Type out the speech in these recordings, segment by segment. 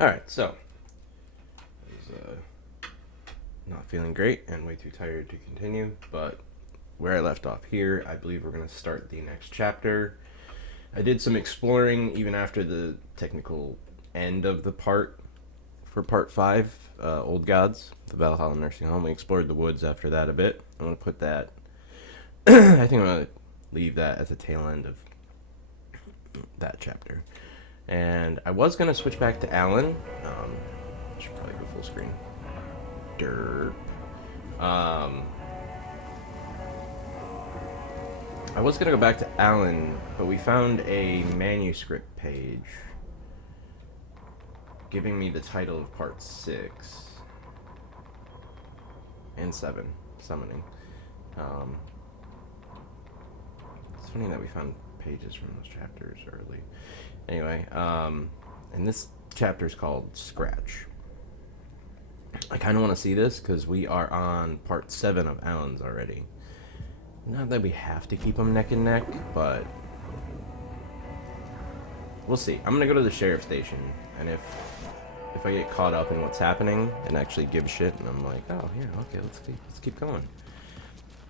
Alright, so. I was not feeling great and way too tired to continue, but where I left off here, I believe we're going to start the next chapter. I did some exploring even after the technical end of the part for part 5, Old Gods, the Valhalla Nursing Home. We explored the woods after that a bit. I'm going to put that. I think I'm going to leave that at the tail end of that chapter. And I was going to switch back to Alan. I should probably go full screen. Durr. Um, I was gonna go back to Alan, but we found a manuscript page giving me the title of part 6 and 7, summoning. Um, it's funny that we found pages from those chapters early. Anyway, and this chapter is called Scratch. I kind of want to see this because we are on part 7 of Alan's already. Not that we have to keep them neck and neck, but we'll see. I'm gonna go to the sheriff station, and if I get caught up in what's happening and actually give shit, and I'm like, oh yeah, okay, let's keep going.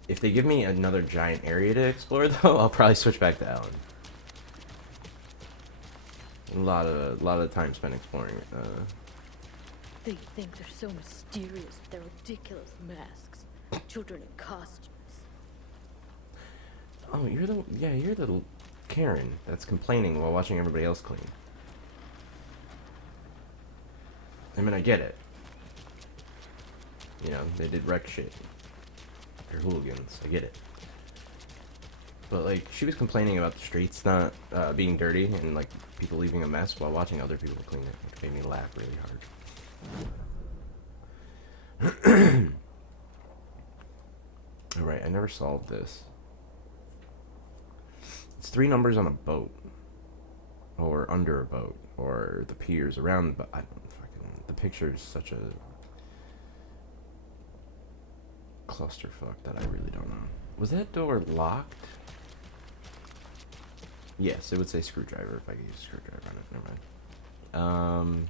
If they give me another giant area to explore, though, I'll probably switch back to Alan. A lot of time spent exploring. They think they're so mysterious with their ridiculous masks. Children in costumes. Oh, you're the Karen that's complaining while watching everybody else clean. I mean, I get it. You know, they did wreck shit. They're hooligans. I get it. But, like, she was complaining about the streets not being dirty and, like, people leaving a mess while watching other people clean it. It made me laugh really hard. Alright, I never solved this. It's 3 numbers on a boat. Or under a boat. Or the piers around the boat. I don't fucking... The picture is such a clusterfuck that I really don't know. Was that door locked? Yes, it would say screwdriver if I could use a screwdriver on it. Never mind.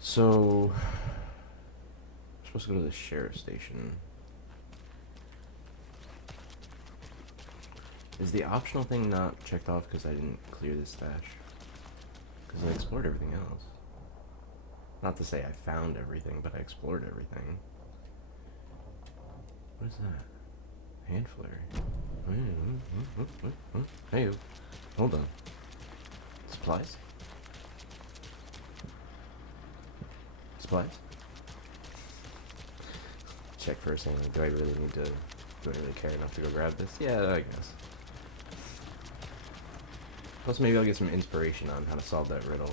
So... I'm supposed to go to the sheriff's station. Is the optional thing not checked off because I didn't clear the stash? Because I explored everything else. Not to say I found everything, but I explored everything. What is that? Hand flare. Hey, hold on. Supplies? Supplies? Check for a second. Do I really need to... Do I really care enough to go grab this? Yeah, I guess. Plus, maybe I'll get some inspiration on how to solve that riddle.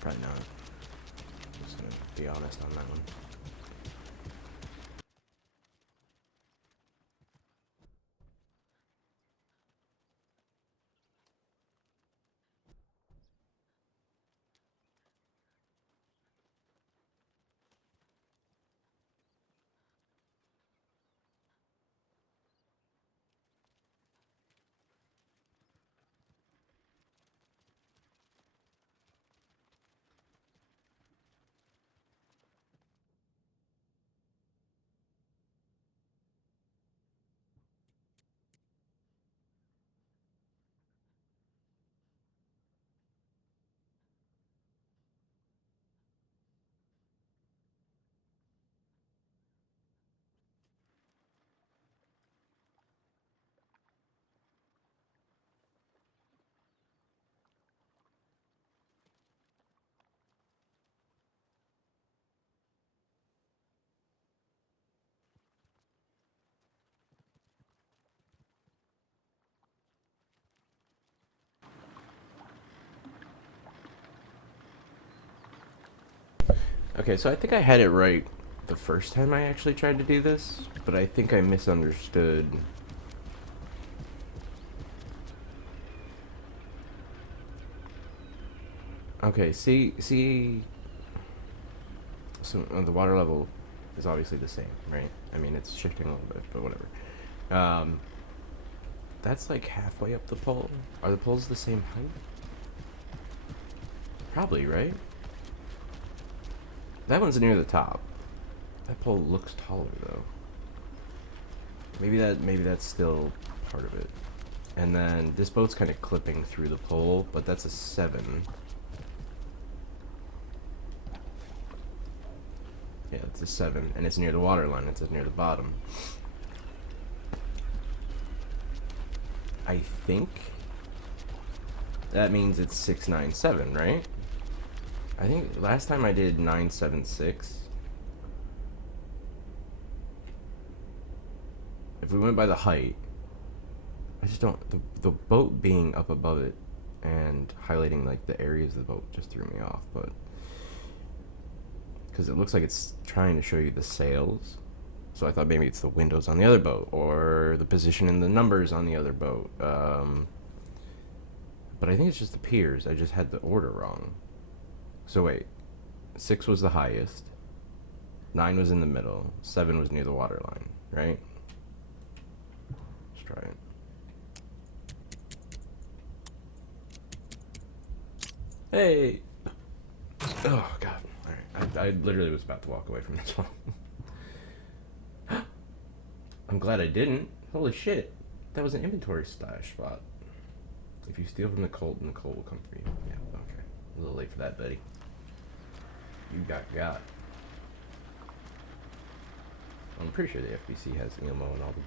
Probably not. I'm just gonna be honest on that one. Okay, so I think I had it right the first time I actually tried to do this, but I think I misunderstood. Okay, see, so the water level is obviously the same, right? I mean, it's shifting a little bit, but whatever. that's like halfway up the pole. Are the poles the same height? Probably, right? That one's near the top. That pole looks taller though. Maybe that's still part of it. And then this boat's kind of clipping through the pole, but that's a 7. Yeah, it's a 7, and it's near the water line. It's near the bottom. I think that means it's 697, right? I think last time I did 976. If we went by the height, I just don't. The boat being up above it and highlighting like the areas of the boat just threw me off, but because it looks like it's trying to show you the sails. So I thought maybe it's the windows on the other boat or the position in the numbers on the other boat. But I think it's just the piers. I just had the order wrong. So wait, 6 was the highest, 9 was in the middle, 7 was near the water line, right? Let's try it. Hey! Oh, God. Alright, I literally was about to walk away from this one. I'm glad I didn't. Holy shit. That was an inventory stash spot. If you steal from the cult, then the cult will come for you. Yeah, okay. A little late for that, buddy. You got. I'm pretty sure the FBC has Ilmo and all the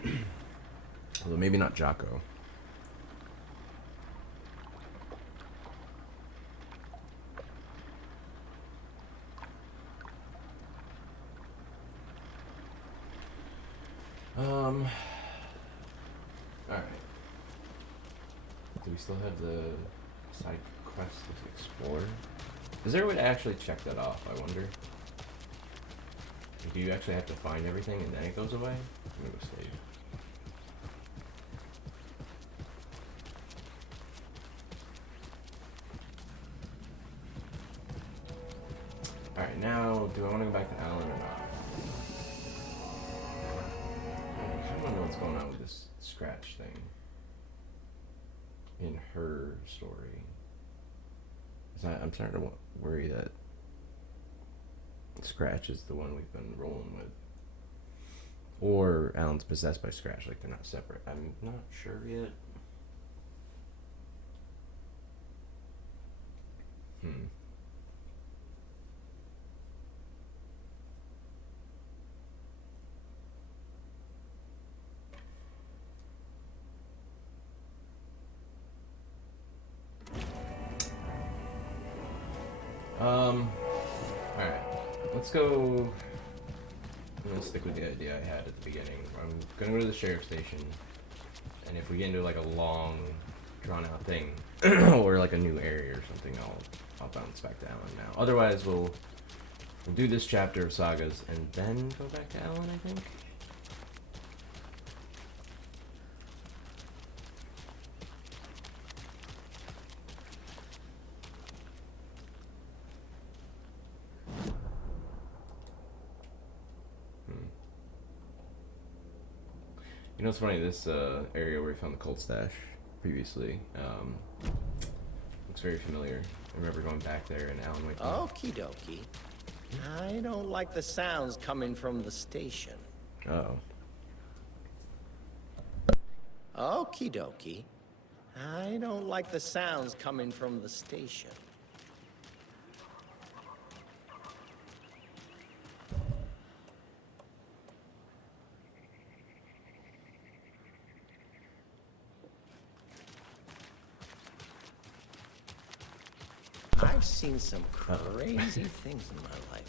boys. Although maybe not Jocko. Alright. Do we still have the side quest to explore? Is there a way to actually check that off, I wonder? Do you actually have to find everything and then it goes away? Let me go save. Alright, now, do I want to go back to Alan or not? I kind of want to know what's going on with this Scratch thing in her story. I'm starting to worry that Scratch is the one we've been rolling with. Or Alan's possessed by Scratch, like they're not separate. I'm not sure yet. Alright. Let's go. I'm gonna stick with the idea I had at the beginning. I'm gonna go to the sheriff's station, and if we get into like a long, drawn-out thing, or like a new area or something, I'll bounce back to Alan now. Otherwise, we'll do this chapter of Sagas and then go back to Alan, I think. You know what's funny? This area where we found the cult stash previously looks very familiar. I remember going back there and Alan went. Okie dokie. I don't like the sounds coming from the station. Uh-oh. Okie dokie. I don't like the sounds coming from the station. I've seen some crazy things in my life.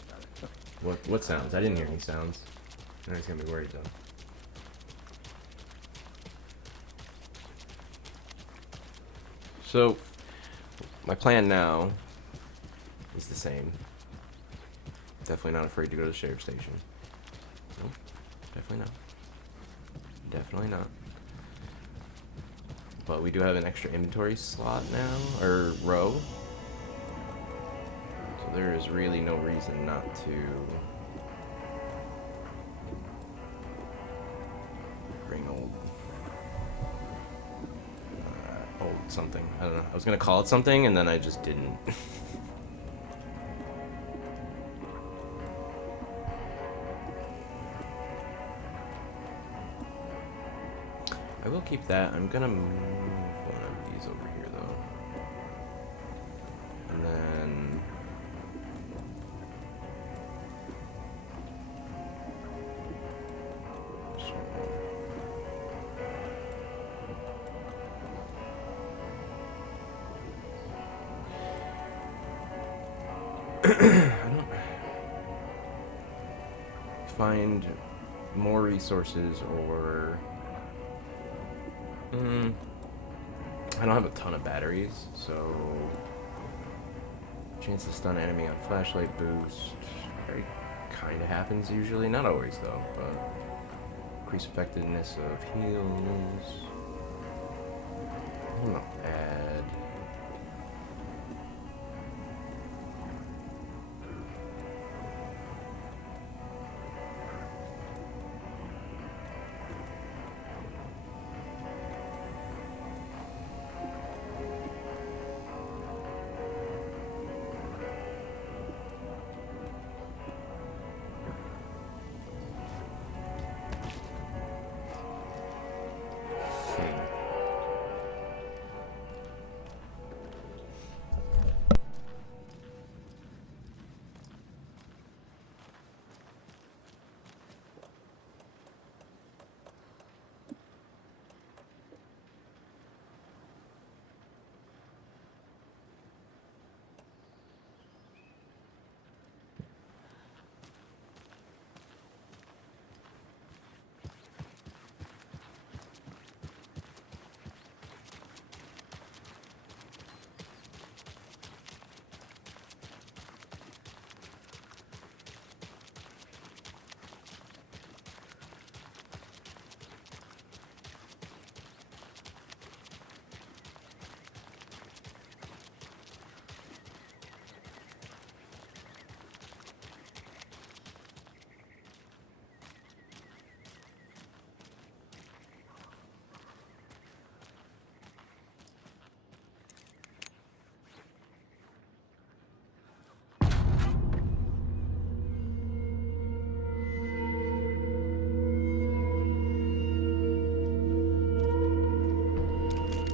What sounds? I didn't hear any sounds. Now he's gonna be worried though. So, my plan now is the same. Definitely not afraid to go to the sheriff's station. No, definitely not. Definitely not. But we do have an extra inventory slot now, or row. So there is really no reason not to bring old something. I don't know. I was gonna call it something, and then I just didn't. I will keep that. I'm gonna move one of these over here, though. And then... I don't find more resources, or I don't have a ton of batteries, so chance to stun enemy on flashlight boost very kind of happens usually, not always though, but increase effectiveness of heals. Not bad.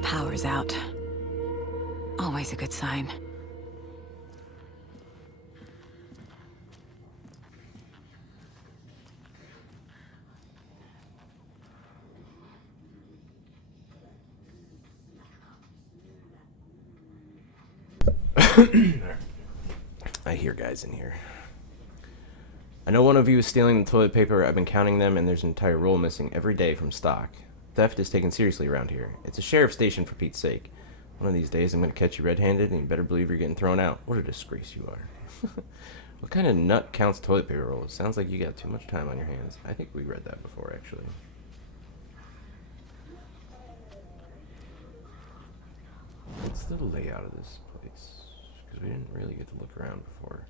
Power's out. Always a good sign. I hear guys in here. I know one of you is stealing the toilet paper. I've been counting them, and there's an entire roll missing every day from stock. Theft is taken seriously around here. It's a sheriff's station, for Pete's sake. One of these days I'm going to catch you red-handed, and you better believe you're getting thrown out. What a disgrace you are. What kind of nut counts toilet paper rolls? Sounds like you got too much time on your hands. I think we read that before, actually. What's the layout of this place? Because we didn't really get to look around before.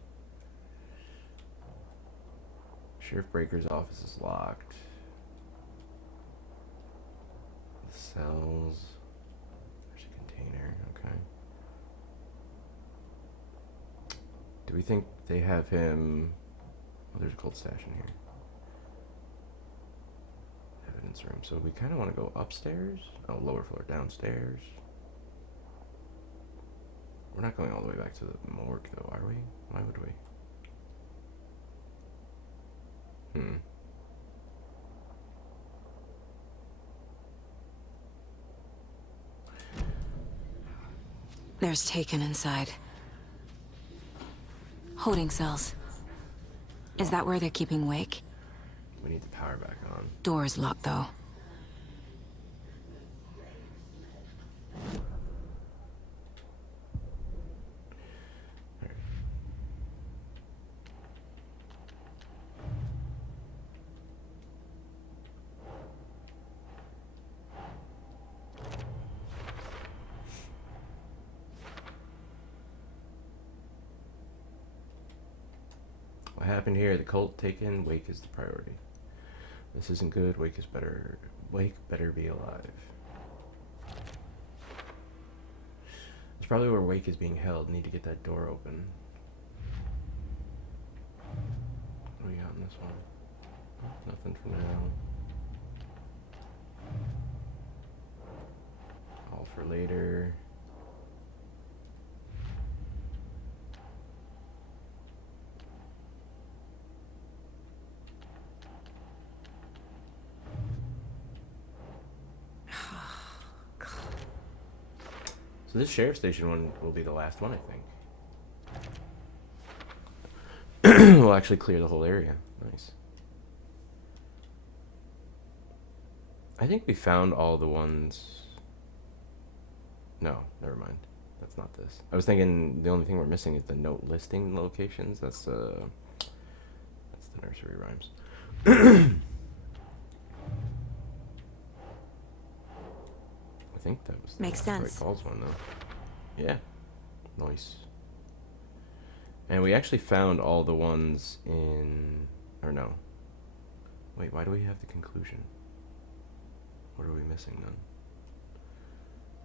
Sheriff Breaker's office is locked. The cells. There's a container, okay. Do we think they have him... Oh, there's a cold stash in here. Evidence room. So we kind of want to go upstairs. Oh, lower floor, downstairs. We're not going all the way back to the morgue, though, are we? Why would we? There's Taken inside. Holding cells. Is that where they're keeping Wake? We need the power back on. Door's locked, though. What happened here? The cult taken. Wake is the priority. This isn't good. Wake is better. Wake better be alive. It's probably where Wake is being held. Need to get that door open. What do we got in this one? Nothing for now. All for later. So this sheriff station one will be the last one, I think. We'll actually clear the whole area. Nice. I think we found all the ones. No, never mind. That's not this. I was thinking the only thing we're missing is the note listing locations. That's the nursery rhymes. I think that was the Makes sense. Bright Falls one, though. Yeah. Nice. And we actually found all the ones in... Or no. Wait, why do we have the conclusion? What are we missing, then?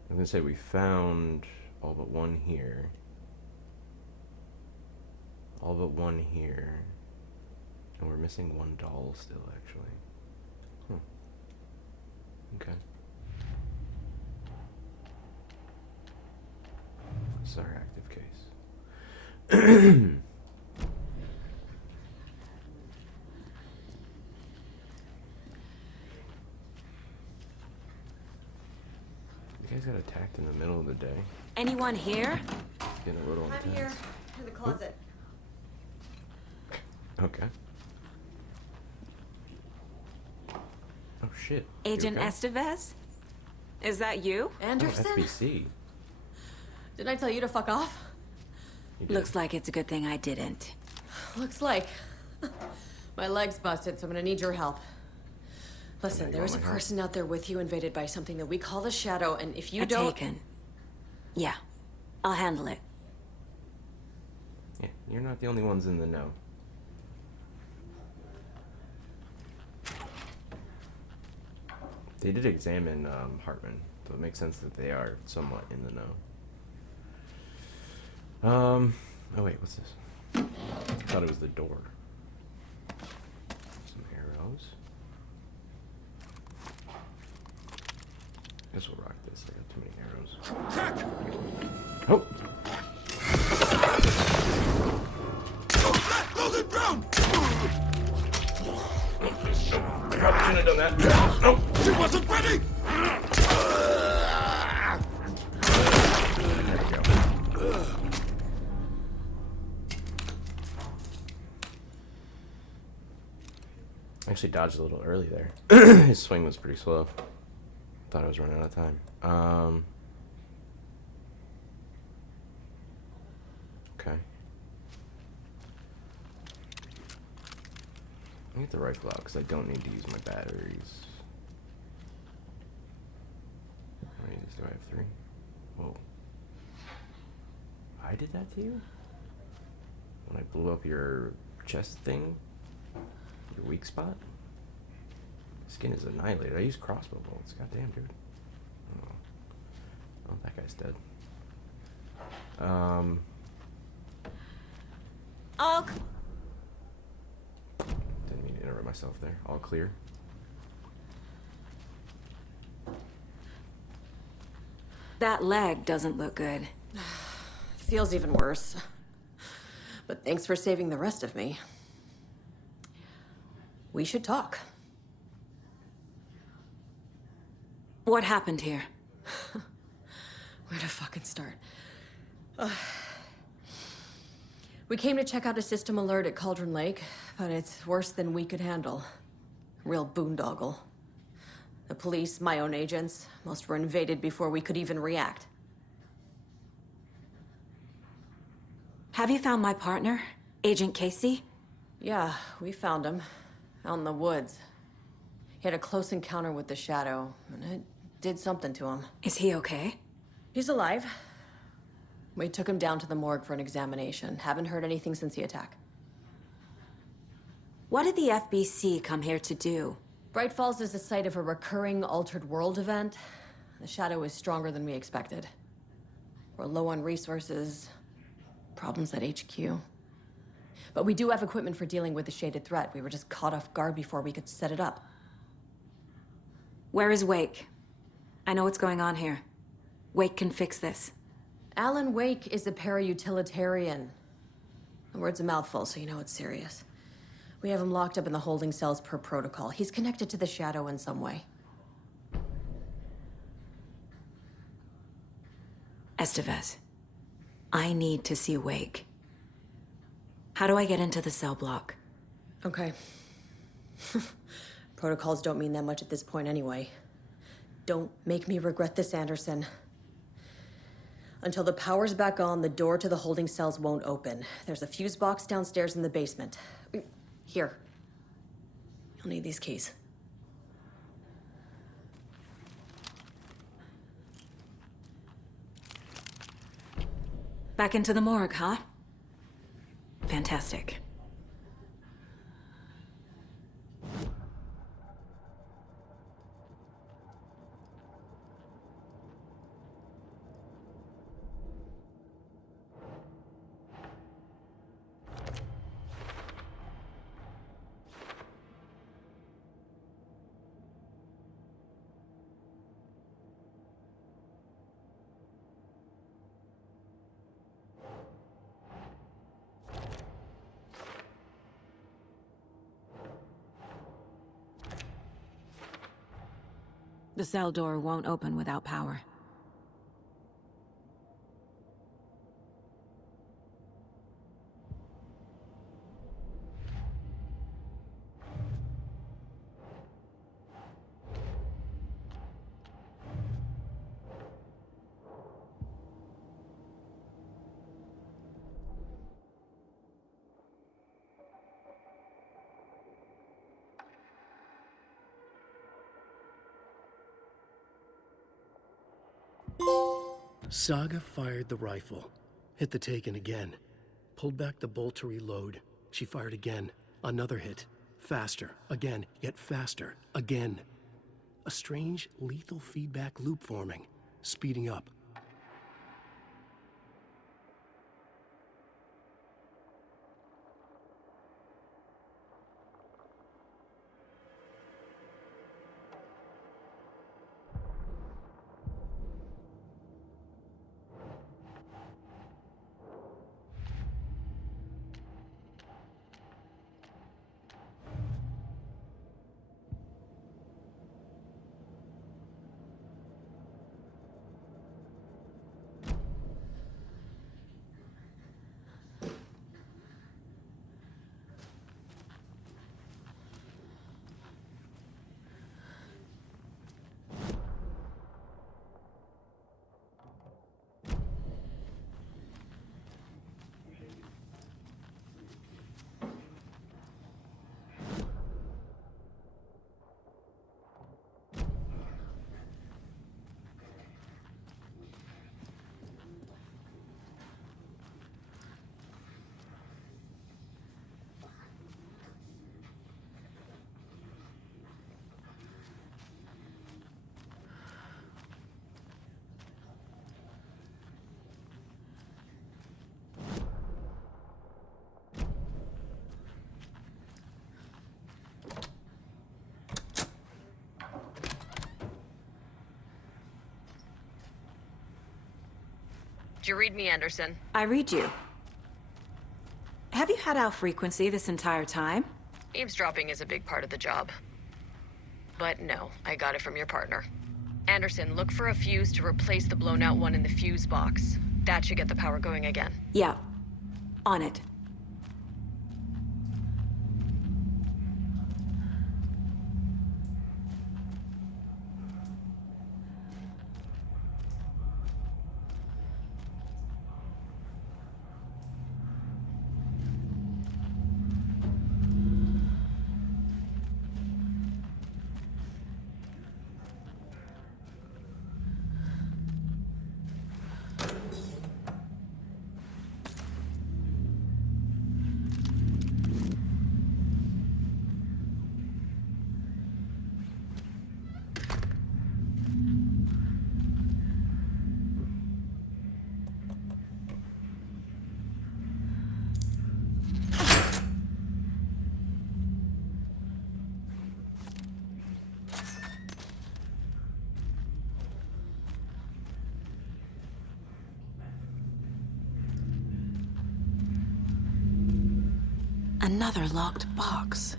I'm going to say we found all but one here. All but one here. And we're missing one doll still, actually. Okay. This is our active case. You guys got attacked in the middle of the day. Anyone here? It's getting a little intense. I'm here, in the closet. Okay. Oh shit. You Agent okay? Estevez? Is that you? Oh, Anderson? FBC. Didn't I tell you to fuck off? You did. Looks like it's a good thing I didn't. Looks like. My leg's busted, so I'm gonna need your help. Listen, Okay, there you is a want my help? person out there with you invaded by something that we call the Shadow, and if you don't... Taken. Yeah, I'll handle it. Yeah, you're not the only ones in the know. They did examine Hartman, so it makes sense that they are somewhat in the know. Oh wait, what's this? I thought it was the door. Some arrows. Guess we'll rock this. I got too many arrows. Oh! I probably shouldn't have done that. No! She wasn't ready! There we go. Actually dodged a little early there. His swing was pretty slow. Thought I was running out of time. Okay. I'll get the rifle out because I don't need to use my batteries. How many of these do I have? 3? Whoa. I did that to you? When I blew up your chest thing? Your weak spot? Skin is annihilated. I use crossbow bolts. Goddamn, dude. Oh, that guy's dead. All Didn't mean to interrupt myself there. All clear. that leg doesn't look good. Feels even worse. But thanks for saving the rest of me. We should talk. What happened here? Where to fucking start? We came to check out a system alert at Cauldron Lake, but it's worse than we could handle. Real boondoggle. The police, my own agents, most were invaded before we could even react. Have you found my partner, Agent Casey? Yeah, we found him. Out in the woods. He had a close encounter with the Shadow, and it did something to him. Is he okay? He's alive. We took him down to the morgue for an examination. Haven't heard anything since the attack. What did the FBC come here to do? Bright Falls is the site of a recurring Altered World event. The Shadow is stronger than we expected. We're low on resources, problems at HQ. But we do have equipment for dealing with the shaded threat. We were just caught off guard before we could set it up. Where is Wake? I know what's going on here. Wake can fix this. Alan Wake is a para-utilitarian. The word's a mouthful, so you know it's serious. We have him locked up in the holding cells per protocol. He's connected to the Shadow in some way. Estevez, I need to see Wake. How do I get into the cell block? Okay. Protocols don't mean that much at this point anyway. Don't make me regret this, Anderson. Until the power's back on, the door to the holding cells won't open. There's a fuse box downstairs in the basement. Here. You'll need these keys. Back into the morgue, huh? Fantastic. The cell door won't open without power. Saga fired the rifle, hit the taken again, pulled back the bolt to reload. She fired again, another hit, faster, again, yet faster, again. A strange, lethal feedback loop forming, speeding up. Did you read me, Anderson? I read you. Have you had our frequency this entire time? Eavesdropping is a big part of the job. But no, I got it from your partner. Anderson, look for a fuse to replace the blown out one in the fuse box. That should get the power going again. Yeah. On it. Another locked box.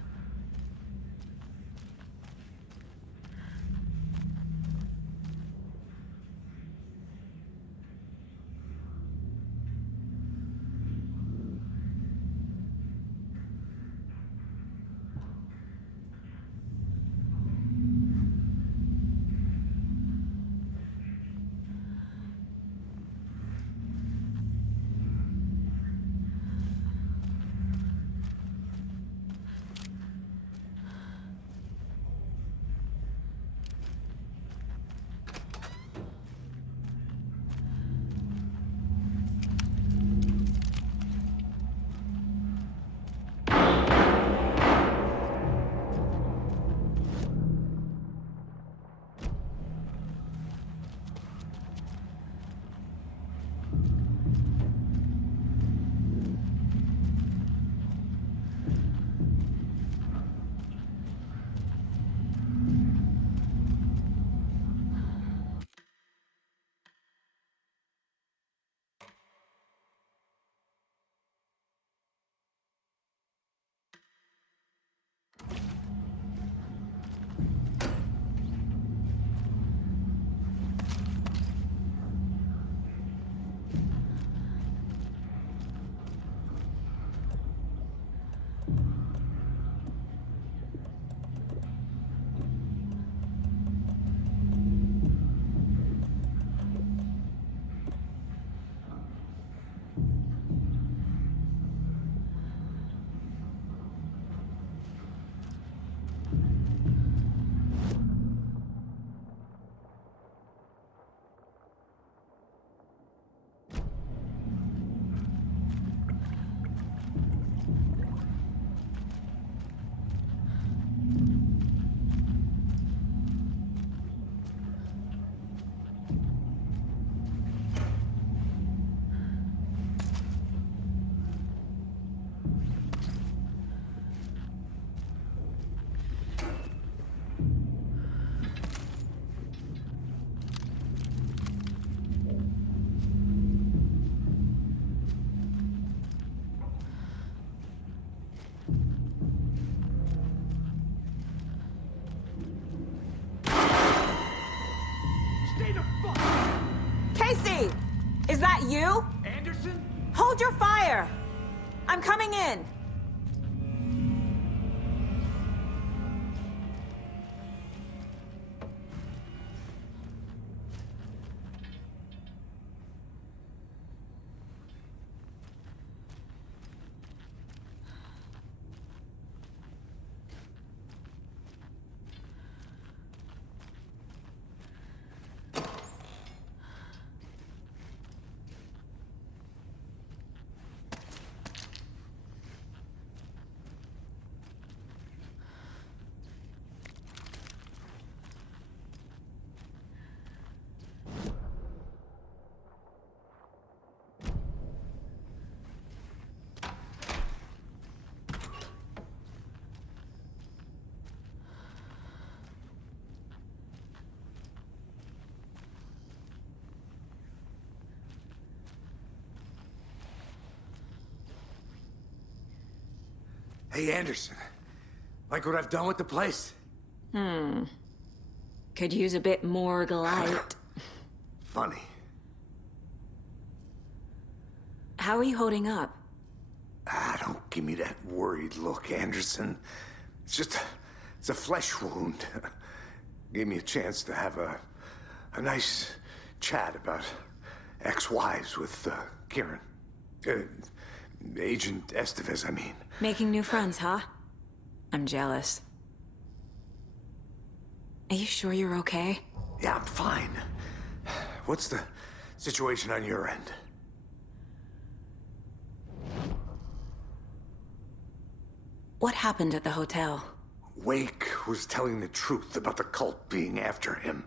Casey! Is that you? Anderson? Hold your fire! I'm coming in! Hey, Anderson. Like what I've done with the place? Could use a bit more light. Funny. How are you holding up? Don't give me that worried look, Anderson. It's a flesh wound. Gave me a chance to have a nice chat about ex-wives with, Kieran. Agent Estevez, I mean. Making new friends, huh? I'm jealous. Are you sure you're okay? Yeah, I'm fine. What's the situation on your end? What happened at the hotel? Wake was telling the truth about the cult being after him.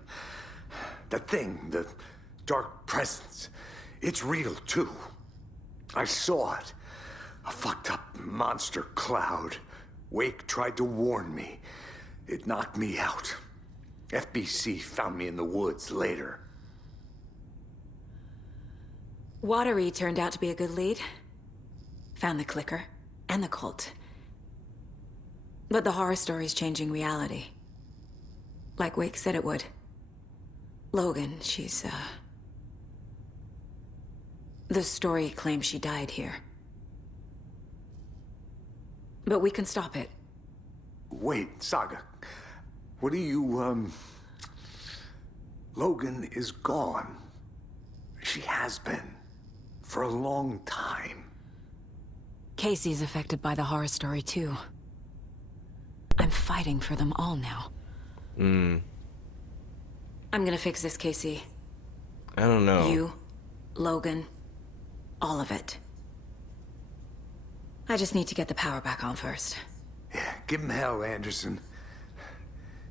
That thing, the dark presence, it's real too. I saw it. A fucked up monster cloud. Wake tried to warn me. It knocked me out. FBC found me in the woods later. Watery turned out to be a good lead. Found the clicker and the cult. But the horror story's changing reality. Like Wake said it would. Logan, she's, the story claims she died here. But we can stop it. Wait, Saga. What do you, Logan is gone. She has been. For a long time. Casey's affected by the horror story, too. I'm fighting for them all now. I'm gonna fix this, Casey. I don't know. You, Logan, all of it. I just need to get the power back on first. Yeah, give him hell, Anderson.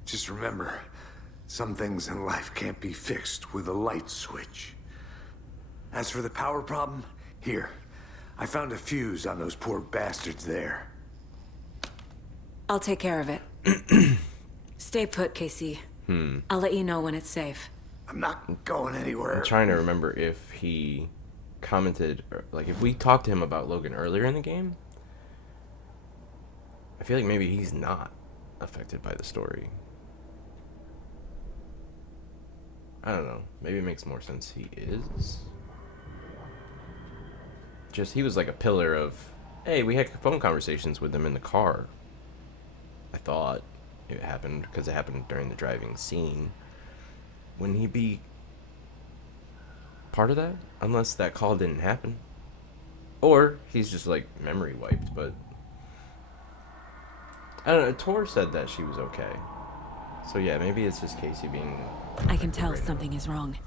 Just remember, some things in life can't be fixed with a light switch. As for the power problem, here. I found a fuse on those poor bastards there. I'll take care of it. Stay put, Casey. I'll let you know when it's safe. I'm not going anywhere. I'm trying to remember if he commented, or, like, if we talked to him about Logan earlier in the game. I feel like maybe he's not affected by the story. I don't know. Maybe it makes more sense he is. Just, he was like a pillar of, hey, we had phone conversations with him in the car. I thought it happened because it happened during the driving scene. Wouldn't he be part of that? Unless that call didn't happen. Or he's just like memory wiped, but I don't know. Tor said that she was okay. So yeah, maybe it's just Casey being... I can tell right now. something is wrong.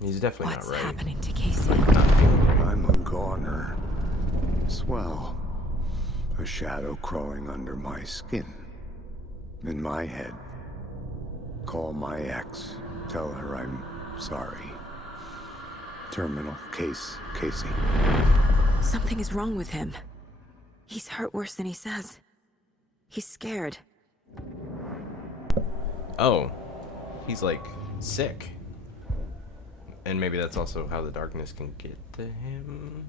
He's definitely What's not right. happening to Casey? Not being right. I'm a goner. Swell. A shadow crawling under my skin. In my head. Call my ex. Tell her I'm sorry. Terminal case, Casey. Something is wrong with him. He's hurt worse than he says. He's scared. Oh. He's like sick. And maybe that's also how the darkness can get to him.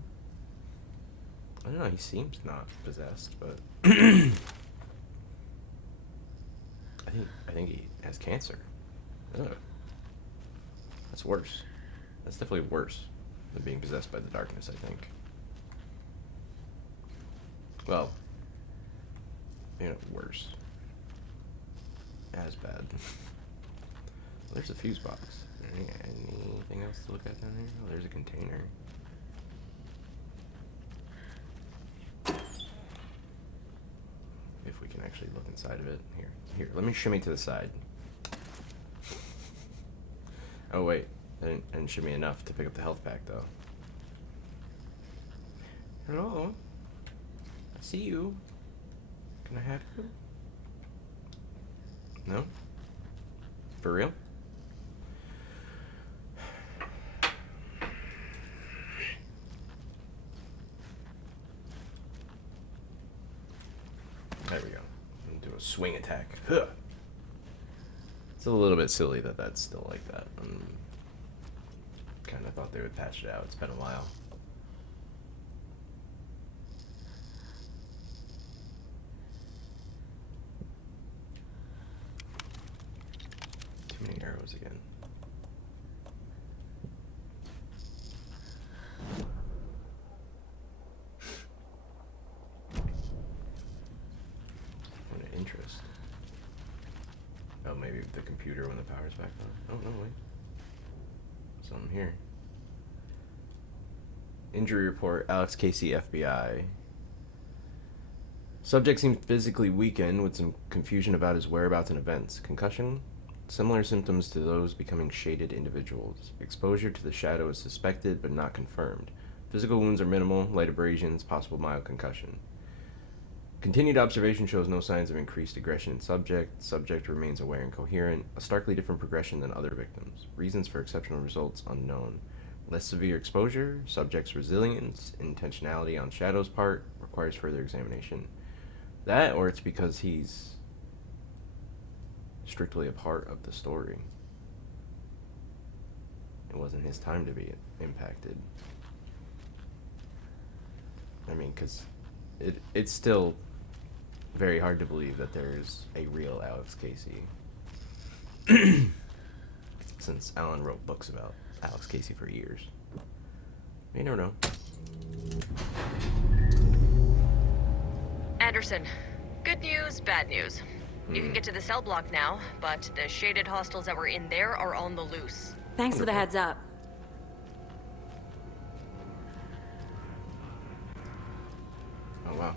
I don't know, he seems not possessed, but I think he has cancer. Ugh. That's worse. That's definitely worse than being possessed by the darkness, I think. Well, worse. As bad. There's a fuse box. Anything else to look at down here? Oh, there's a container. If we can actually look inside of it. Here, let me shimmy to the side. Oh wait, I didn't shimmy enough to pick up the health pack though. Hello? I see you. Can I have you? No? For real? There we go. Do a swing attack. Huh. It's a little bit silly that that's still like that. Kind of thought they would patch it out. It's been a while. Too many arrows again. What an interest. Oh, maybe the computer when the power's back on. Oh, no, wait. Something here. Injury report, Alex Casey, FBI. Subject seemed physically weakened with some confusion about his whereabouts and events. Concussion? Similar symptoms to those becoming shaded individuals. Exposure to the shadow is suspected but not confirmed. Physical wounds are minimal, light abrasions, possible mild concussion. Continued observation shows no signs of increased aggression in subject. Subject remains aware and coherent. A starkly different progression than other victims. Reasons for exceptional results unknown. Less severe exposure. Subject's resilience. Intentionality on Shadow's part. Requires further examination. That, or it's because he's strictly a part of the story. It wasn't his time to be impacted. I mean, because it's still very hard to believe that there's a real Alex Casey. Since Alan wrote books about Alex Casey for years. You never know. Anderson, good news, bad news. You can get to the cell block now, but the shaded hostiles that were in there are on the loose. Thanks for the heads up. Oh, wow.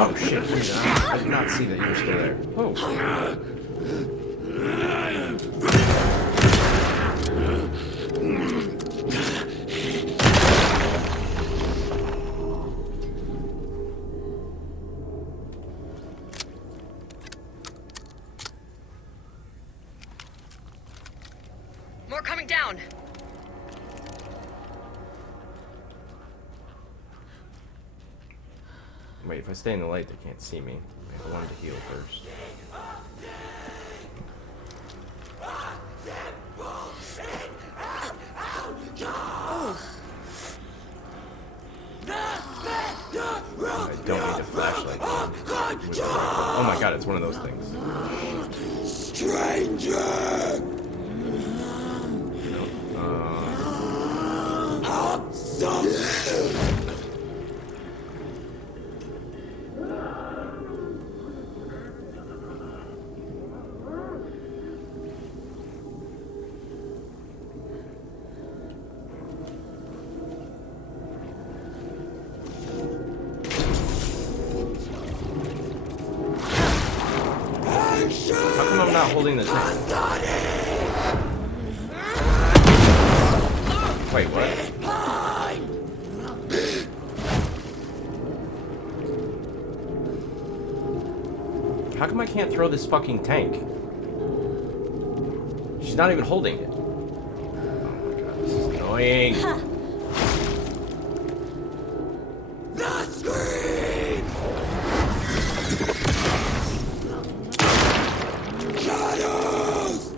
Oh shit, I did not see that you were still there. Oh. More coming down. Wait, if I stay in the light, they can't see me. I wanted to heal first. I don't need a flashlight. Oh my god, it's one of those things. Stranger! How come I'm not holding the tank? Wait, what? How come I can't throw this fucking tank? She's not even holding it. Oh my god, this is annoying. The scream! Shadows!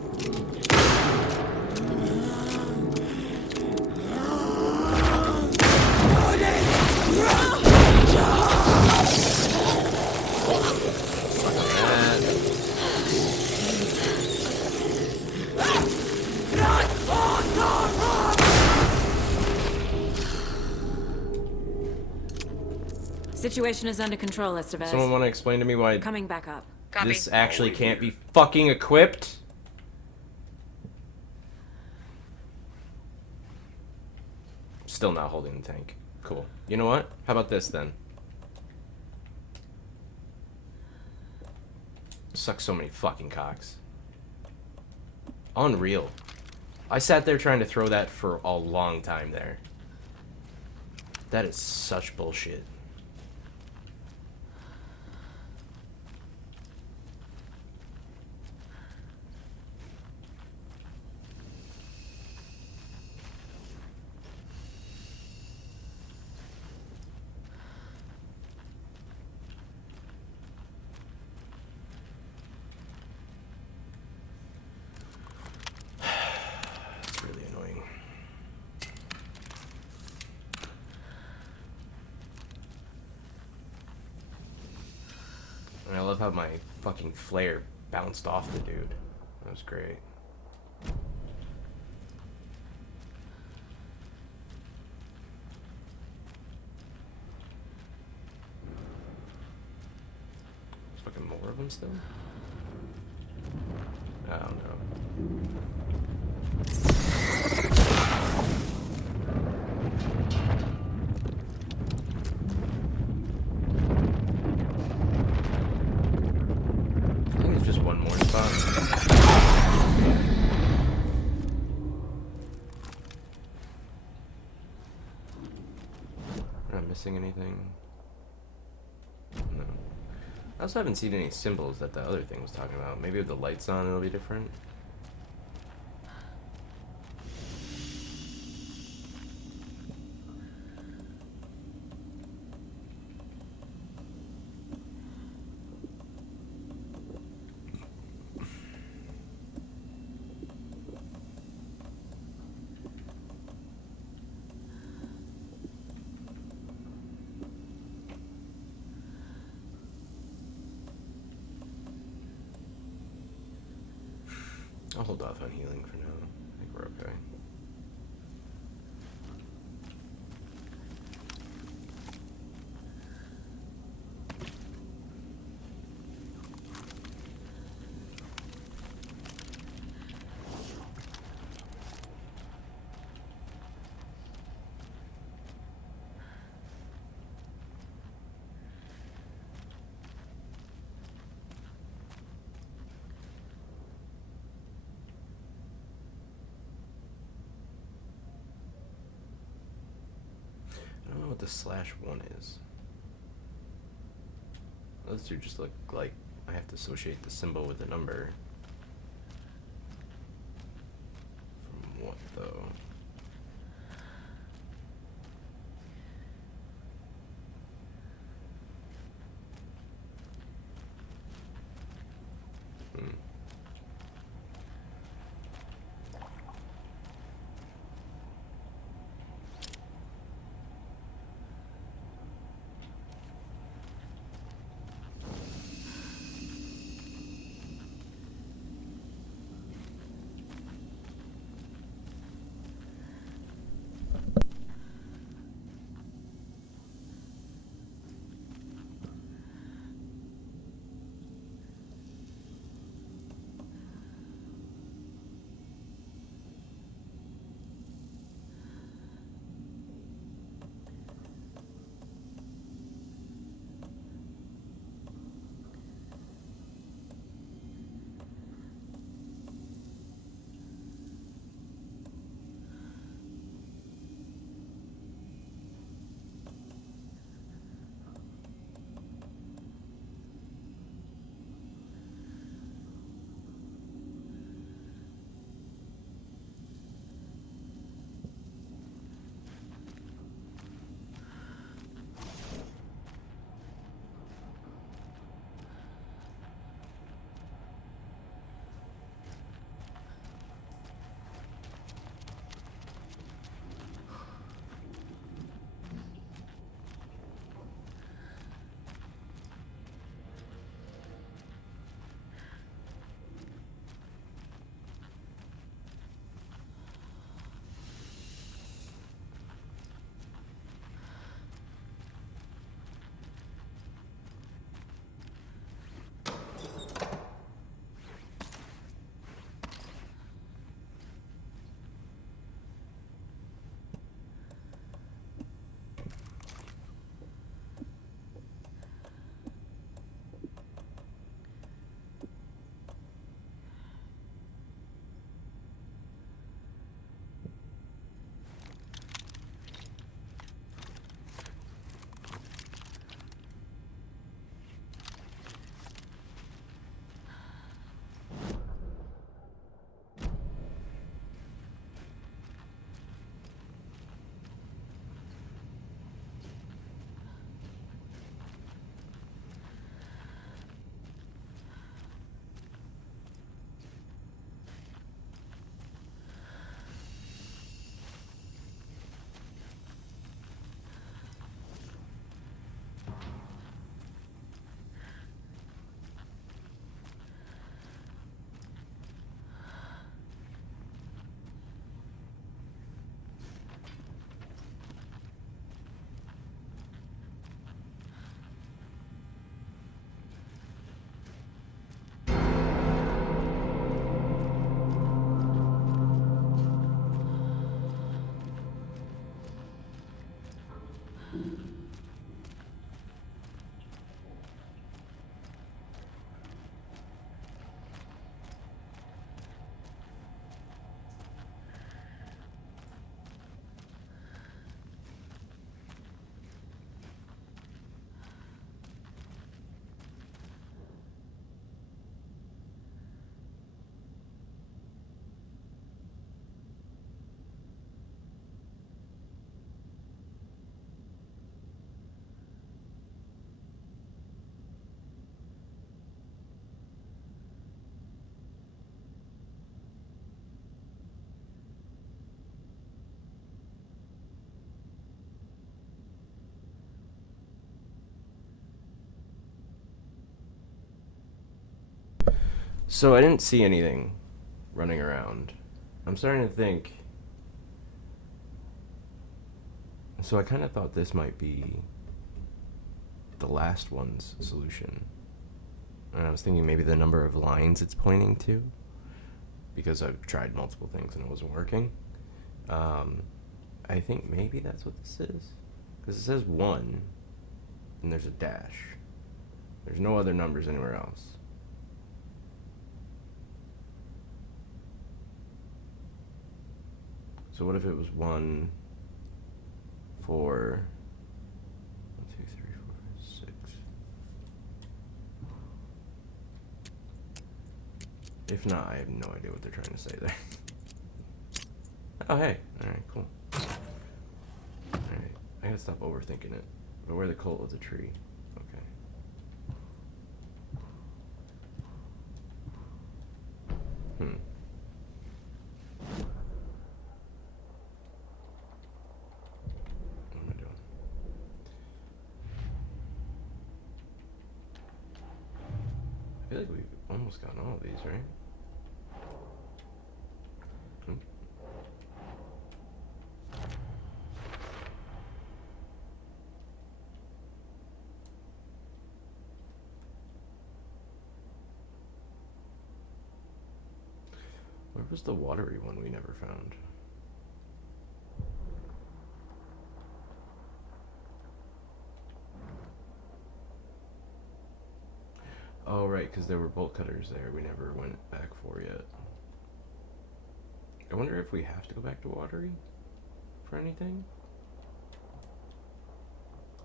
Situation is under control, Estevez. Someone want to explain to me why Coming back up. this actually can't be fucking equipped? Still not holding the tank. Cool. You know what? How about this then? Suck so many fucking cocks. Unreal. I sat there trying to throw that for a long time there. That is such bullshit. It's really annoying. And I love how my fucking flare bounced off the dude. That was great. There's fucking more of them still? I don't know. I think it's just one more spot. Am I missing anything? No. I also haven't seen any symbols that the other thing was talking about. Maybe with the lights on it'll be different. hold off on healing for now. I think we're okay. I don't know what the /1 is. Those two just look like I have to associate the symbol with the number. From what, though? So I didn't see anything, running around. I'm starting to think. So I kind of thought this might be the last one's solution. And I was thinking maybe the number of lines it's pointing to, because I've tried multiple things and it wasn't working. I think maybe that's what this is. Because it says 1, and there's a dash. There's no other numbers anywhere else. So what if it was 1, 4, 1, 2, 3, 4, 6. If not, I have no idea what they're trying to say there. Oh, hey. Alright, cool. Alright, I gotta stop overthinking it. But where the cult was a tree. Okay. What am I doing? I feel like we've almost gotten all of these, right? Where was the watery one we never found? Oh, right, because there were bolt cutters there we never went back for yet. I wonder if we have to go back to watery for anything?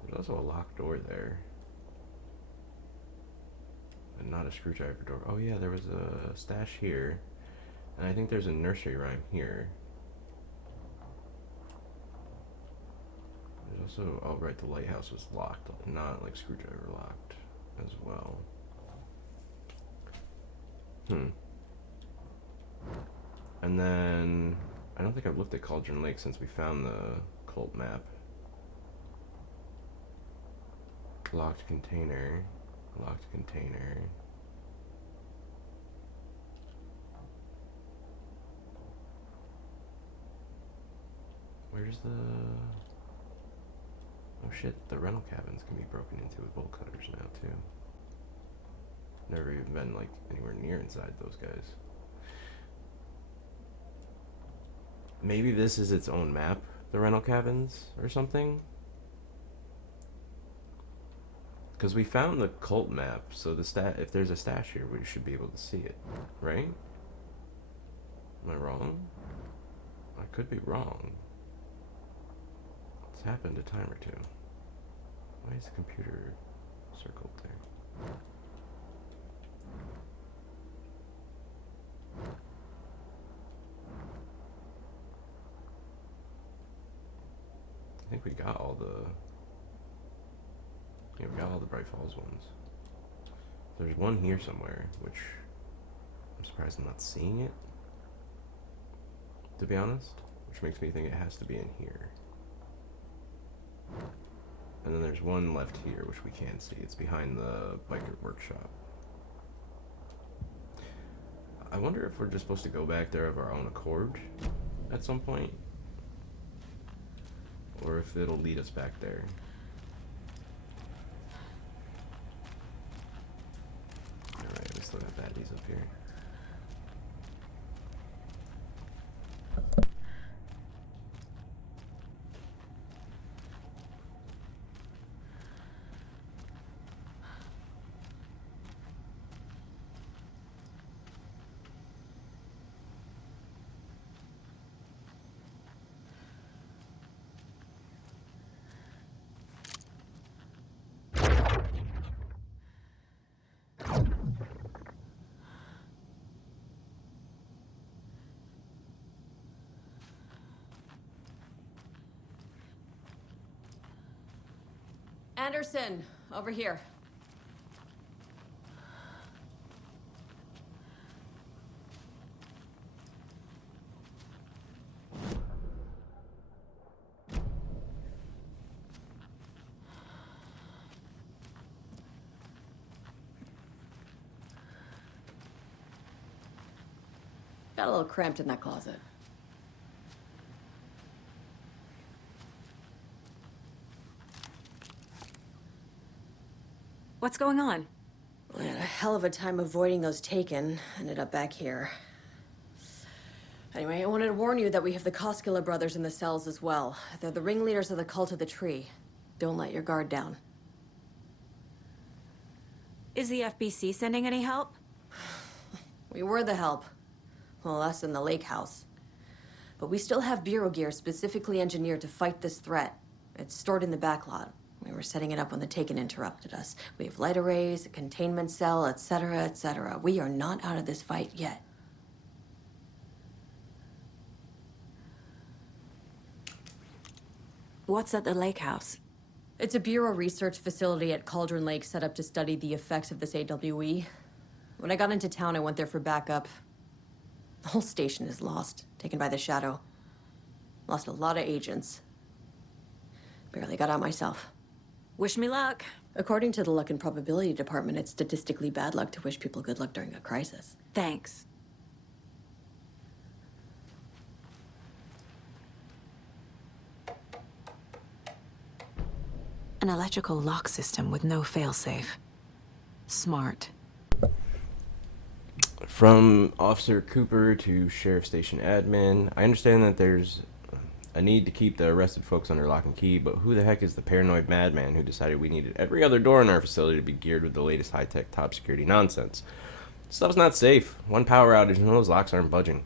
There's also a locked door there. And not a screwdriver door. Oh yeah, there was a stash here. And I think there's a nursery rhyme here. There's also, oh right, the lighthouse was locked, not like screwdriver locked as well. And then, I don't think I've looked at Cauldron Lake since we found the cult map. Locked container. Locked container. Where's the... Oh shit, the rental cabins can be broken into with bolt cutters now too. Never even been like anywhere near inside those guys. Maybe this is its own map, the rental cabins, or something? Because we found the cult map, so if there's a stash here, we should be able to see it, right? Am I wrong? I could be wrong. It's happened a time or two. Why is the computer circled there? I think we got all the... Yeah, we got all the Bright Falls ones. There's one here somewhere, which I'm surprised I'm not seeing it, to be honest, which makes me think it has to be in here. And then there's one left here, which we can see. It's behind the biker workshop. I wonder if we're just supposed to go back there of our own accord at some point, or if it'll lead us back there. Alright, we still got baddies up here. Anderson, over here. Got a little cramped in that closet. What's going on? We had a hell of a time avoiding those taken. Ended up back here. Anyway, I wanted to warn you that we have the Koskela brothers in the cells as well. They're the ringleaders of the Cult of the Tree. Don't let your guard down. Is the FBC sending any help? We were the help. Well, us in the lake house. But we still have Bureau gear specifically engineered to fight this threat. It's stored in the backlot. We were setting it up when the Taken interrupted us. We have light arrays, a containment cell, etc., etc. We are not out of this fight yet. What's at the lake house? It's a Bureau research facility at Cauldron Lake set up to study the effects of this AWE. When I got into town, I went there for backup. The whole station is lost, taken by the Shadow. Lost a lot of agents. Barely got out myself. Wish me luck. According to the Luck and Probability Department, it's statistically bad luck to wish people good luck during a crisis. Thanks. An electrical lock system with no failsafe. Smart. From Officer Cooper to Sheriff Station Admin, I understand that there's a need to keep the arrested folks under lock and key, but who the heck is the paranoid madman who decided we needed every other door in our facility to be geared with the latest high-tech top security nonsense? Stuff's not safe. One power outage and those locks aren't budging.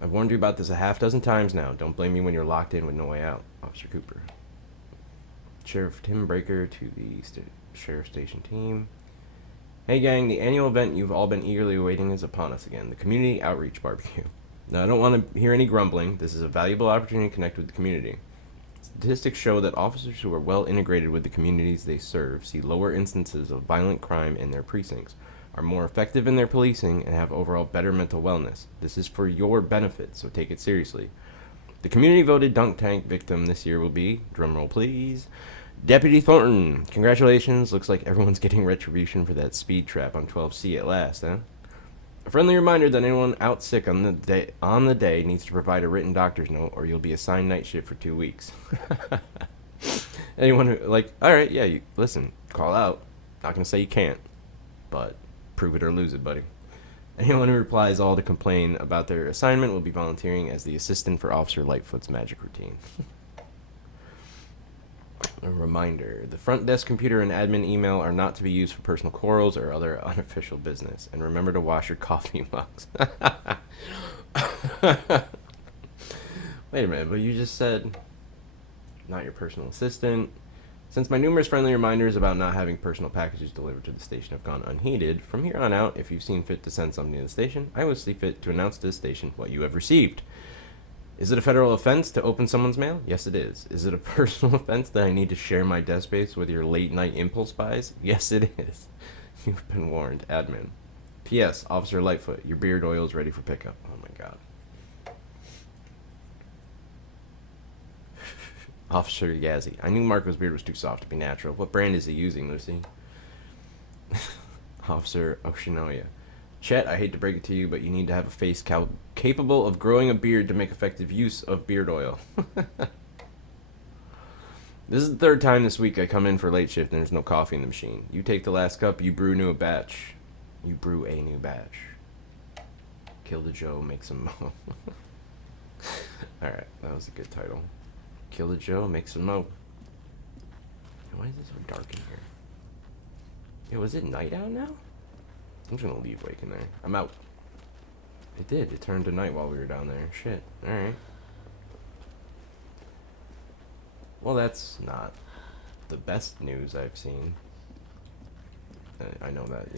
I've warned you about this a half dozen times now. Don't blame me when you're locked in with no way out. Officer Cooper. Sheriff Tim Breaker to the Sheriff Station team. Hey gang, the annual event you've all been eagerly awaiting is upon us again, the Community Outreach Barbecue. Now, I don't want to hear any grumbling. This is a valuable opportunity to connect with the community. Statistics show that officers who are well integrated with the communities they serve see lower instances of violent crime in their precincts, are more effective in their policing, and have overall better mental wellness. This is for your benefit, so take it seriously. The community-voted dunk tank victim this year will be, drumroll please, Deputy Thornton. Congratulations. Looks like everyone's getting retribution for that speed trap on 12C at last, huh? A friendly reminder that anyone out sick on the day needs to provide a written doctor's note, or you'll be assigned night shift for 2 weeks. Anyone who, alright, yeah, you listen, call out. Not gonna say you can't, but prove it or lose it, buddy. Anyone who replies all to complain about their assignment will be volunteering as the assistant for Officer Lightfoot's magic routine. A reminder, the front desk computer and admin email are not to be used for personal quarrels or other unofficial business. And remember to wash your coffee mugs. Wait a minute, but you just said not your personal assistant. Since my numerous friendly reminders about not having personal packages delivered to the station have gone unheeded, from here on out, if you've seen fit to send something to the station, I will see fit to announce to the station what you have received. Is it a federal offense to open someone's mail? Yes, it is. Is it a personal offense that I need to share my desk space with your late-night impulse buys? Yes, it is. You've been warned, admin. P.S. Officer Lightfoot, your beard oil is ready for pickup. Oh, my God. Officer Yazzie, I knew Marco's beard was too soft to be natural. What brand is he using, Lucy? Officer Oshinoya. Chet, I hate to break it to you, but you need to have a face capable of growing a beard to make effective use of beard oil. This is the third time this week I come in for late shift and there's no coffee in the machine. You take the last cup, you brew a new batch. Kill the Joe, make some mo. Alright, that was a good title. Kill the Joe, make some mo. Why is it so dark in here? Yo, is it night out now? I'm just gonna leave Wake in there. I'm out. It did. It turned to night while we were down there. Shit. Alright. Well, that's not the best news I've seen. I know that,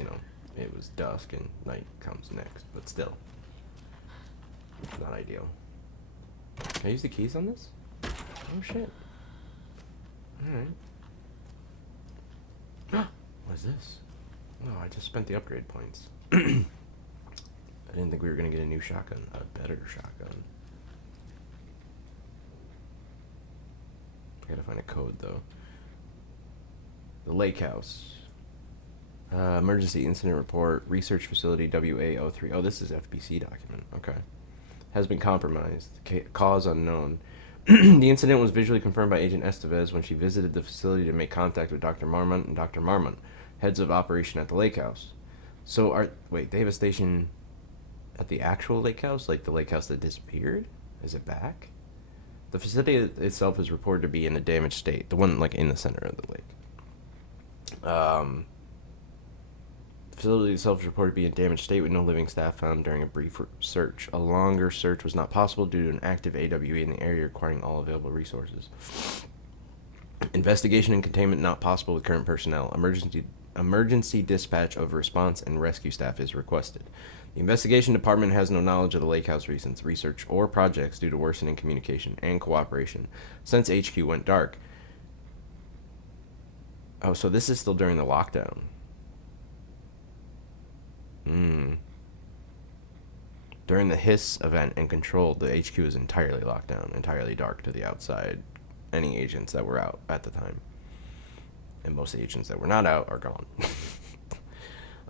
it was dusk and night comes next, but still. It's not ideal. Can I use the keys on this? Oh, shit. Alright. What is this? No, I just spent the upgrade points. I didn't think we were going to get a new shotgun. A better shotgun. I gotta find a code, though. The Lake House. Emergency Incident Report. Research Facility WA03. Oh, this is FBC document. Okay. has been compromised. Cause unknown. The incident was visually confirmed by Agent Estevez when she visited the facility to make contact with Dr. Marmont and Dr. Marmont, heads of operation at the lake house. So, wait, they have a station at the actual lake house? Like the lake house that disappeared? Is it back? The facility itself is reported to be in a damaged state. The one, like, in the center of the lake. The facility itself is reported to be in damaged state with no living staff found during a brief search. A longer search was not possible due to an active AWE in the area requiring all available resources. Investigation and containment not possible with current personnel. Emergency dispatch of response and rescue staff is requested. The investigation department has no knowledge of the lake house recent research or projects due to worsening communication and cooperation since HQ went dark. Oh, so this is still during the lockdown. During the Hiss event and Control, the HQ is entirely locked down, entirely dark to the outside. Any agents that were out at the time. And most agents that were not out are gone.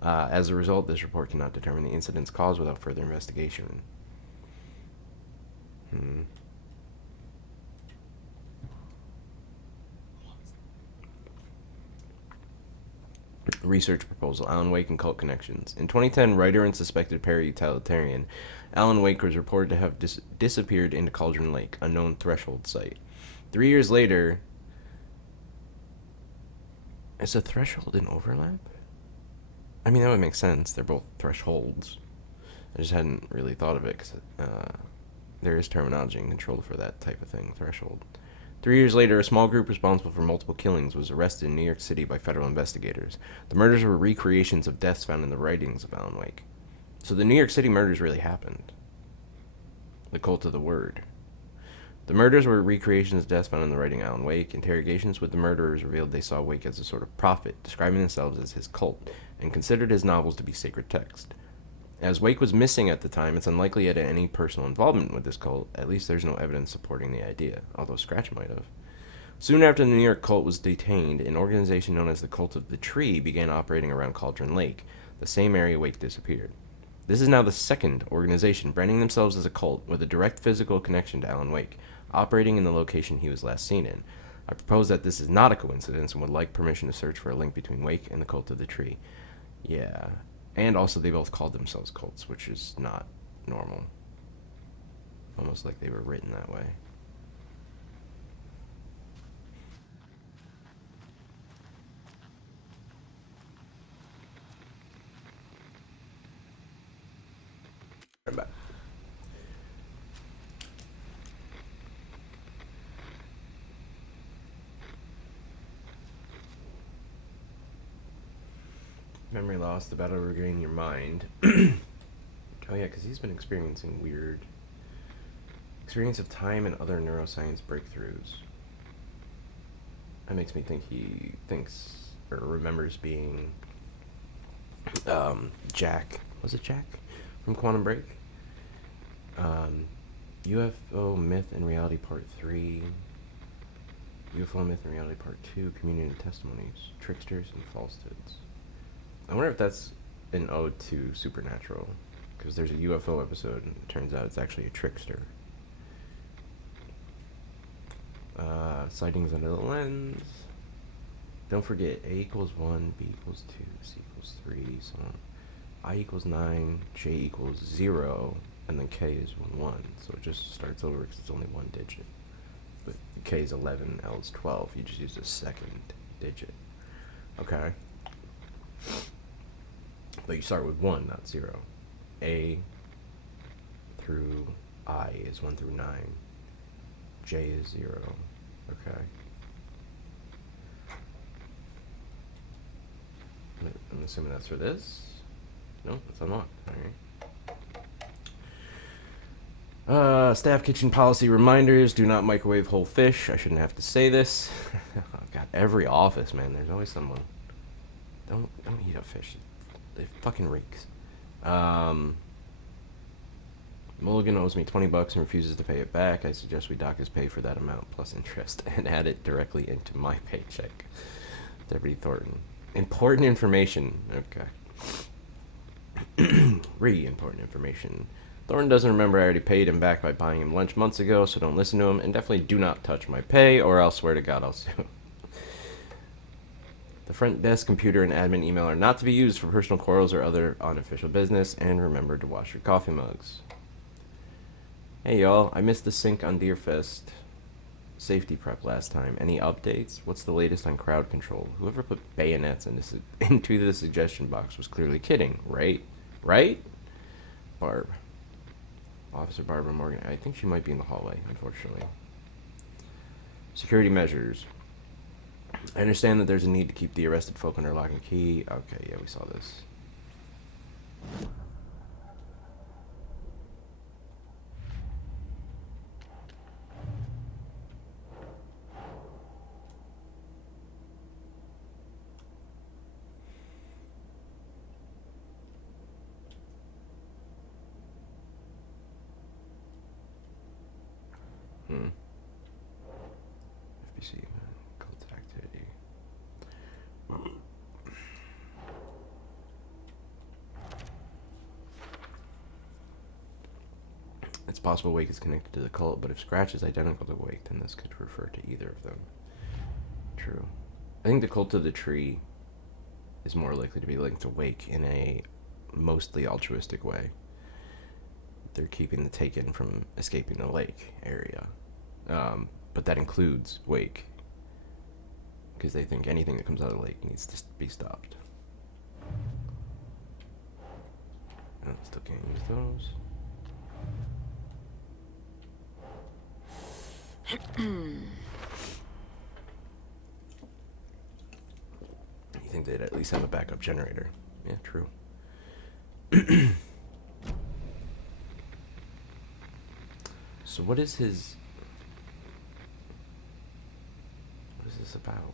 As a result, this report cannot determine the incident's cause without further investigation. Research proposal: Alan Wake and cult connections. In 2010, writer and suspected para-utilitarian Alan Wake was reported to have disappeared into Cauldron Lake, a known threshold site. 3 years later... Is a threshold an overlap? I mean, that would make sense. They're both thresholds. I just hadn't really thought of it, because there is terminology in Control for that type of thing, threshold. 3 years later, a small group responsible for multiple killings was arrested in New York City by federal investigators. The murders were recreations of deaths found in the writings of Alan Wake. So the New York City murders really happened. The cult of the word. The murders were recreations of deaths found in the writing of Alan Wake. Interrogations with the murderers revealed they saw Wake as a sort of prophet, describing themselves as his cult, and considered his novels to be sacred text. As Wake was missing at the time, it's unlikely he had any personal involvement with this cult. At least there's no evidence supporting the idea, although Scratch might have. Soon after the New York cult was detained, an organization known as the Cult of the Tree began operating around Cauldron Lake, the same area Wake disappeared. This is now the second organization branding themselves as a cult with a direct physical connection to Alan Wake, operating in the location he was last seen in. I propose that this is not a coincidence and would like permission to search for a link between Wake and the Cult of the Tree. Yeah. And also they both called themselves cults, which is not normal. Almost like they were written that way. I'm back. Memory loss, the battle to regain your mind. Oh yeah, because he's been experiencing weird experience of time and other neuroscience breakthroughs. That makes me think he thinks or remembers being Jack. Was it Jack from Quantum Break? UFO Myth and Reality Part 3. UFO Myth and Reality Part 2. Communion and Testimonies. Tricksters and Falsehoods. I wonder if that's an ode to Supernatural, because there's a UFO episode and it turns out it's actually a trickster. Sightings under the lens. Don't forget, A equals 1, B equals 2, C equals 3, so on. I equals 9, J equals 0, and then K is 1. So it just starts over because it's only one digit. But K is 11, L is 12. You just use the second digit. Okay. But you start with 1, not 0. A through I is 1 through 9. J is 0. Okay. I'm assuming that's for this. No, it's unlocked. Alright. Staff kitchen policy reminders. Do not microwave whole fish. I shouldn't have to say this. God, every office, man. There's always someone. Don't eat a fish. It fucking reeks. Mulligan owes me $20 and refuses to pay it back. I suggest we dock his pay for that amount plus interest and add it directly into my paycheck. Deputy Thornton. Important information. Okay. Important information. Thornton doesn't remember I already paid him back by buying him lunch months ago, so don't listen to him, and definitely do not touch my pay, or I'll swear to God I'll sue. The front desk computer and admin email are not to be used for personal quarrels or other unofficial business, and remember to wash your coffee mugs. Hey y'all, I missed the sync on Deerfest safety prep last time. Any updates? What's the latest on crowd control? Whoever put bayonets into the suggestion box was clearly kidding, right? Right? Barb. Officer Barbara Morgan. I think she might be in the hallway, unfortunately. Security measures. I understand that there's a need to keep the arrested folk under lock and key. Okay, yeah, we saw this. FBC cult activity. It's possible Wake is connected to the cult, but if Scratch is identical to Wake, then this could refer to either of them. True. I think the cult of the tree is more likely to be linked to Wake in a mostly altruistic way. They're keeping the Taken from escaping the lake area. But that includes Wake. Because they think anything that comes out of the lake needs to be stopped. I still can't use those. You think they'd at least have a backup generator? Yeah, true. So what is his... What is this about?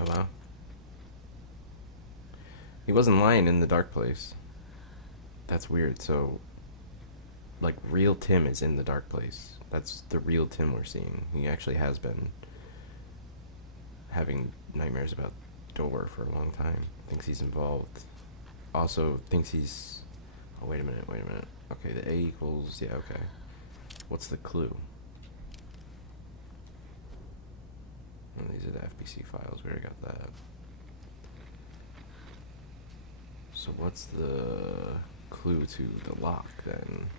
Oh, wow. He wasn't lying in the dark place. That's weird. So, like, real Tim is in the dark place. That's the real Tim we're seeing. He actually has been having nightmares about Door for a long time. Thinks he's involved. Also thinks he's... Oh, wait a minute. Okay, the A equals... Yeah, okay. What's the clue? Oh, these are the FBC files. We already got that. So what's the clue to the lock, then?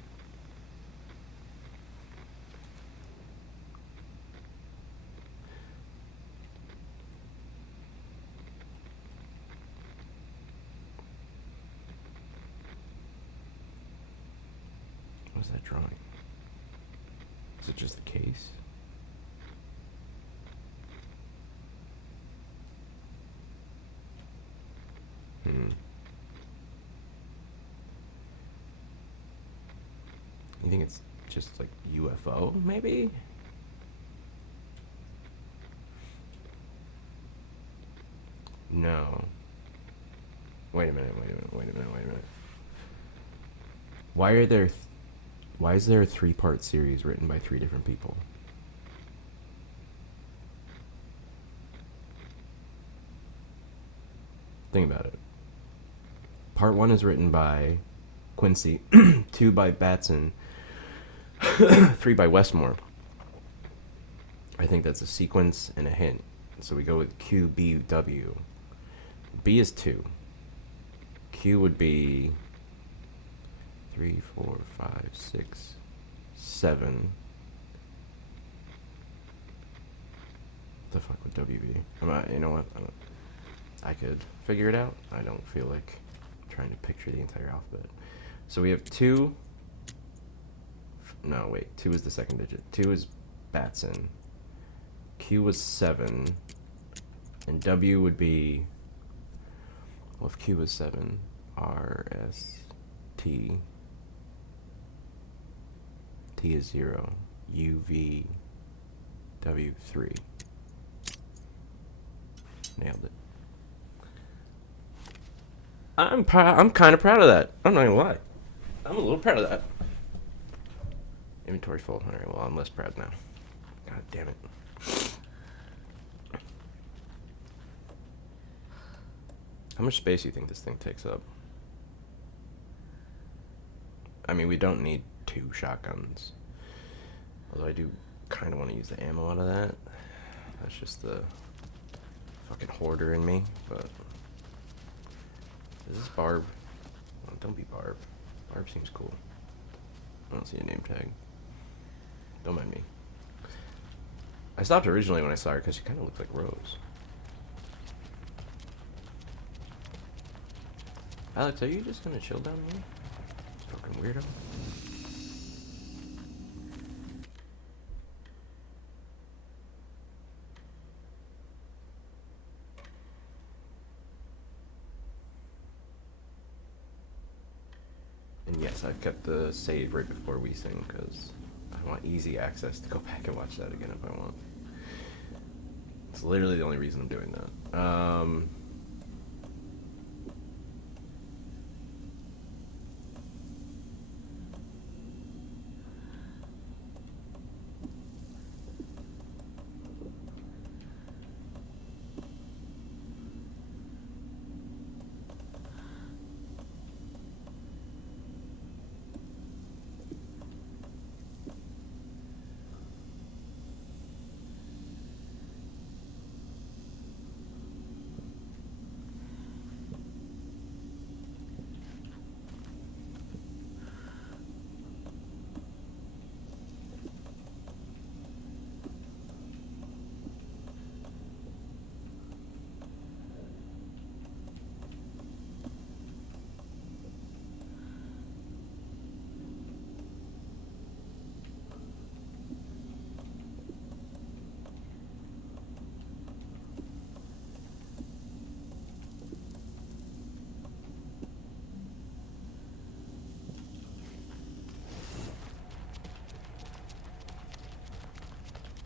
What is that drawing? Is it just the case? You think it's just like UFO, maybe? No. Wait a minute. Why is there a 3-part series written by 3 different people? Think about it. Part 1 is written by Quincy, 2 by Batson, 3 by Westmore. I think that's a sequence and a hint. So we go with Q, B, W. B is 2. Q would be 3, 4, 5, 6, 7. What the fuck would W be? You know what? I could figure it out. I don't feel like trying to picture the entire alphabet. So we have 2. No, wait. 2 is the second digit. 2 is Batson. Q was 7. And W would be... Well, if Q was 7, R, S, T. T is 0. U, V, W, 3. Nailed it. I'm kind of proud of that. I'm not gonna lie. I'm a little proud of that. Inventory full. Alright, well, I'm less proud now. God damn it. How much space do you think this thing takes up? I mean, we don't need 2 shotguns. Although I do kind of want to use the ammo out of that. That's just the fucking hoarder in me, but... Is this Barb? Oh, don't be Barb. Barb seems cool. I don't see a name tag. Don't mind me. I stopped originally when I saw her because she kind of looked like Rose. Alex, are you just gonna chill down here? Fucking weirdo. And yes, I've kept the save right before we sing because I want easy access to go back and watch that again if I want. It's literally the only reason I'm doing that.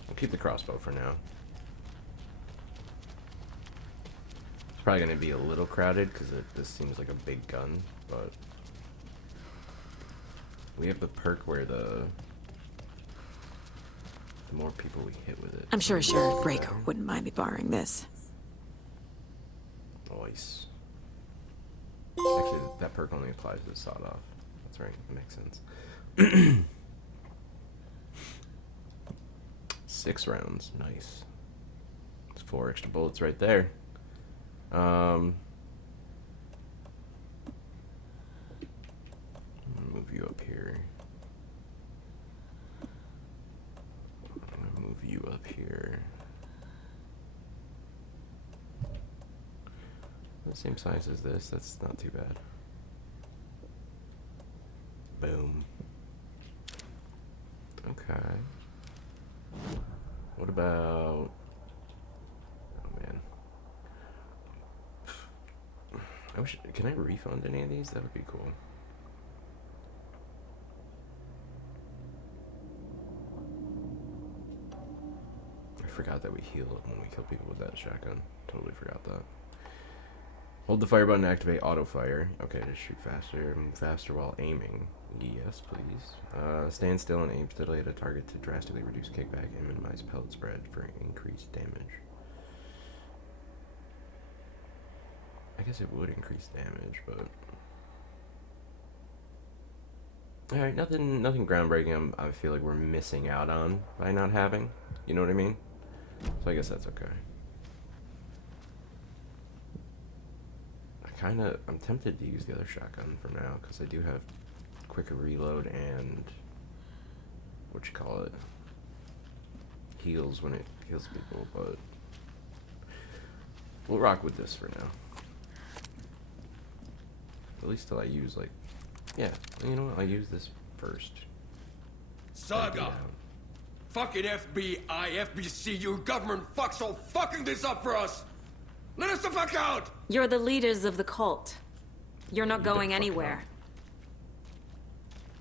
I'll keep the crossbow for now. It's probably going to be a little crowded because this seems like a big gun, but we have the perk where the more people we hit with it. I'm sure Sheriff Breaker wouldn't mind me borrowing this. Nice. Actually, that perk only applies to the sawed-off. That's right, that makes sense. 6 rounds, nice. There's 4 extra bullets right there. Move you up here. I'm gonna move you up here. The same size as this, that's not too bad. Boom. Okay. What about... Oh man. I wish... Can I refund any of these? That would be cool. I forgot that we heal when we kill people with that shotgun. Totally forgot that. Hold the fire button to activate auto fire. Okay, to shoot faster, move faster while aiming. Yes, please. Stand still and aim steadily at a target to drastically reduce kickback and minimize pellet spread for increased damage. I guess it would increase damage, but... Alright, nothing groundbreaking I feel like we're missing out on by not having. You know what I mean? So I guess that's okay. I'm tempted to use the other shotgun for now, because I do have quicker reload and, heals when it heals people, but we'll rock with this for now. At least till I use, yeah, you know what, I'll use this first. Saga! Fucking FBI, FBC, you government fucks all fucking this up for us! Let us the fuck out! You're the leaders of the cult. You're not going fuck anywhere.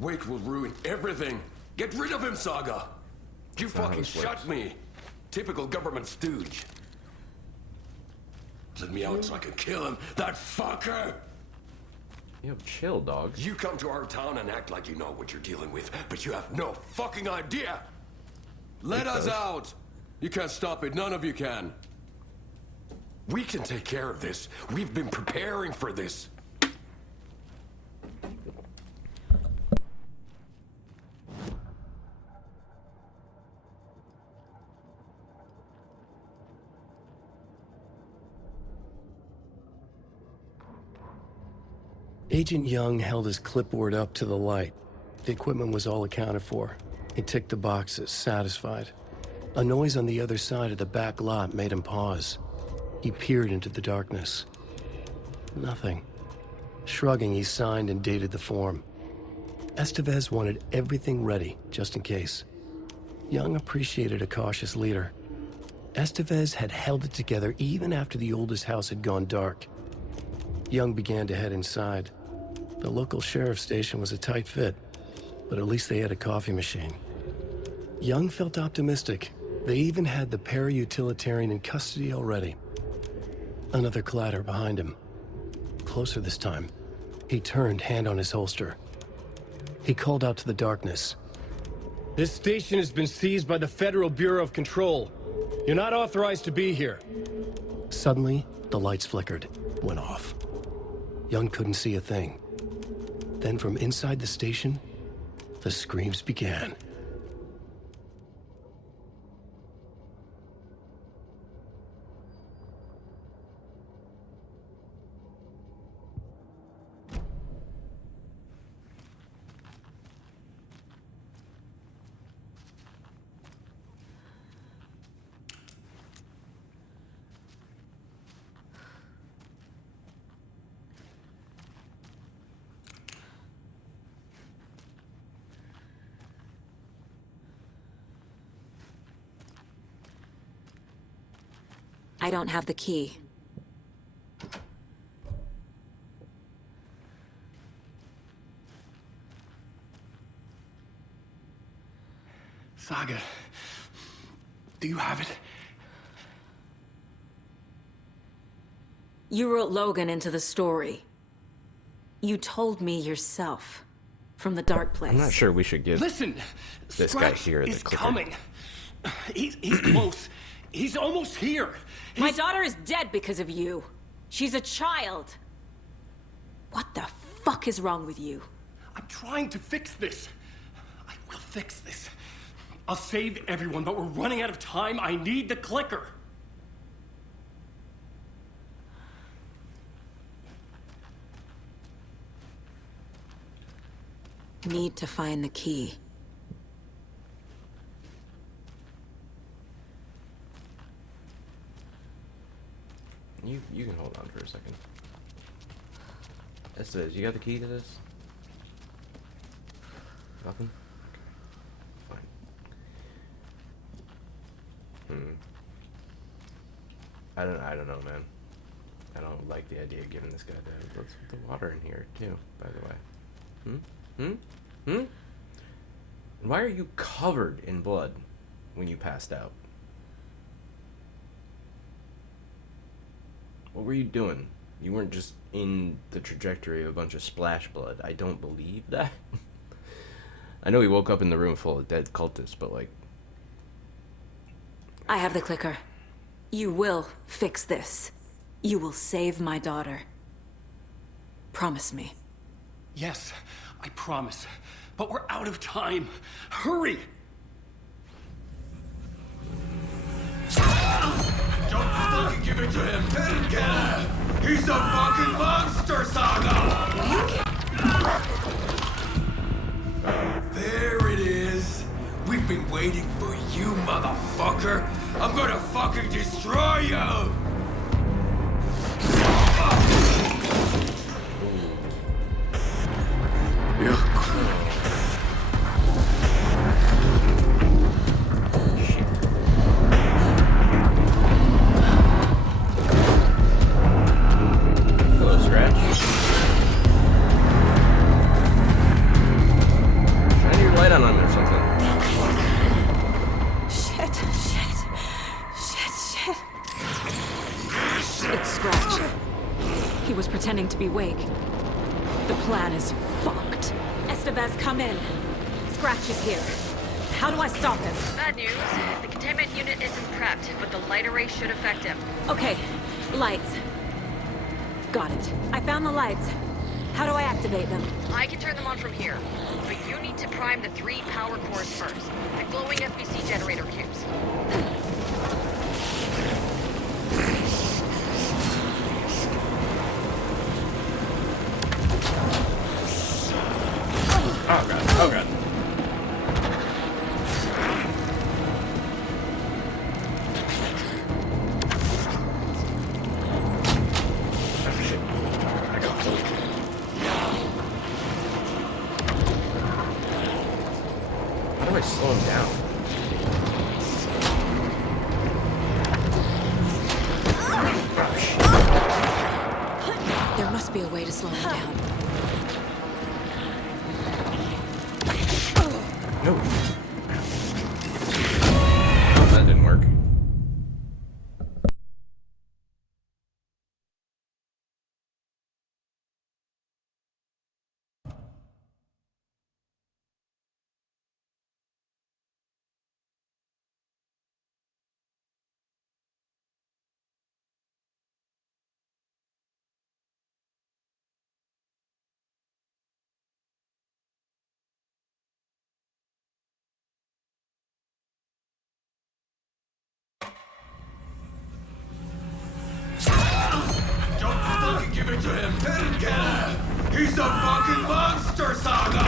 Wake will ruin everything. Get rid of him, Saga! You That's not how fucking this shot works. me! Typical government stooge. Let me out so I can kill him, that fucker! Yo, chill, dog. You come to our town and act like you know what you're dealing with, but you have no fucking idea! Let us out! You can't stop it, none of you can. We can take care of this. We've been preparing for this. Agent Young held his clipboard up to the light. The equipment was all accounted for. He ticked the boxes, satisfied. A noise on the other side of the back lot made him pause. He peered into the darkness. Nothing. Shrugging, he signed and dated the form. Estevez wanted everything ready, just in case. Young appreciated a cautious leader. Estevez had held it together even after the oldest house had gone dark. Young began to head inside. The local sheriff's station was a tight fit, but at least they had a coffee machine. Young felt optimistic. They even had the para-utilitarian in custody already. Another clatter behind him. Closer this time. He turned, hand on his holster. He called out to the darkness. "This station has been seized by the Federal Bureau of Control. You're not authorized to be here." Suddenly, the lights flickered, went off. Young couldn't see a thing. Then from inside the station, the screams began. I don't have the key. Saga, do you have it? You wrote Logan into the story. You told me yourself. From the dark place. I'm not sure we should give Listen, this guy Scratch here the is clicker. coming. He's close. He's almost here. My daughter is dead because of you. She's a child. What the fuck is wrong with you? I'm trying to fix this. I will fix this. I'll save everyone, but we're running out of time. I need the clicker. Need to find the key. You can hold on for a second. Estevez, you got the key to this? Nothing? Okay. Fine. I don't know, man. I don't like the idea of giving this guy what's with the water in here too, by the way. And why are you covered in blood when you passed out? What were you doing? You weren't just in the trajectory of a bunch of splash blood. I don't believe that. I know he woke up in the room full of dead cultists, but like... I have the clicker. You will fix this. You will save my daughter. Promise me. Yes, I promise. But we're out of time. Hurry! Don't fucking give it to him! Get him! He's a fucking monster, Saga! There it is! We've been waiting for you, motherfucker! I'm gonna fucking destroy you! He was pretending to be Wake. The plan is fucked. Estevez, come in. Scratch is here. How do I stop him? Bad news. The containment unit isn't prepped, but the light array should affect him. Okay, lights. Got it. I found the lights. How do I activate them? I can turn them on from here, but you need to prime the 3 power cores first. The glowing FBC generator cubes. Oh god, oh god. Oh shit. I got pulled. How do I slow him down? Oh shit. There must be a way to slow him down. No. Oh, that didn't work. Don't fucking give it to him! Didn't get him! He's a fucking monster, Saga!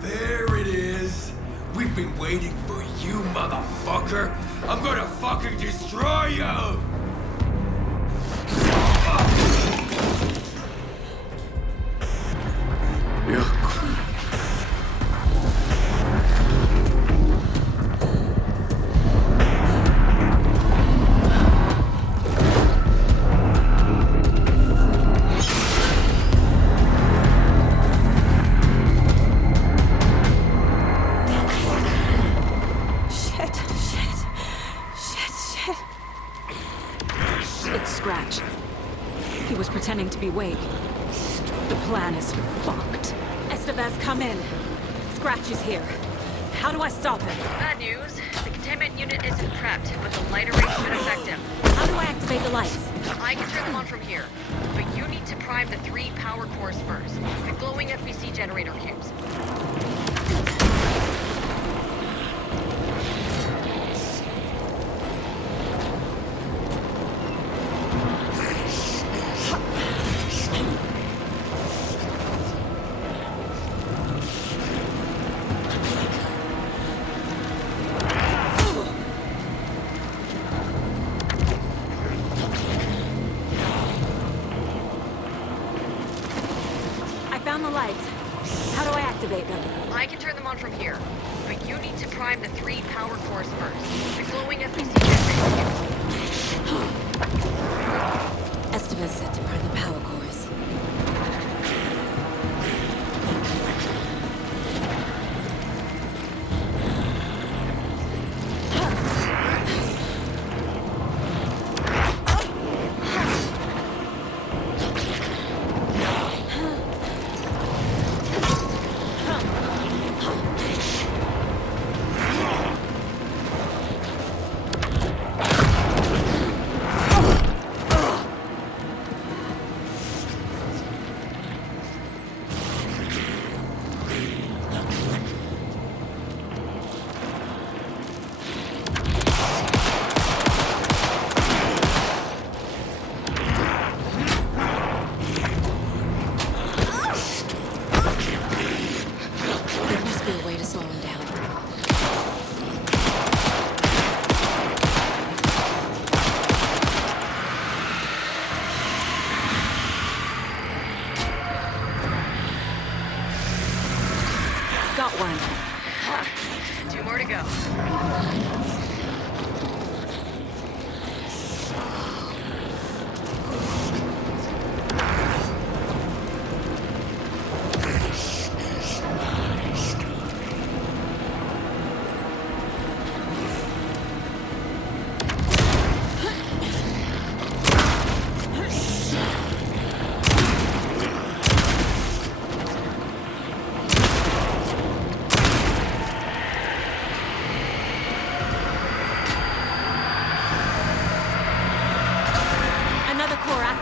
There it is! We've been waiting for you, motherfucker! I'm gonna fucking destroy you! It's Scratch. He was pretending to be Wake. The plan is fucked. Estevez, come in. Scratch is here. How do I stop him? Bad news. The containment unit isn't prepped, but the light array should affect him. How do I activate the lights? I can turn them on from here, but you need to prime the 3 power cores first. The glowing FBC generator cubes. Found the lights. How do I activate them? I can turn them on from here, but you need to prime the 3 power cores first. The glowing FBC generator cubes. Estevez said to prime the power cores.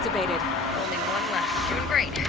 activated. Only one left. Doing great.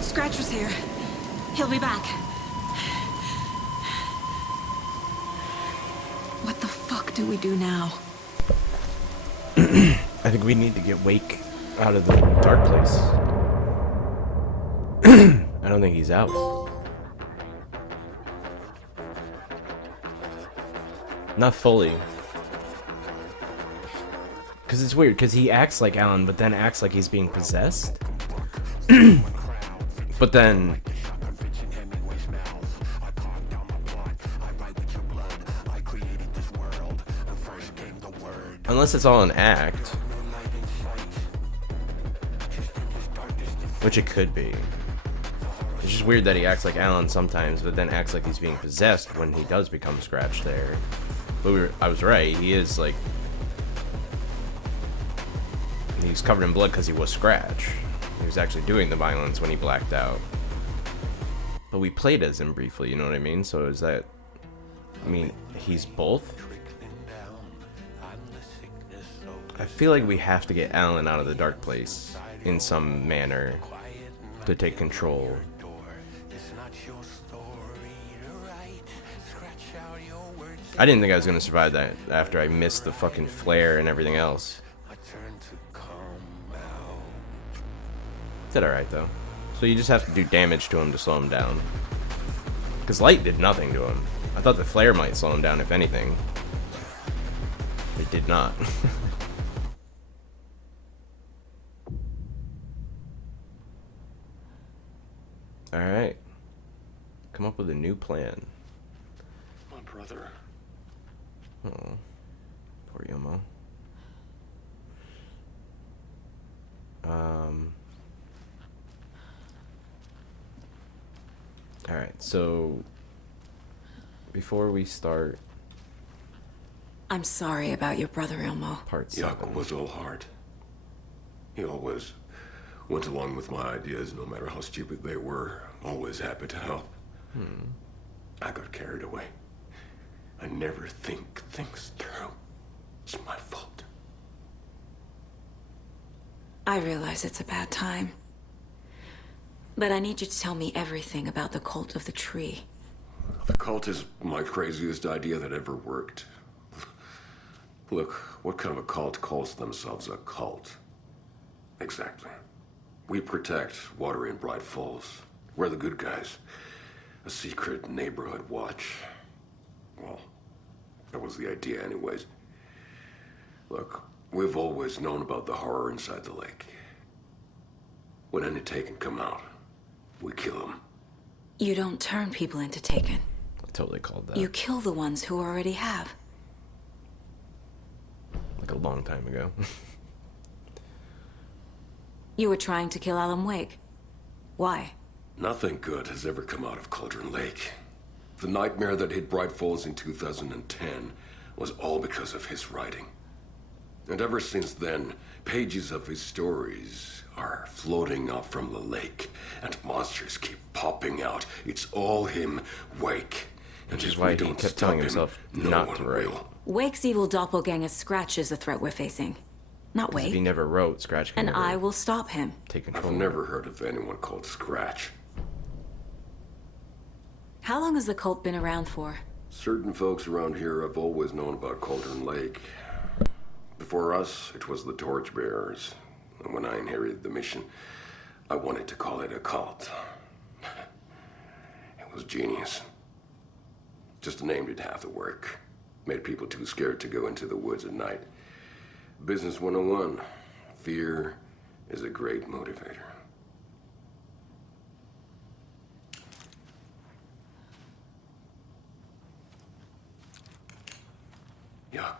Scratcher's here. He'll be back. What the fuck do we do now? I think we need to get Wake out of the dark place. I don't think he's out. Not fully. Because it's weird, because he acts like Alan, but then acts like he's being possessed. But then... Unless it's all an act. Which it could be. It's just weird that he acts like Alan sometimes, but then acts like he's being possessed when he does become Scratch there. But I was right, he is like... He's covered in blood because he was Scratch. He was actually doing the violence when he blacked out. But we played as him briefly, you know what I mean? So is that... I mean, he's both? I feel like we have to get Alan out of the dark place in some manner to take control. I didn't think I was going to survive that after I missed the fucking flare and everything else. Did alright though. So you just have to do damage to him to slow him down. Because light did nothing to him. I thought the flare might slow him down if anything. It did not. Alright. Come up with a new plan. My brother. Oh. Poor Yomo. Alright, so before we start I'm sorry about your brother, Ilmo. part 7. Jakob was all heart. He always went along with my ideas, no matter how stupid they were. Always happy to help. I got carried away. I never think things through. It's my fault. I realize it's a bad time. But I need you to tell me everything about the cult of the tree. The cult is my craziest idea that ever worked. Look, what kind of a cult calls themselves a cult? Exactly. We protect Water in Bright Falls. We're the good guys. A secret neighborhood watch. Well, that was the idea anyways. Look, we've always known about the horror inside the lake. When any Taken come out, we kill them. You don't turn people into Taken. I totally called that. You kill the ones who already have. Like a long time ago. You were trying to kill Alan Wake. Why? Nothing good has ever come out of Cauldron Lake. The nightmare that hit Bright Falls in 2010 was all because of his writing. And ever since then, pages of his stories are floating up from the lake, and monsters keep popping out. It's all him, Wake. And Which is if why we he don't kept stop telling him, himself no not one to write. will. Wake's evil doppelganger Scratch is the threat we're facing. Not If he Wake. never wrote, Scratch can And never I will stop him. take I've control. never heard of anyone called Scratch. How long has the cult been around for? Certain folks around here have always known about Cauldron Lake. Before us, it was the Torchbearers. And when I inherited the mission, I wanted to call it a cult. It was genius. Just a name did half the work. Made people too scared to go into the woods at night. Business 101. Fear is a great motivator. Yeah.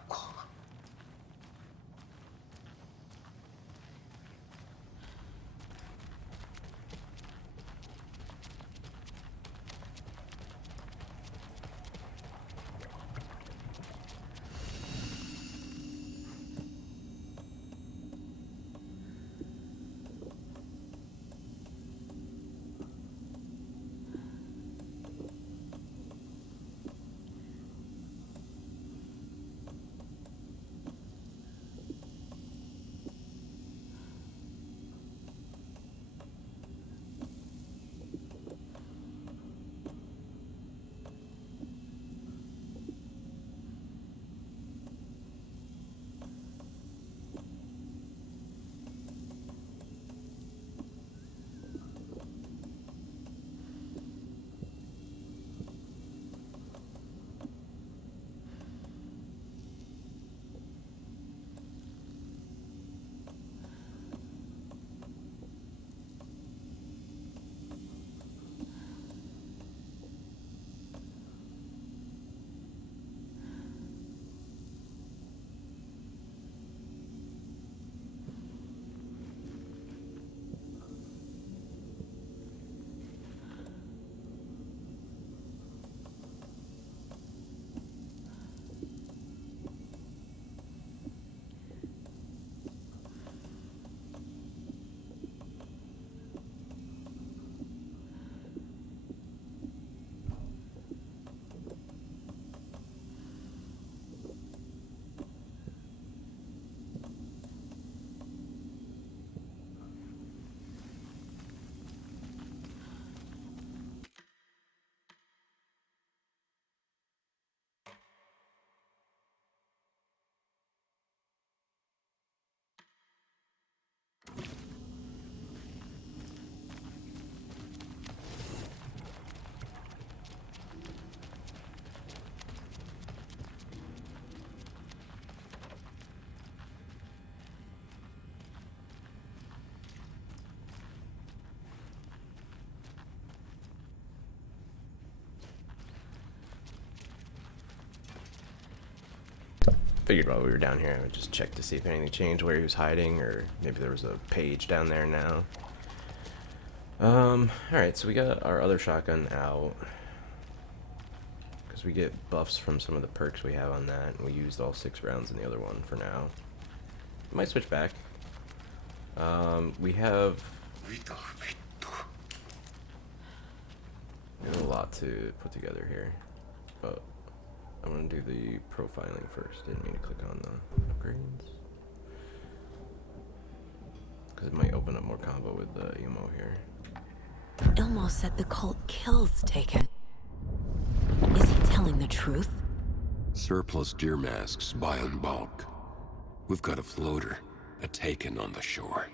Figured while we were down here, I would just check to see if anything changed, where he was hiding, or maybe there was a page down there now. Alright, so we got our other shotgun out. Because we get buffs from some of the perks we have on that, and we used all 6 rounds in the other one for now. Might switch back. We have a lot to put together here, but I'm going to do the profiling first. Didn't mean to click on the upgrades. Because it might open up more combo with the emo here. Ilmo said the cult kills Taken. Is he telling the truth? Surplus deer masks buy in bulk. We've got a floater, a Taken on the shore.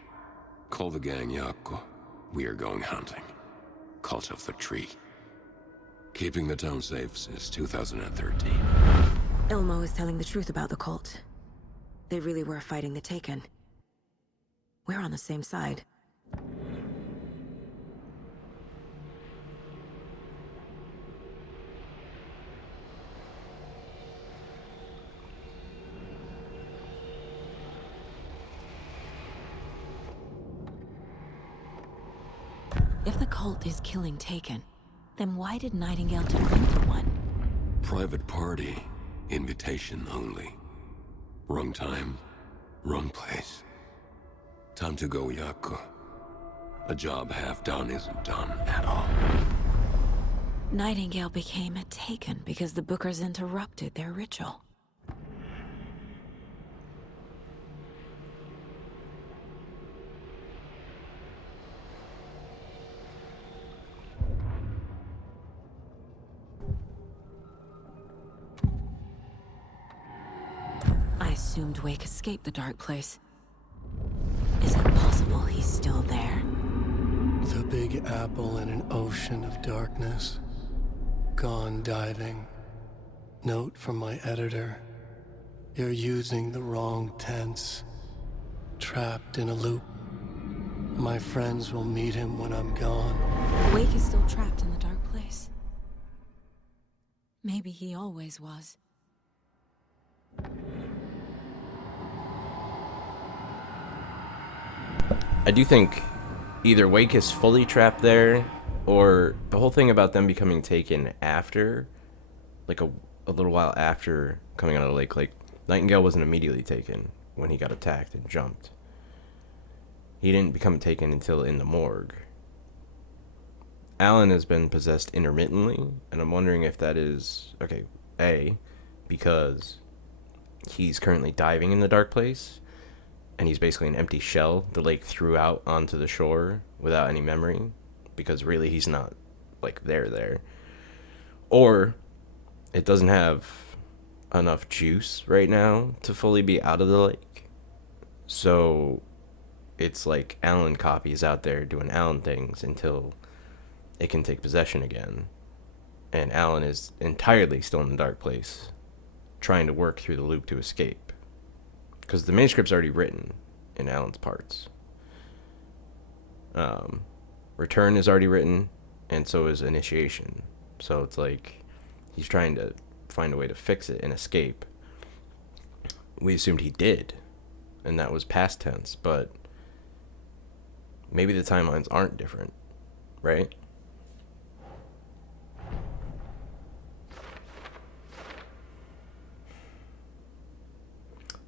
Call the gang Yako. We are going hunting. Cult of the Tree. Keeping the town safe since 2013. Ilmo is telling the truth about the cult. They really were fighting the Taken. We're on the same side. If the cult is killing Taken, then why did Nightingale turn into one? Private party. Invitation only. Wrong time, wrong place. Time to go, Yako. A job half done isn't done at all. Nightingale became a Taken because the Bookers interrupted their ritual. I assumed Wake escaped the dark place. Is it possible he's still there? The Big Apple in an ocean of darkness. Gone diving. Note from my editor. You're using the wrong tense. Trapped in a loop. My friends will meet him when I'm gone. Wake is still trapped in the dark place. Maybe he always was. I do think either Wake is fully trapped there, or the whole thing about them becoming taken after, like a little while after coming out of the lake. Like, Nightingale wasn't immediately taken when he got attacked and jumped. He didn't become taken until in the morgue. Alan has been possessed intermittently, and I'm wondering if that is, okay, A, because he's currently diving in the dark place, and he's basically an empty shell the lake threw out onto the shore without any memory, because really he's not, like, there. Or it doesn't have enough juice right now to fully be out of the lake. So it's like Alan copies out there doing Alan things until it can take possession again. And Alan is entirely still in the dark place, trying to work through the loop to escape. Because the manuscript's already written in Alan's parts. Return is already written, and so is Initiation. So it's like he's trying to find a way to fix it and escape. We assumed he did, and that was past tense, but maybe the timelines aren't different, right?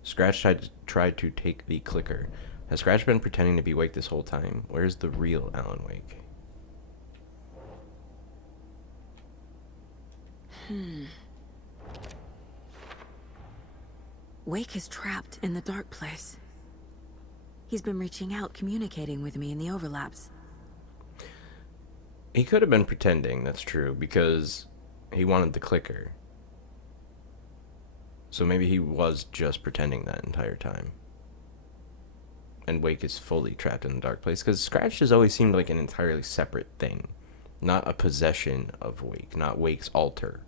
Scratch tried to take the clicker. Has Scratch been pretending to be Wake this whole time? Where's the real Alan Wake? Wake is trapped in the dark place. He's been reaching out, communicating with me in the overlaps. He could have been pretending, that's true, because he wanted the clicker. So maybe he was just pretending that entire time. And Wake is fully trapped in the dark place, because Scratch has always seemed like an entirely separate thing. Not a possession of Wake, not Wake's alter.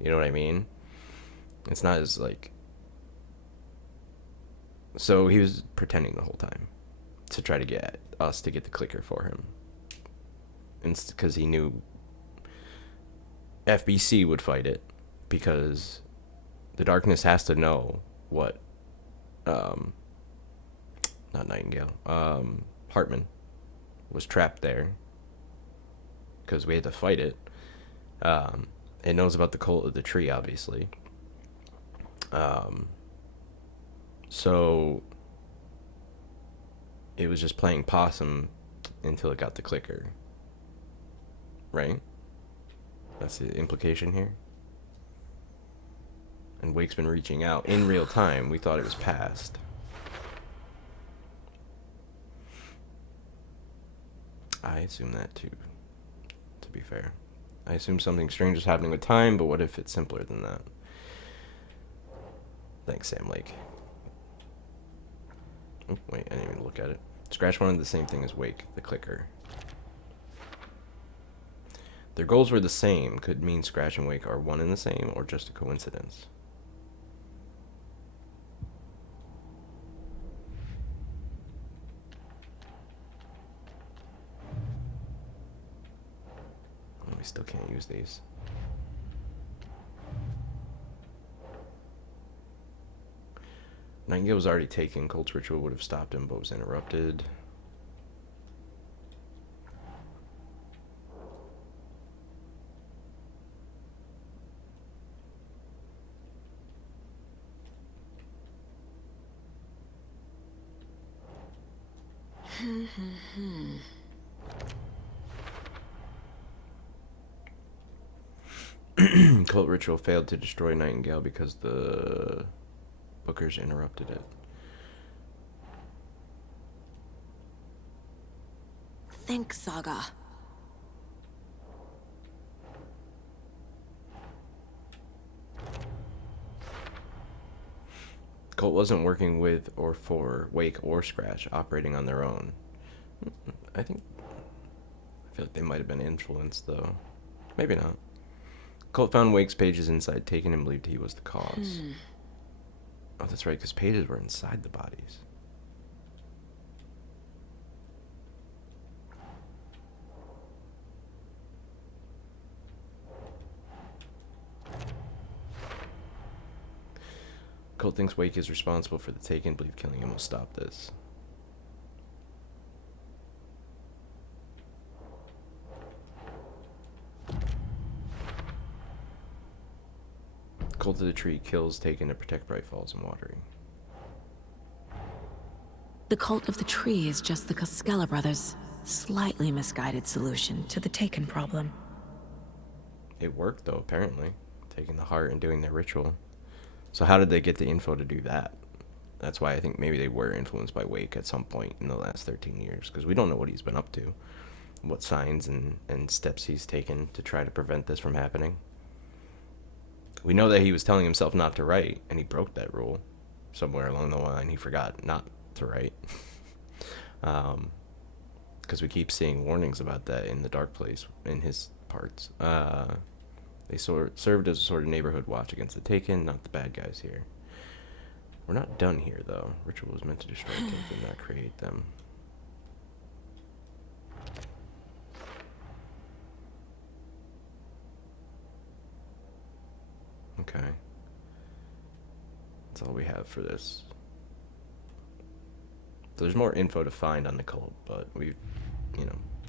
You know what I mean? It's not as like... So he was pretending the whole time to try to get us to get the clicker for him. Because he knew FBC would fight it, because the darkness has to know what not Nightingale, Hartman was trapped there, because we had to fight it. It knows about the cult of the tree, obviously. So it was just playing possum until it got the clicker. Right? That's the implication here. And Wake's been reaching out in real time. We thought it was past. I assume that too, to be fair. I assume something strange is happening with time, but what if it's simpler than that? Thanks, Sam Lake. Oh, wait, I didn't even look at it. Scratch wanted the same thing as Wake, the clicker. Their goals were the same. Could mean Scratch and Wake are one and the same, or just a coincidence. Oh, we still can't use these. Nightingale was already taken. Cult's ritual would have stopped him, but was interrupted. Cult ritual failed to destroy Nightingale because the Bookers interrupted it. Think, Saga. Cult wasn't working with or for Wake or Scratch, operating on their own. I feel like they might have been influenced, though. Maybe not. Cult found Wake's pages inside Taken and believed he was the cause. Oh, that's right, because pages were inside the bodies. Cult thinks Wake is responsible for the Taken, believe killing him will stop this. Cult of the Tree kills Taken to protect Bright Falls and Watering. The Cult of the Tree is just the Costello brothers' slightly misguided solution to the Taken problem. It worked, though, apparently. Taking the heart and doing their ritual. So how did they get the info to do that? That's why I think maybe they were influenced by Wake at some point in the last 13 years. Because we don't know what he's been up to. What signs and steps he's taken to try to prevent this from happening. We know that he was telling himself not to write, and he broke that rule. Somewhere along the line, he forgot not to write. Because we keep seeing warnings about that in the Dark Place, in his parts. They served as a sort of neighborhood watch against the Taken, not the bad guys here. We're not done here, though. Ritual was meant to destroy Taken, not create them. Okay. That's all we have for this. So there's more info to find on the cult, but we've,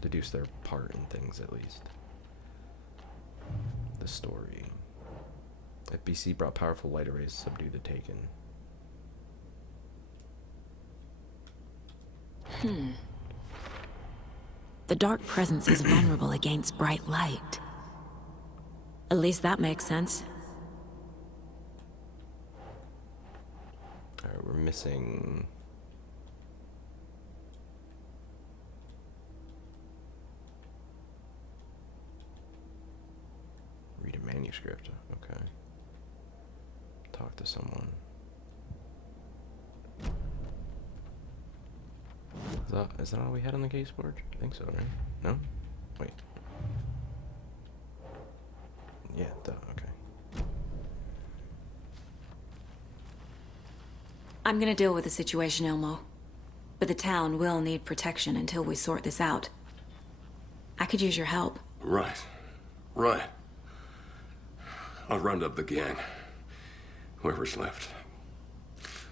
deduced their part in things at least. The story. FBC brought powerful light arrays to subdue the Taken. The dark presence is vulnerable against bright light. At least that makes sense. Alright, we're missing... Read a manuscript. Okay. Talk to someone. Is that all we had on the case board? I think so, right? No? Wait. Yeah, duh, okay. I'm gonna deal with the situation, Elmo. But the town will need protection until we sort this out. I could use your help. Right. I'll round up the gang. Whoever's left.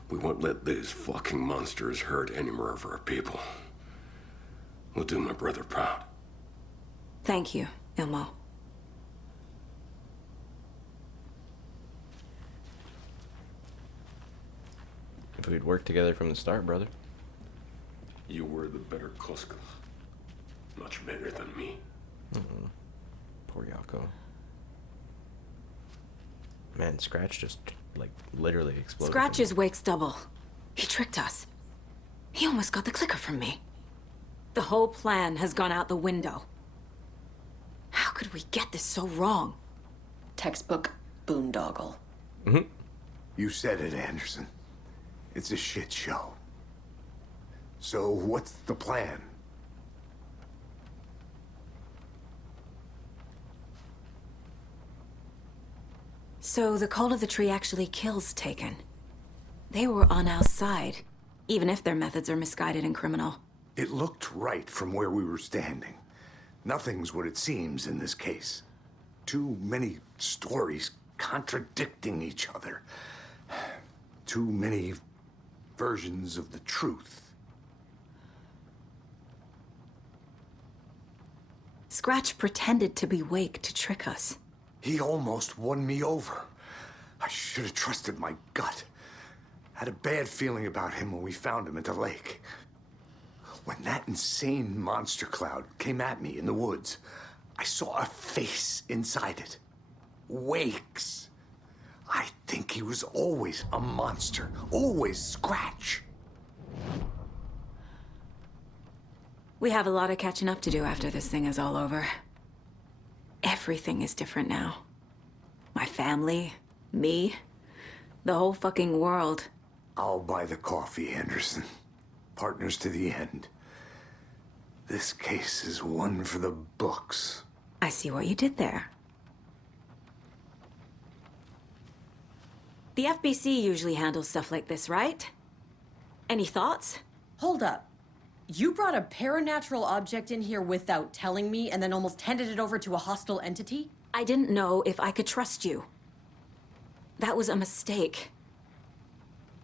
We won't let these fucking monsters hurt any more of our people. We'll do my brother proud. Thank you, Elmo. If we'd worked together from the start, brother. You were the better Koska. Much better than me. Poor Yako. Man, Scratch just, literally exploded. Scratch is Wake's double. He tricked us. He almost got the clicker from me. The whole plan has gone out the window. How could we get this so wrong? Textbook boondoggle. You said it, Anderson. It's a shit show. So what's the plan? So the Cult of the Tree actually kills Taken. They were on our side, even if their methods are misguided and criminal. It looked right from where we were standing. Nothing's what it seems in this case. Too many stories contradicting each other. Too many versions of the truth. Scratch pretended to be Wake to trick us. He almost won me over. I should have trusted my gut. Had a bad feeling about him when we found him at the lake. When that insane monster cloud came at me in the woods, I saw a face inside it. Wake's. I think he was always a monster. Always Scratch. We have a lot of catching up to do after this thing is all over. Everything is different now. My family, me, the whole fucking world. I'll buy the coffee, Anderson. Partners to the end. This case is one for the books. I see what you did there. The FBC usually handles stuff like this, right? Any thoughts? Hold up. You brought a paranatural object in here without telling me and then almost handed it over to a hostile entity? I didn't know if I could trust you. That was a mistake.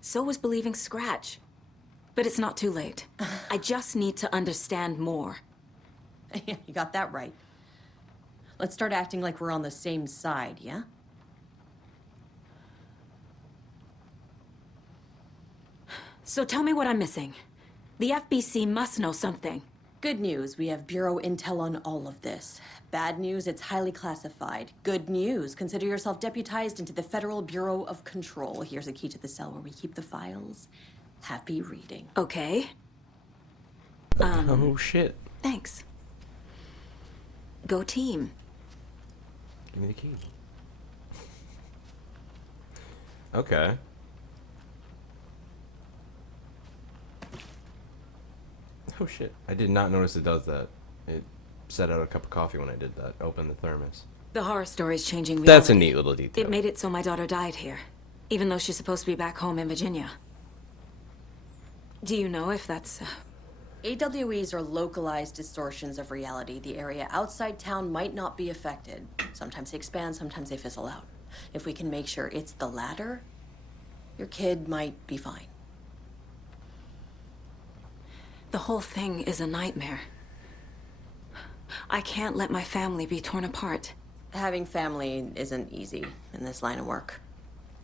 So was believing Scratch. But it's not too late. I just need to understand more. Yeah, you got that right. Let's start acting like we're on the same side, yeah? So tell me what I'm missing. The FBC must know something. Good news, we have Bureau intel on all of this. Bad news, it's highly classified. Good news, consider yourself deputized into the Federal Bureau of Control. Here's a key to the cell where we keep the files. Happy reading. Okay. Oh shit. Thanks. Go team. Give me the key. Okay. Oh shit. I did not notice it does that. It set out a cup of coffee when I did that. Open the thermos. The horror story's changing reality. That's a neat little detail. It made it so my daughter died here, even though she's supposed to be back home in Virginia. Do you know if that's... AWEs are localized distortions of reality. The area outside town might not be affected. Sometimes they expand, sometimes they fizzle out. If we can make sure it's the latter, your kid might be fine. The whole thing is a nightmare. I can't let my family be torn apart. Having family isn't easy in this line of work.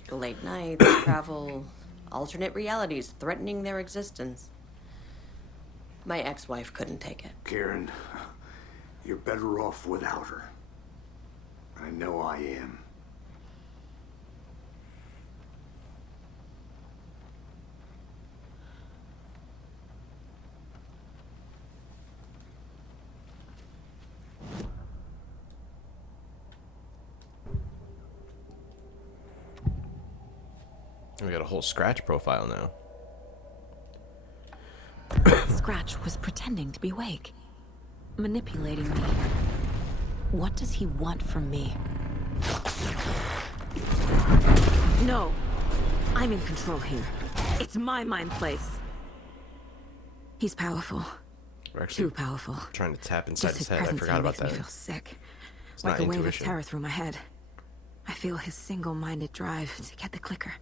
Late nights, travel, alternate realities threatening their existence. My ex-wife couldn't take it. Karen, you're better off without her. I know I am. We got a whole Scratch profile now. Scratch was pretending to be awake, manipulating me. What does he want from me? No. I'm in control here. It's my mind place. He's powerful. We're actually Too powerful. trying to tap inside Just his his head. I presence forgot here about makes that. me feel sick. It's Like not a wave of intuition. terror through my head. I feel his single-minded drive to get the clicker.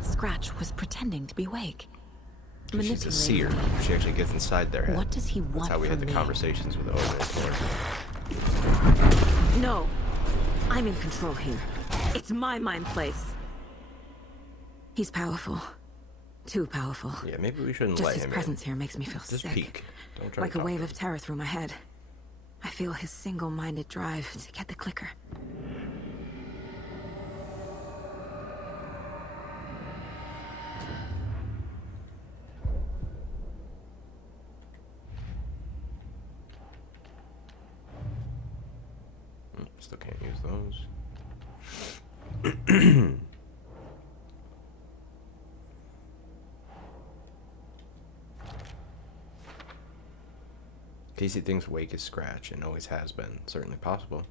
Scratch was pretending to be awake, She's a manipulating seer. me. She actually gets inside their head. What does he That's want how we had from the me? conversations with Odin and Thor. No. I'm in control here. It's my mind place. He's powerful. Too powerful. Yeah, maybe we shouldn't Just let his him presence here makes me feel Just sick. peek. Don't try Like to a talk wave to of terror through my head. I feel his single-minded drive to get the clicker. Still can't use those. Casey thinks Wake is Scratch and always has been. Certainly possible.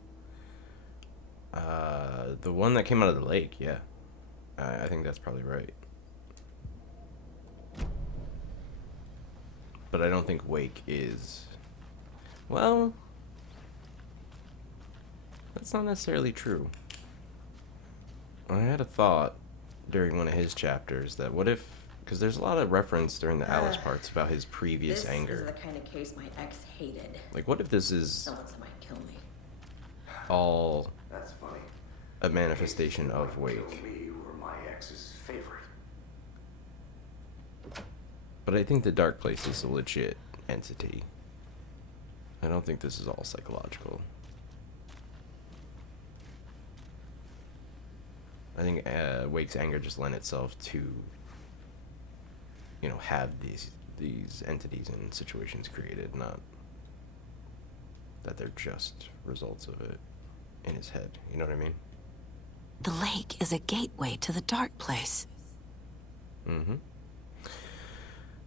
The one that came out of the lake, yeah. I think that's probably right. But I don't think Wake is... Well... That's not necessarily true. I had a thought during one of his chapters that what if... Because there's a lot of reference during the Alice parts about his previous This anger. is the kind of case my ex hated. Like, what if this is Someone might kill me. all That's funny. a manifestation of Wake? Kill me or my ex's favorite. But I think the Dark Place is a legit entity. I don't think this is all psychological. I think Wake's anger just lent itself to, you know, have these entities and situations created, not that they're just results of it in his head. You know what I mean? The lake is a gateway to the dark place. Mm-hmm.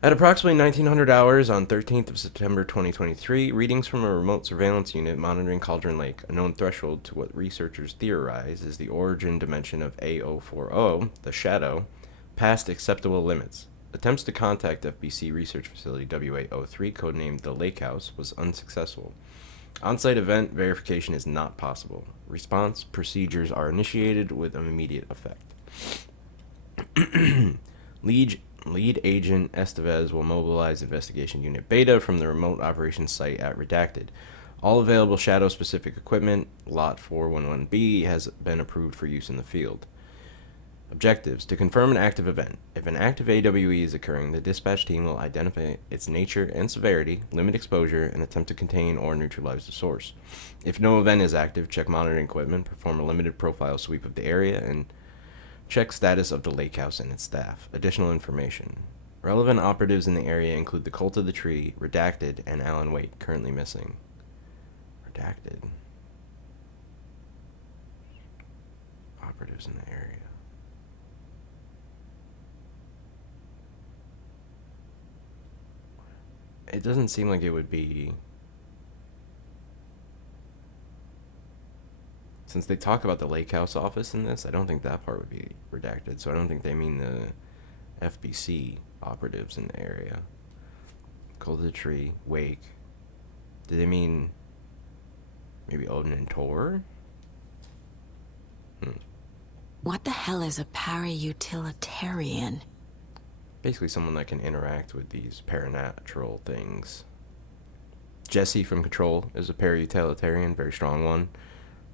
At approximately 1900 hours on 13th of September 2023, readings from a remote surveillance unit monitoring Cauldron Lake, a known threshold to what researchers theorize is the origin dimension of A040, the Shadow, passed acceptable limits. Attempts to contact FBC Research Facility WA03, codenamed the Lake House, was unsuccessful. On-site event verification is not possible. Response procedures are initiated with immediate effect. Lead agent Estevez will mobilize Investigation Unit Beta from the remote operations site at Redacted. All available Shadow-specific equipment, Lot 411B, has been approved for use in the field. Objectives: to confirm an active event. If an active AWE is occurring, the dispatch team will identify its nature and severity, limit exposure, and attempt to contain or neutralize the source. If no event is active, check monitoring equipment, perform a limited profile sweep of the area, and check status of the lake house and its staff. Additional information. Relevant operatives in the area include the Cult of the Tree, Redacted, and Alan Wake, currently missing. Redacted. Operatives in the area. It doesn't seem like it would be... Since they talk about the Lake House office in this, I don't think that part would be redacted. So I don't think they mean the FBC operatives in the area. Cult of the Tree, Wake. Do they mean maybe Odin and Tor? What the hell is a para-utilitarian? Basically someone that can interact with these paranatural things. Jessie from Control is a para-utilitarian, very strong one.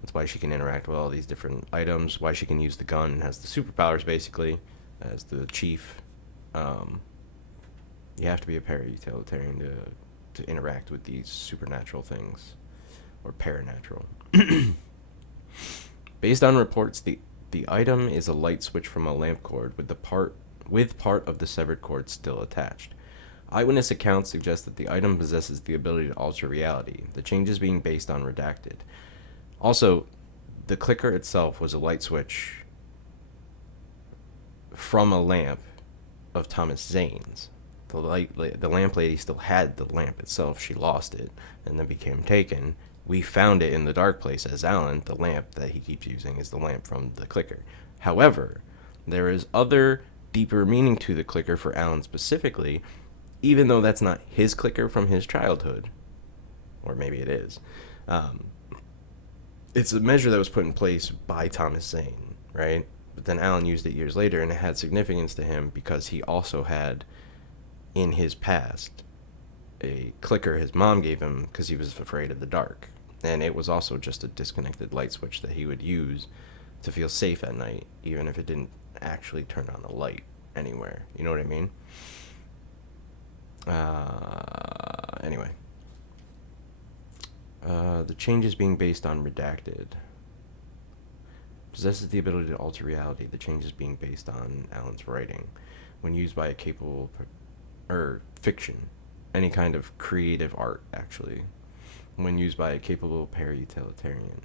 That's why she can interact with all these different items, why she can use the gun and has the superpowers, basically, as the chief. You have to be a para-utilitarian to interact with these supernatural things, or paranatural. Based on reports, the item is a light switch from a lamp cord with part of the severed cord still attached. Eyewitness accounts suggest that the item possesses the ability to alter reality, the changes being based on Redacted. Also, the clicker itself was a light switch from a lamp of Thomas Zane's. The lamp lady still had the lamp itself. She lost it and then became taken. We found it in the dark place as Alan. The lamp that he keeps using is the lamp from the clicker. However, there is other deeper meaning to the clicker for Alan specifically, even though that's not his clicker from his childhood. Or maybe it is. It's a measure that was put in place by Thomas Zane, right? But then Alan used it years later, and it had significance to him because he also had, in his past, a clicker his mom gave him because he was afraid of the dark. And it was also just a disconnected light switch that he would use to feel safe at night, even if it didn't actually turn on a light anywhere. You know what I mean? Anyway. The changes being based on Redacted. Possesses the ability to alter reality. The changes being based on Alan's writing. When used by a capable... fiction. Any kind of creative art, actually. When used by a capable para-utilitarian.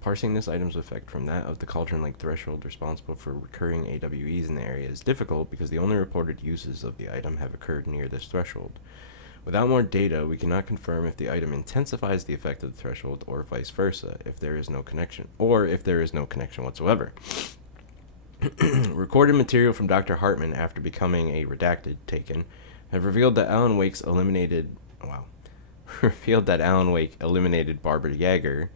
Parsing this item's effect from that of the Cauldron Lake threshold responsible for recurring AWEs in the area is difficult because the only reported uses of the item have occurred near this threshold. Without more data, we cannot confirm if the item intensifies the effect of the threshold or vice versa, if there is no connection whatsoever. Recorded material from Dr. Hartman after becoming a Redacted taken have revealed that Alan Wake eliminated Barbara Yeager,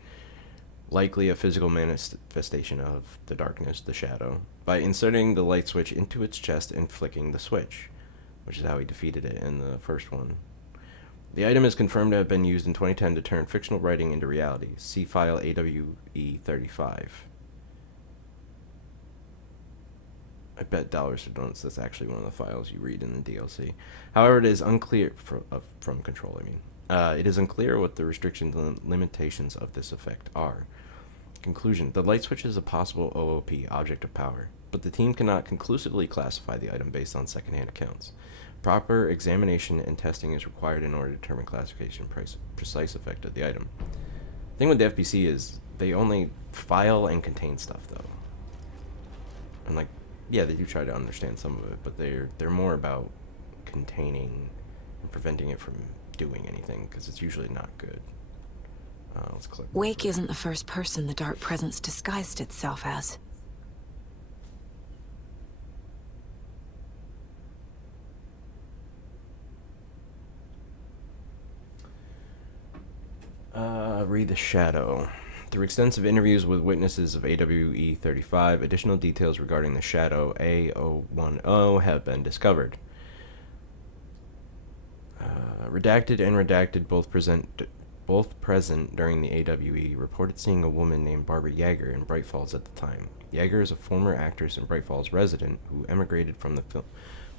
likely a physical manifestation of the darkness, the shadow, by inserting the light switch into its chest and flicking the switch, which is how he defeated it in the first one. The item is confirmed to have been used in 2010 to turn fictional writing into reality. See file AWE 35. I bet dollars to donuts that's actually one of the files you read in the DLC. However, it is unclear from Control, it is unclear what the restrictions and limitations of this effect are. Conclusion. The light switch is a possible OOP, object of power, but the team cannot conclusively classify the item based on secondhand accounts. Proper examination and testing is required in order to determine classification precise effect of the item. The thing with the FBC is they only file and contain stuff, though. And yeah, they do try to understand some of it, but they're more about containing and preventing it from doing anything, because it's usually not good. Let's click. Wake isn't the first person the dark presence disguised itself as. Read the Shadow. Through extensive interviews with witnesses of AWE 35, additional details regarding the Shadow A010 have been discovered. Redacted and Redacted, both present during the AWE, reported seeing a woman named Barbara Yeager in Bright Falls at the time. Yeager is a former actress and Bright Falls resident who emigrated from the film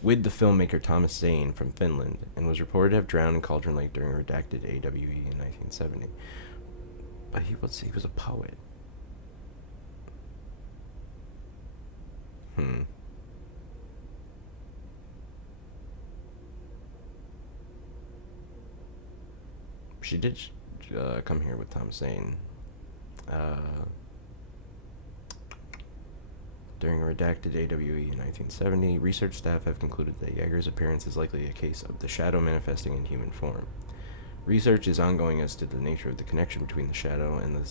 with the filmmaker Thomas Zane from Finland, and was reported to have drowned in Cauldron Lake during a redacted AWE in 1970. But he was a poet. She did come here with Thomas Zane. During a redacted AWE in 1970, research staff have concluded that Yeager's appearance is likely a case of the shadow manifesting in human form. Research is ongoing as to the nature of the connection between the shadow and the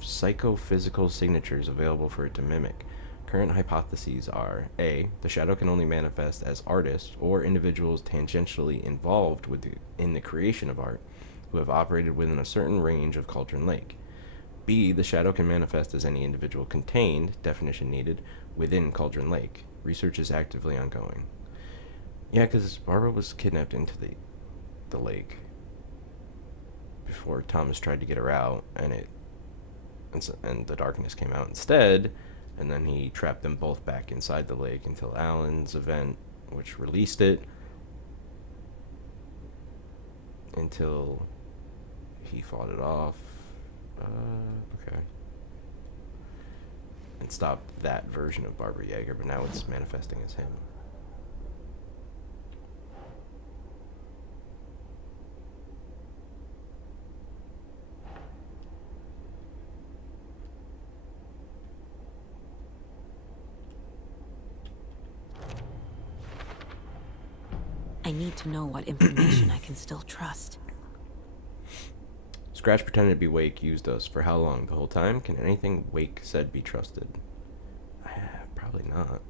psychophysical signatures available for it to mimic. Current hypotheses are: A, the shadow can only manifest as artists or individuals tangentially involved in the creation of art who have operated within a certain range of Cauldron Lake. B, the shadow can manifest as any individual contained, definition needed, within Cauldron Lake. Research is actively ongoing. Yeah, because Barbara was kidnapped into the lake before Thomas tried to get her out, and the darkness came out instead, and then he trapped them both back inside the lake until Alan's event, which released it, until he fought it off. Okay. And stopped that version of Barbara Yeager, but now it's manifesting as him. I need to know what information I can still trust. Scratch pretended to be Wake, used us. For how long? The whole time? Can anything Wake said be trusted? Probably not.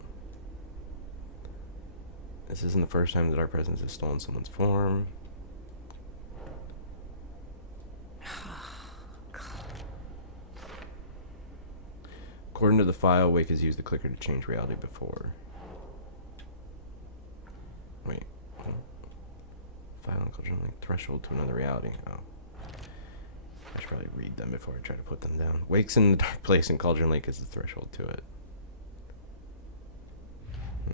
This isn't the first time that our presence has stolen someone's form. According to the file, Wake has used the clicker to change reality before. Wait. File and Cauldron Lake threshold to another reality. Oh. I should probably read them before I try to put them down. Wake's in the dark place and Cauldron Lake is the threshold to it. I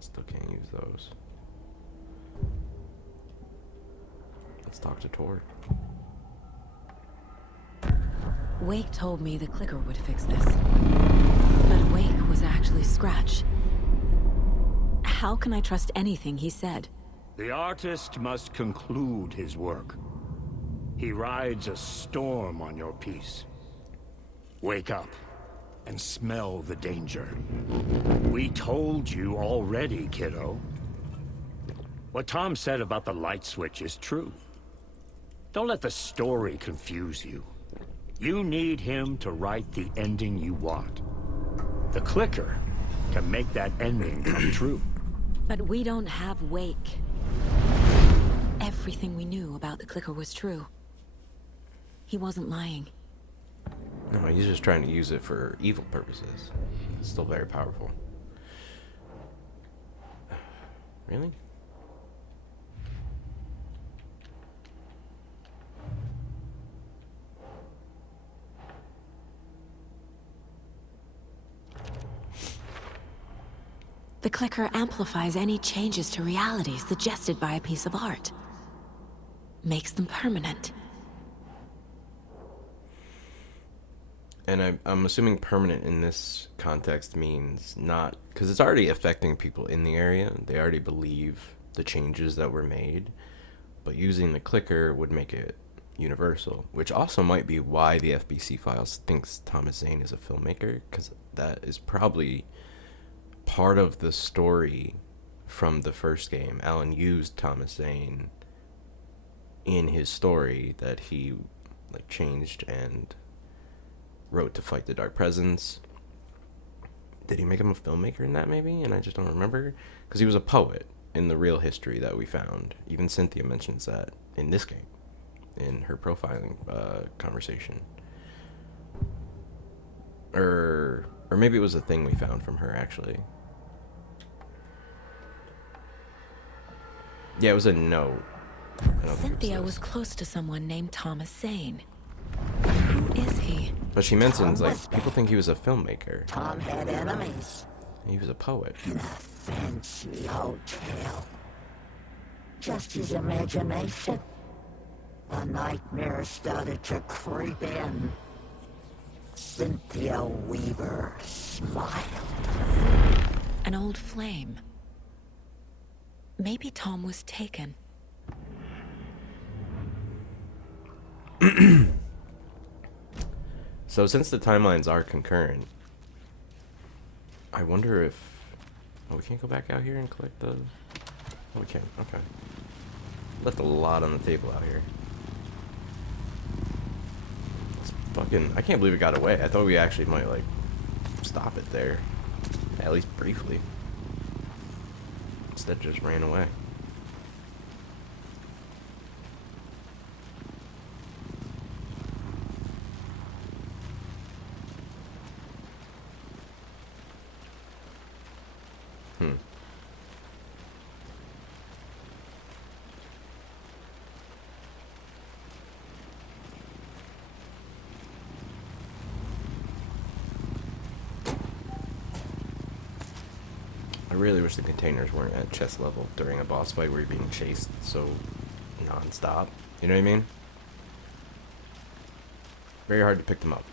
still can't use those. Let's talk to Tor. Wake told me the clicker would fix this. But Wake was actually Scratch. How can I trust anything he said? The artist must conclude his work. He rides a storm on your piece. Wake up and smell the danger. We told you already, kiddo. What Tom said about the light switch is true. Don't let the story confuse you. You need him to write the ending you want. The clicker can make that ending come true. But we don't have Wake. Everything we knew about the clicker was true. He wasn't lying. No, he's just trying to use it for evil purposes. It's still very powerful. Really? The clicker amplifies any changes to reality suggested by a piece of art. Makes them permanent. And I'm assuming permanent in this context means not... Because it's already affecting people in the area. They already believe the changes that were made. But using the clicker would make it universal. Which also might be why the FBC files thinks Thomas Zane is a filmmaker. Because that is probably part of the story from the first game, Alan used Thomas Zane in his story that he like changed and wrote to fight the Dark Presence. Did he make him a filmmaker in that maybe? And I just don't remember. Because he was a poet in the real history that we found. Even Cynthia mentions that in this game, in her profiling conversation. Or maybe it was a thing we found from her, actually. Yeah, it was a note. Cynthia was close to someone named Thomas Zane. Who is he? But she mentions, like, people think he was a filmmaker. Tom had enemies. He was a poet. In a fancy hotel. Just his imagination. The nightmare started to creep in. Cynthia Weaver smiled. An old flame. Maybe Tom was taken. So since the timelines are concurrent, I wonder if... Oh, we can't go back out here and collect the... Oh, we can. Okay. Left a lot on the table out here. It's fucking... I can't believe it got away. I thought we actually might, like, stop it there. At least briefly. Instead, just ran away. I really wish the containers weren't at chest level during a boss fight where you're being chased so non-stop. You know what I mean? Very hard to pick them up.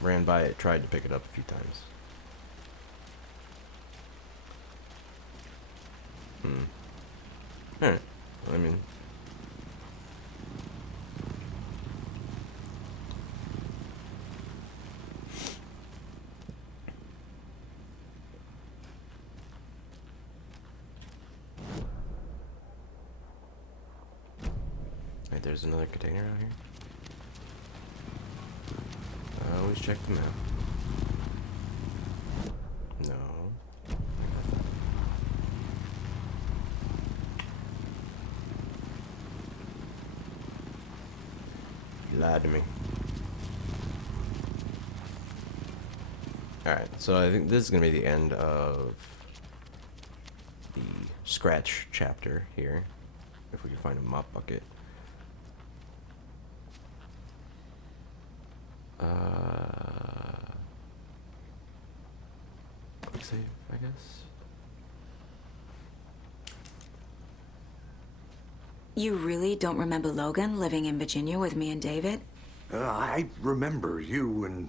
Ran by it, tried to pick it up a few times. Alright. I mean... Right, there's another container out here. I always check the map. No. You lied to me. Alright, so I think this is going to be the end of the scratch chapter here. If we can find a mop bucket. Quick save, I guess. You really don't remember Logan living in Virginia with me and David? I remember you and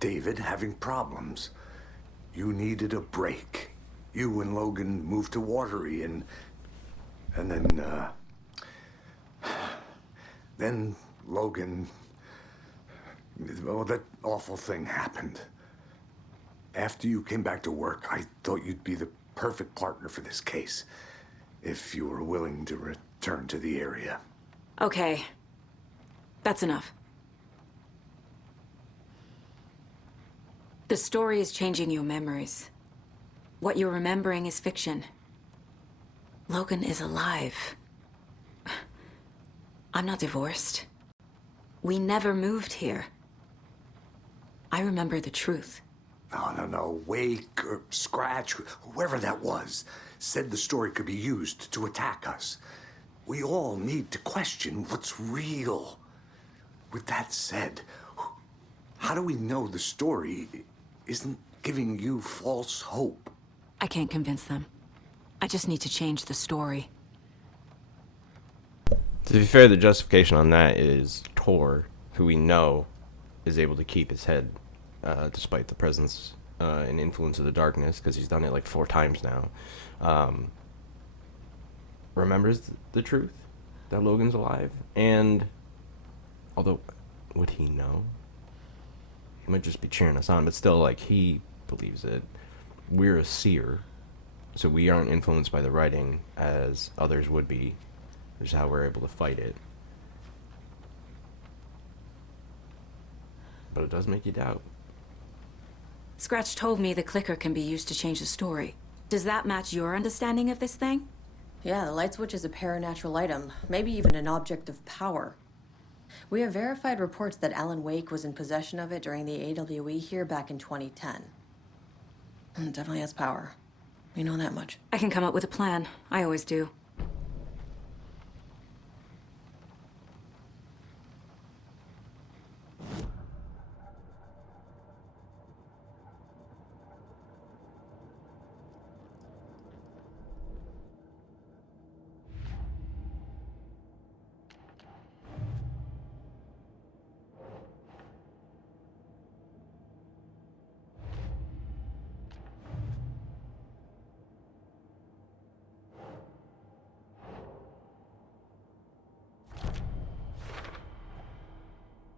David having problems. You needed a break. You and Logan moved to Watery and then Logan... Oh, that awful thing happened. After you came back to work, I thought you'd be the perfect partner for this case, if you were willing to return to the area. Okay. That's enough. The story is changing your memories. What you're remembering is fiction. Logan is alive. I'm not divorced. We never moved here. I remember the truth. No. Wake or Scratch, whoever that was, said the story could be used to attack us. We all need to question what's real. With that said, how do we know the story isn't giving you false hope? I can't convince them. I just need to change the story. To be fair, the justification on that is Tor, who we know is able to keep his head despite the presence and influence of the darkness, because he's done it like 4 times now. Remembers the truth that Logan's alive, and although would he know? He might just be cheering us on, but still, like, he believes it. We're a seer, so we aren't influenced by the writing as others would be, which is how we're able to fight it. But it does make you doubt. Scratch told me the clicker can be used to change the story. Does that match your understanding of this thing? Yeah, the light switch is a paranatural item, maybe even an object of power. We have verified reports that Alan Wake was in possession of it during the AWE here back in 2010. It definitely has power. We know that much. I can come up with a plan. I always do.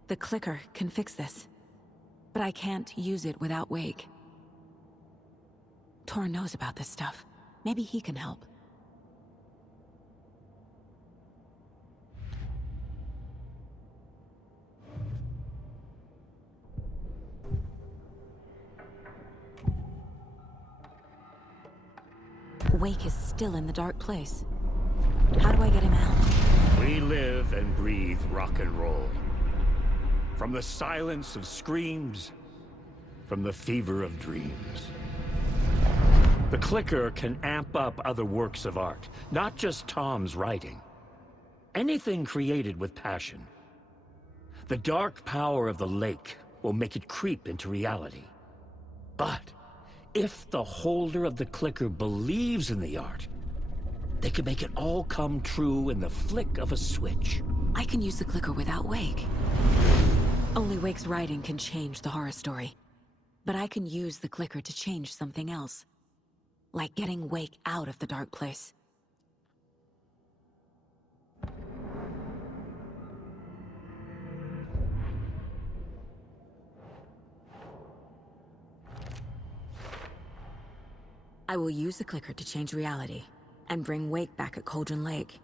The clicker can fix this. But I can't use it without Wake. Tor knows about this stuff. Maybe he can help. Wake is still in the dark place. How do I get him out? We live and breathe rock and roll. From the silence of screams, from the fever of dreams. The clicker can amp up other works of art, not just Tom's writing. Anything created with passion. The dark power of the lake will make it creep into reality. But if the holder of the clicker believes in the art, they can make it all come true in the flick of a switch. I can use the clicker without Wake. Only Wake's writing can change the horror story. But I can use the clicker to change something else. Like getting Wake out of the dark place. I will use the clicker to change reality, and bring Wake back at Cauldron Lake.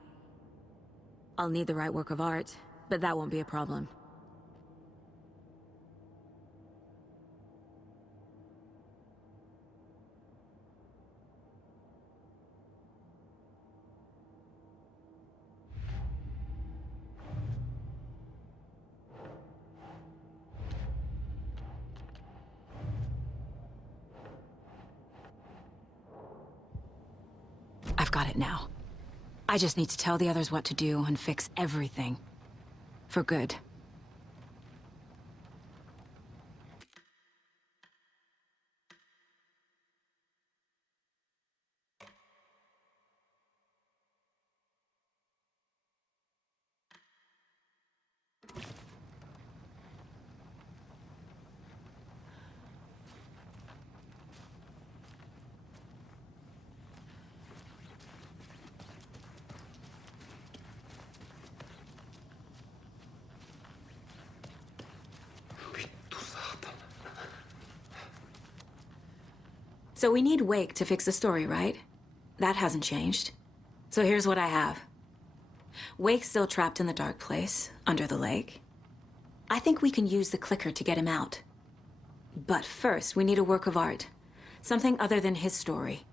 I'll need the right work of art, but that won't be a problem. I've got it now. I just need to tell the others what to do and fix everything. For good. So we need Wake to fix the story, right? That hasn't changed. So here's what I have. Wake's still trapped in the dark place, under the lake. I think we can use the clicker to get him out. But first, we need a work of art. Something other than his story.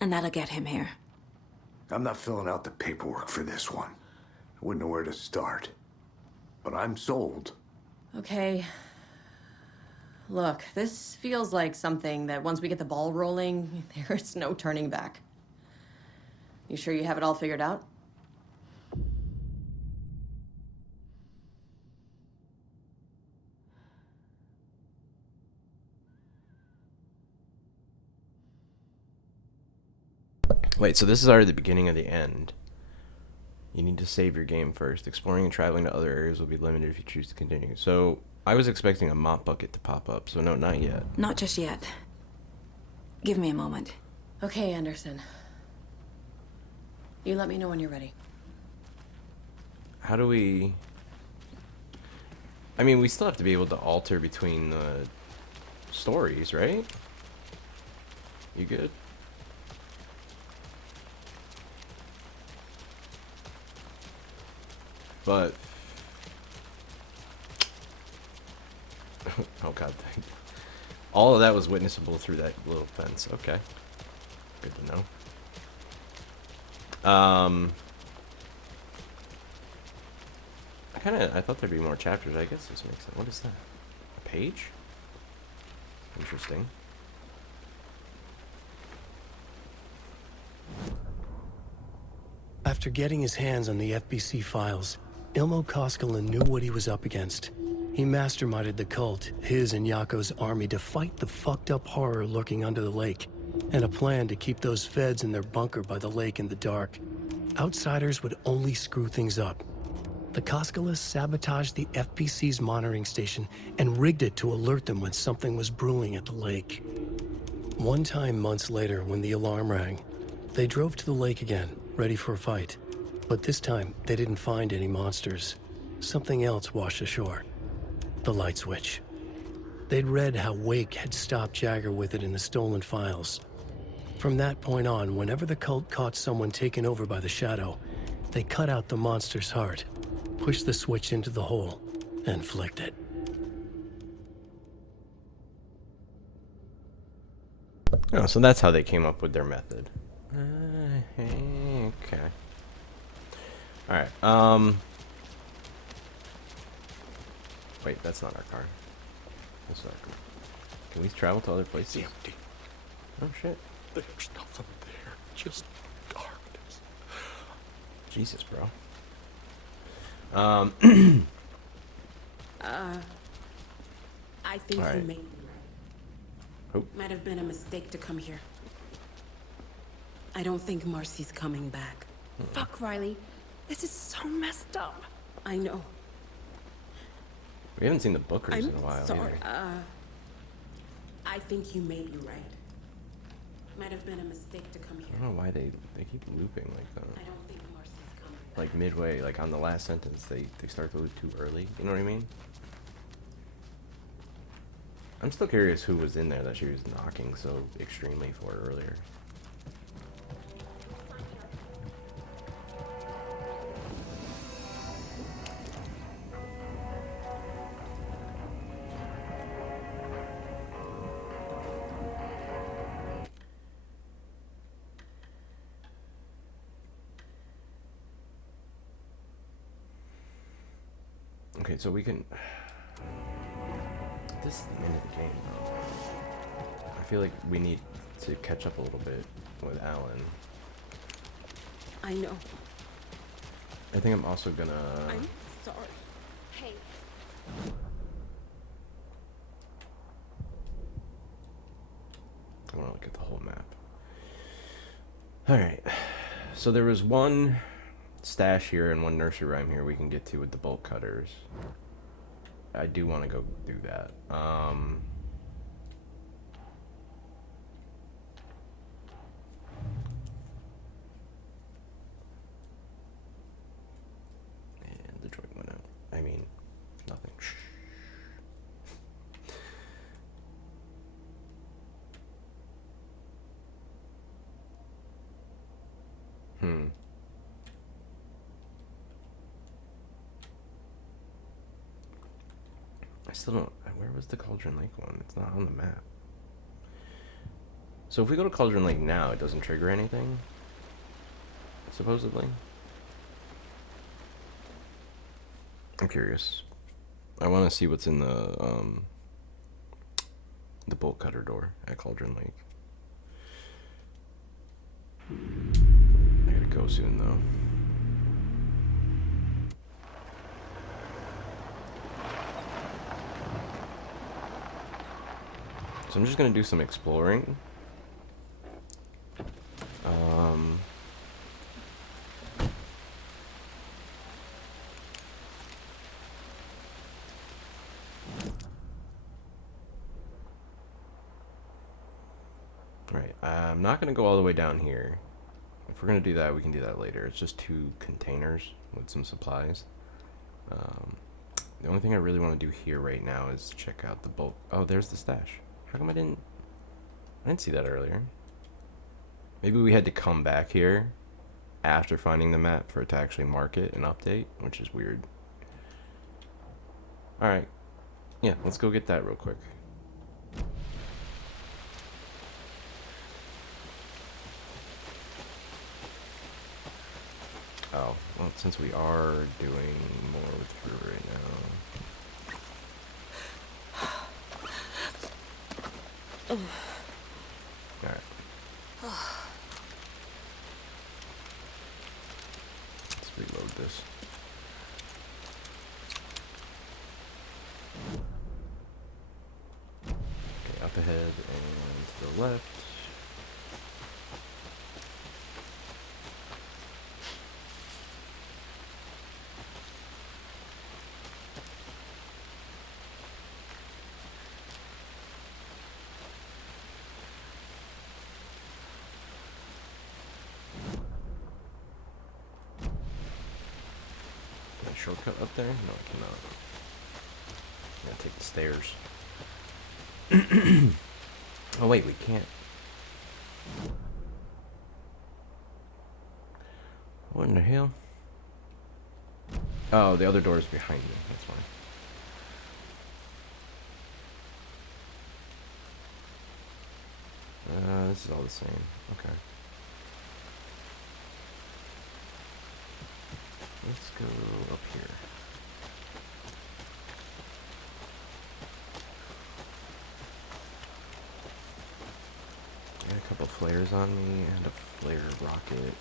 And that'll get him here. I'm not filling out the paperwork for this one. I wouldn't know where to start. But I'm sold. Okay. Look, this feels like something that once we get the ball rolling, there's no turning back. You sure you have it all figured out? Wait, so this is already the beginning of the end. You need to save your game first. Exploring and traveling to other areas will be limited if you choose to continue. So, I was expecting a mop bucket to pop up, so no, not yet. Not just yet. Give me a moment. Okay, Anderson. You let me know when you're ready. How do we... I mean, we still have to be able to alter between the stories, right? You good? But oh god, all of that was witnessable through that little fence. Okay, good to know. I thought there'd be more chapters. I guess this makes sense. What is that? A page? Interesting. After getting his hands on the FBC files, Ilmo Koskinen knew what he was up against. He masterminded the cult, his and Yako's army, to fight the fucked up horror lurking under the lake, and a plan to keep those feds in their bunker by the lake in the dark. Outsiders would only screw things up. The Koskinen sabotaged the FBC's monitoring station and rigged it to alert them when something was brewing at the lake. One time months later, when the alarm rang, they drove to the lake again, ready for a fight. But this time, they didn't find any monsters. Something else washed ashore. The light switch. They'd read how Wake had stopped Jagger with it in the stolen files. From that point on, whenever the cult caught someone taken over by the Shadow, they cut out the monster's heart, pushed the switch into the hole, and flicked it. Oh, so that's how they came up with their method. Okay. Alright, wait, that's not our car. That's not our car. Can we travel to other places? It's empty. Oh, shit. There's nothing there. Just darkness. Jesus, bro. I think All you right. made Who? might have been a mistake to come here. I don't think Marcy's coming back. Fuck, Riley. This is so messed up. I know. We haven't seen the Bookers I'm in a while sorry. either. I think you may be right. Might have been a mistake to come here. I don't know why they keep looping like that. I don't think Marcy's coming back. Like midway, like on the last sentence, they start to loop too early. You know what I mean? I'm still curious who was in there that she was knocking so extremely for earlier. Okay, so we can... This is the end of the game, though. I feel like we need to catch up a little bit with Alan. I know. I think I'm also gonna... I'm sorry. Hey, I want to look at the whole map. Alright. So there was one stash here and one nursery rhyme here we can get to with the bolt cutters. I do want to go do that. And the droid went out. I mean, nothing. Shh. I still don't... Where was the Cauldron Lake one? It's not on the map. So if we go to Cauldron Lake now, it doesn't trigger anything? Supposedly? I'm curious. I want to see what's in the bolt cutter door at Cauldron Lake. I gotta go soon, though. So I'm just gonna do some exploring. Right, I'm not gonna go all the way down here. If we're gonna do that, we can do that later. It's just 2 containers with some supplies. The only thing I really want to do here right now is check out the bulk. Oh, there's the stash. How come I didn't see that earlier. Maybe we had to come back here after finding the map for it to actually mark it and update, which is weird. Alright. Yeah, let's go get that real quick. Oh, well, since we are doing more with her right now. Alright. Let's reload this. Okay, up ahead and to the left. Shortcut up there? No, I cannot. I'm gonna take the stairs. Oh wait, we can't. What in the hell? Oh, the other door is behind me. That's fine. This is all the same. Okay. Let's go up here. Got a couple flares on me and a flare rocket.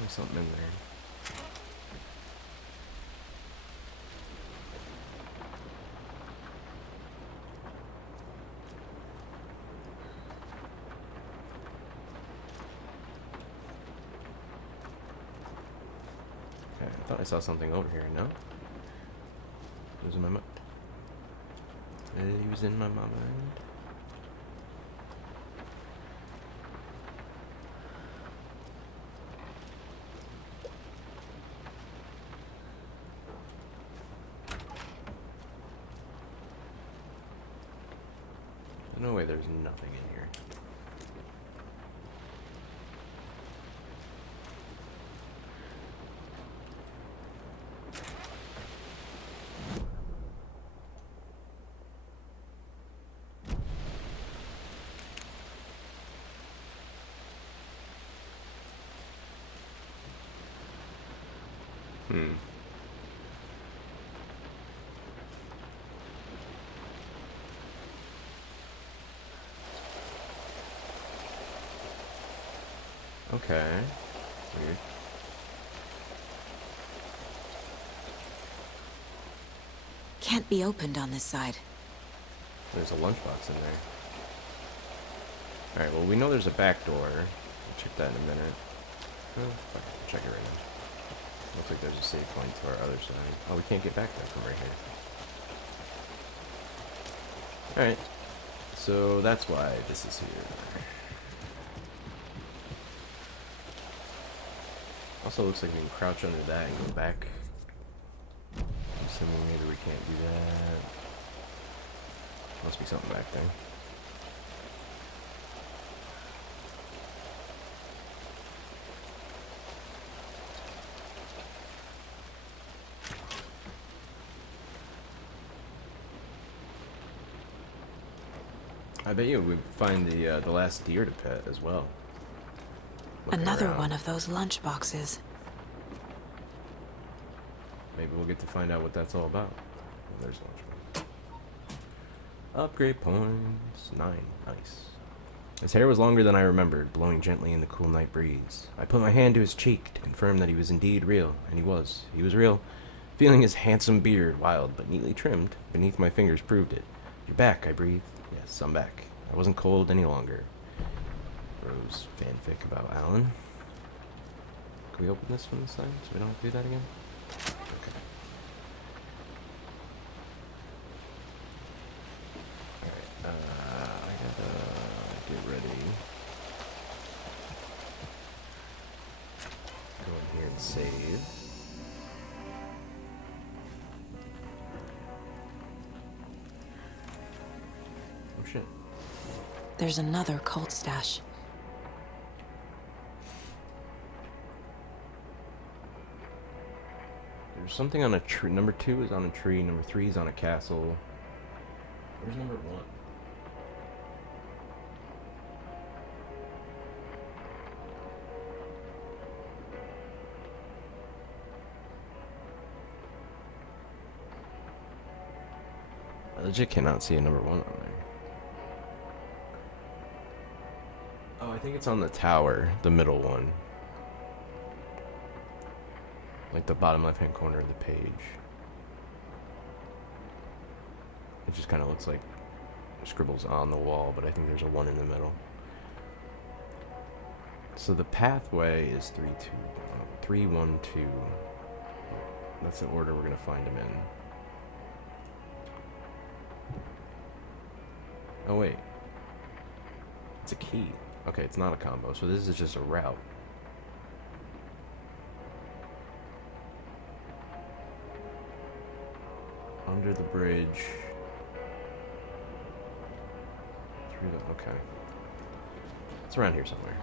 There's something in there. Okay, I thought I saw something over here. No? Losing my mind. Losing my mind. No way, there's nothing in here. Okay. Weird. Can't be opened on this side. There's a lunchbox in there. Alright, well, we know there's a back door. We'll check that in a minute. Oh, fuck it. Check it right now. Looks like there's a save point to our other side. Oh, we can't get back there from right here. Alright. So that's why this is here. Also looks like we can crouch under that and go back. Assuming maybe we can't do that. Must be something back there. I bet you we'd find the last deer to pet as well. Looking Another around. one of those lunch boxes. Maybe we'll get to find out what that's all about. Oh, there's lunch. Upgrade points. 9. Nice. His hair was longer than I remembered, blowing gently in the cool night breeze. I put my hand to his cheek to confirm that he was indeed real, and he was. He was real. Feeling his handsome beard, wild but neatly trimmed, beneath my fingers proved it. You're back, I breathed. Yes, I'm back. I wasn't cold any longer. Rose fanfic about Alan. Can we open this from the side so we don't have to do that again? Okay. Alright, I gotta get ready. Go in here and save. Oh shit. There's another cult stash. There's something on a tree. Number 2 is on a tree. Number 3 is on a castle. Where's number 1? I legit cannot see a number 1 on there. Oh, I think it's on the tower, the middle one. Like the bottom left-hand corner of the page. It just kind of looks like scribbles on the wall, but I think there's a 1 in the middle. So the pathway is 3, 1, 2. That's the order we're gonna find him in. Oh wait, it's a key. Okay, it's not a combo, so this is just a route. Under the bridge. Through the, okay. It's around here somewhere.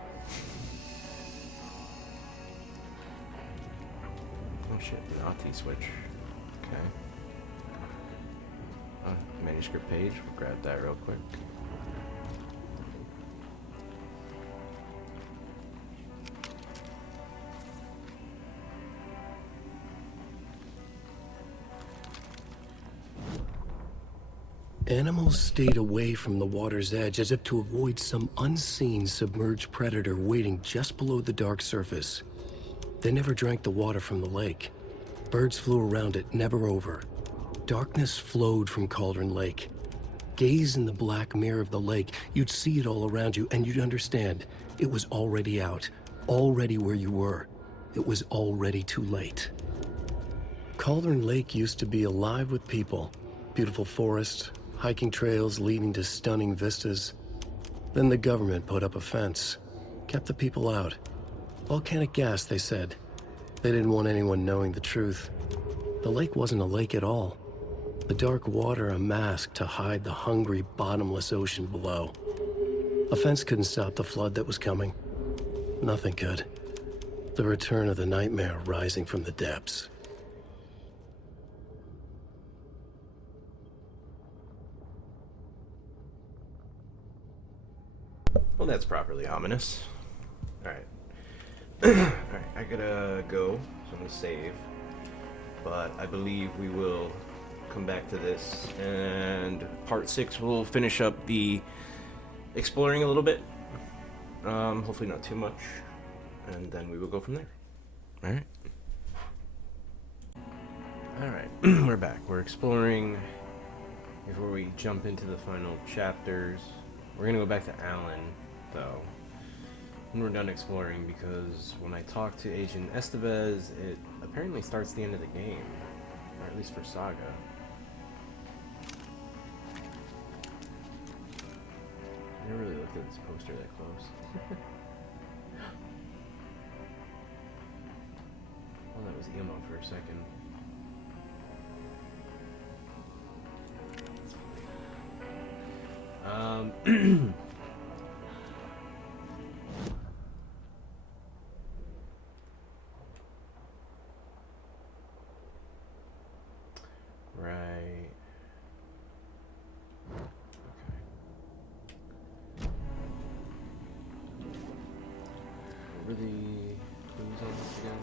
Oh shit, an AT switch. Okay. Manuscript page, we'll grab that real quick. Animals stayed away from the water's edge as if to avoid some unseen submerged predator waiting just below the dark surface. They never drank the water from the lake. Birds flew around it, never over. Darkness flowed from Cauldron Lake. Gaze in the black mirror of the lake, you'd see it all around you, and you'd understand. It was already out, already where you were. It was already too late. Cauldron Lake used to be alive with people. Beautiful forests, hiking trails leading to stunning vistas. Then the government put up a fence, kept the people out. Volcanic gas, they said. They didn't want anyone knowing the truth. The lake wasn't a lake at all. The dark water a mask to hide the hungry, bottomless ocean below. A fence couldn't stop the flood that was coming. Nothing could. The return of the nightmare rising from the depths. Well, that's properly ominous. Alright. Alright, I gotta go, so I'm gonna save. But I believe we will come back to this, and part 6 will finish up the exploring a little bit. Hopefully not too much. And then we will go from there. Alright. Alright, we're back. We're exploring. Before we jump into the final chapters, we're gonna go back to Alan, though, when we're done exploring, because when I talk to Agent Estevez, it apparently starts the end of the game, or at least for Saga. I never really looked at this poster that close. Well, that was emo for a second. Right. Okay. What were the clues on this again?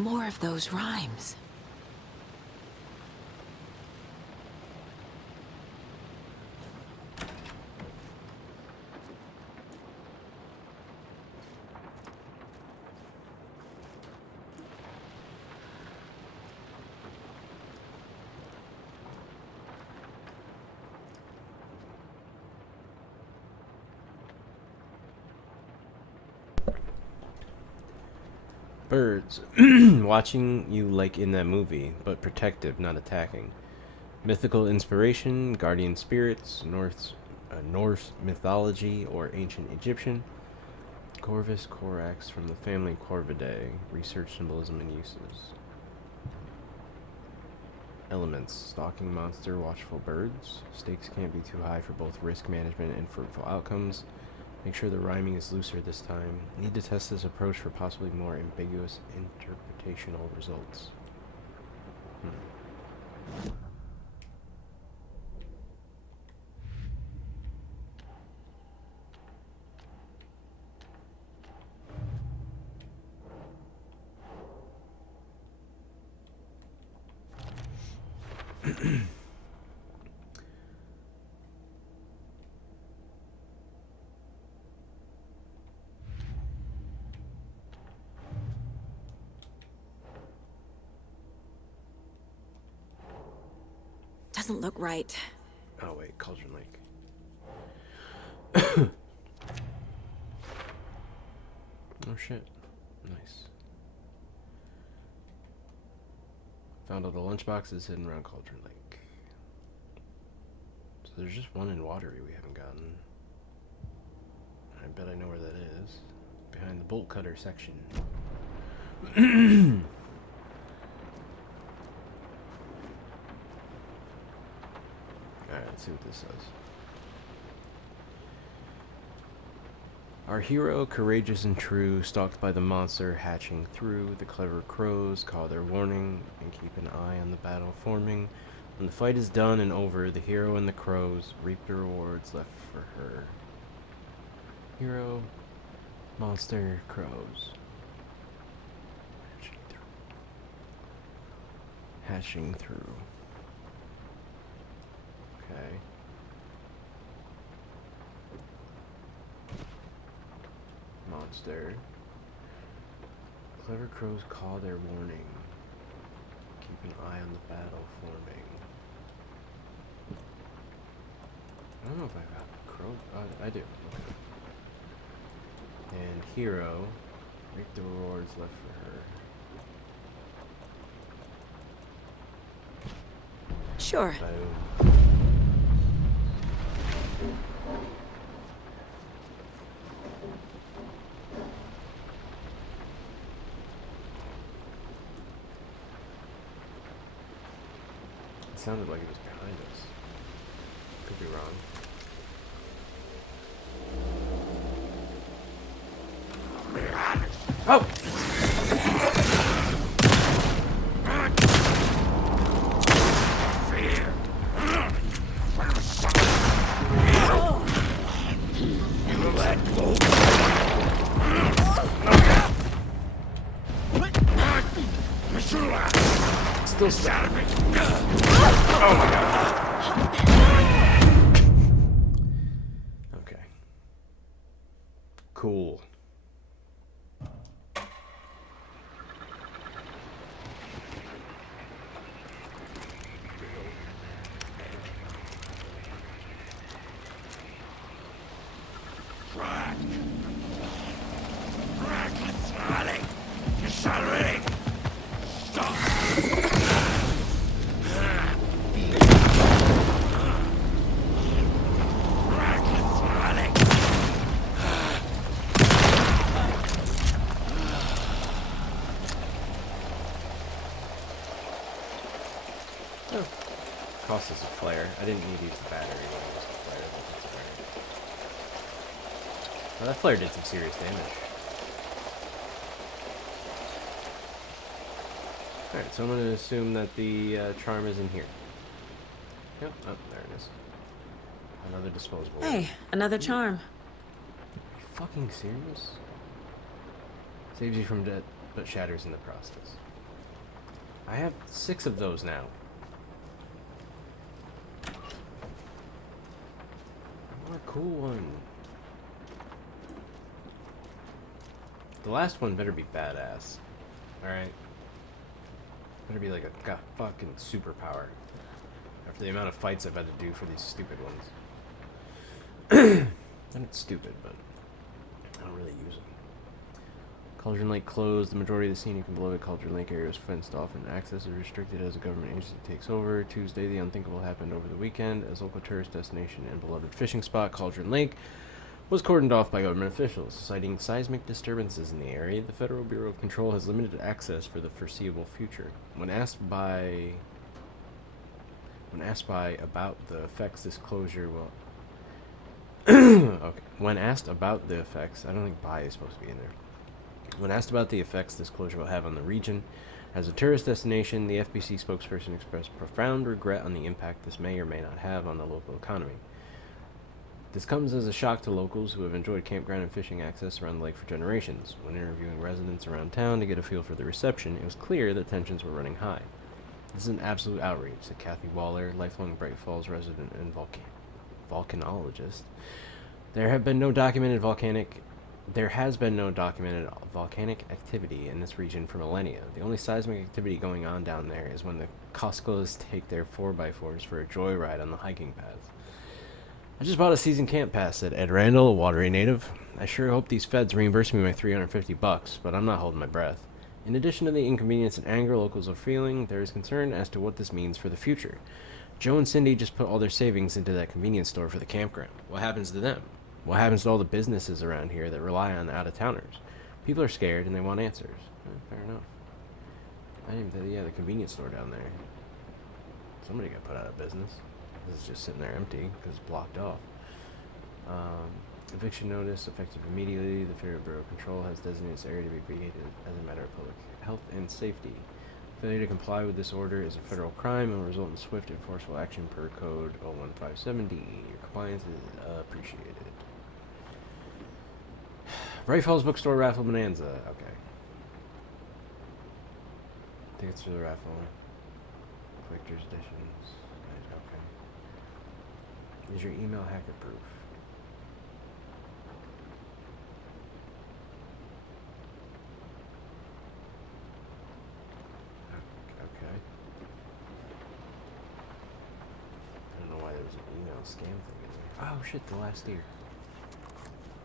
More of those rhymes. Birds. Watching you like in that movie, but protective, not attacking. Mythical inspiration, guardian spirits, Norse mythology, or ancient Egyptian. Corvus corax from the family Corvidae. Research symbolism and uses. Elements. Stalking monster, watchful birds. Stakes can't be too high for both risk management and fruitful outcomes. Make sure the rhyming is looser this time. Need to test this approach for possibly more ambiguous interpretational results. Doesn't look right. Oh wait, Cauldron Lake. Oh shit. Nice. Found all the lunchboxes hidden around Cauldron Lake. So there's just one in Watery we haven't gotten. I bet I know where that is. Behind the bolt cutter section. Alright, let's see what this says. Our hero, courageous and true, stalked by the monster hatching through. The clever crows call their warning and keep an eye on the battle forming. When the fight is done and over, the hero and the crows reap the rewards left for her. Hero, monster, crows. Hatching through. Okay. Monster. Clever crows call their warning. Keep an eye on the battle forming. I don't know if I got crows. I do. Okay. And hero. Reap the rewards left for her. Sure. Boom. It sounded like it was behind us. Could be wrong. Oh! Still stuck. Oh my god. Okay. Cool. Cost us a flare. I didn't need to use the battery when I used the flare, but that's alright. Well, that flare did some serious damage. Alright, so I'm going to assume that the charm is in here. Yep, oh, there it is. Another disposable. Hey, another charm. Are you fucking serious? Saves you from but shatters in the process. I have 6 of those now. I want a cool one. The last one better be badass. Alright? Better be like a fucking superpower. After the amount of fights I've had to do for these stupid ones. They're not stupid, but I don't really use them. Cauldron Lake closed. The majority of the scenic and beloved Cauldron Lake area was fenced off and access is restricted as a government agency takes over. Tuesday, the unthinkable happened over the weekend. As local tourist destination and beloved fishing spot, Cauldron Lake was cordoned off by government officials, citing seismic disturbances in the area. The Federal Bureau of Control has limited access for the foreseeable future. When asked by about the effects this closure will okay. When asked about the effects, I don't think "by" is supposed to be in there. When asked about the effects this closure will have on the region, as a tourist destination, the FBC spokesperson expressed profound regret on the impact this may or may not have on the local economy. This comes as a shock to locals who have enjoyed campground and fishing access around the lake for generations. When interviewing residents around town to get a feel for the reception, it was clear that tensions were running high. "This is an absolute outrage," said Kathy Waller, lifelong Bright Falls resident and volcanologist. There has been no documented volcanic activity in this region for millennia. The only seismic activity going on down there is when the Costco's take their 4x4s for a joyride on the hiking paths. "I just bought a season camp pass," said Ed Randall, a Watery native. "I sure hope these feds reimburse me my $350, but I'm not holding my breath." In addition to the inconvenience and anger locals are feeling, there is concern as to what this means for the future. Joe and Cindy just put all their savings into that convenience store for the campground. What happens to them? What happens to all the businesses around here that rely on out-of-towners? People are scared and they want answers. Fair enough. I didn't even think, yeah, the convenience store down there. Somebody got put out of business. It's just sitting there empty because it's blocked off. Eviction notice effective immediately. The Federal Bureau of Control has designated this area to be vacated as a matter of public health and safety. Failure to comply with this order is a federal crime and will result in swift enforceable action per Code 0157D. Your compliance is appreciated. Bright Falls Bookstore Raffle Bonanza. Okay. Tickets for the raffle. Collector's editions. Okay. Is your email hacker proof? Okay. I don't know why there was an email scam thing in there. Oh shit, the last year.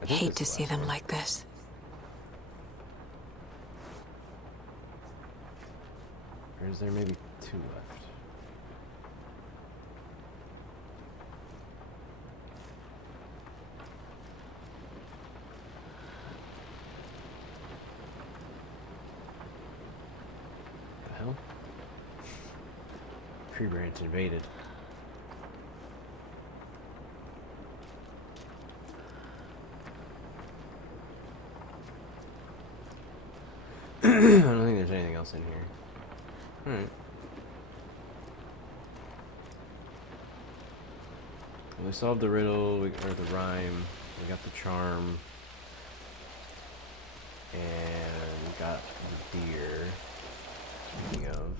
I hate to see them like this. Or is there maybe 2 left? The hell? Tree branch invaded. I don't think there's anything else in here. Alright. Well, we solved the riddle, or the rhyme, we got the charm, and we got the deer. Speaking of...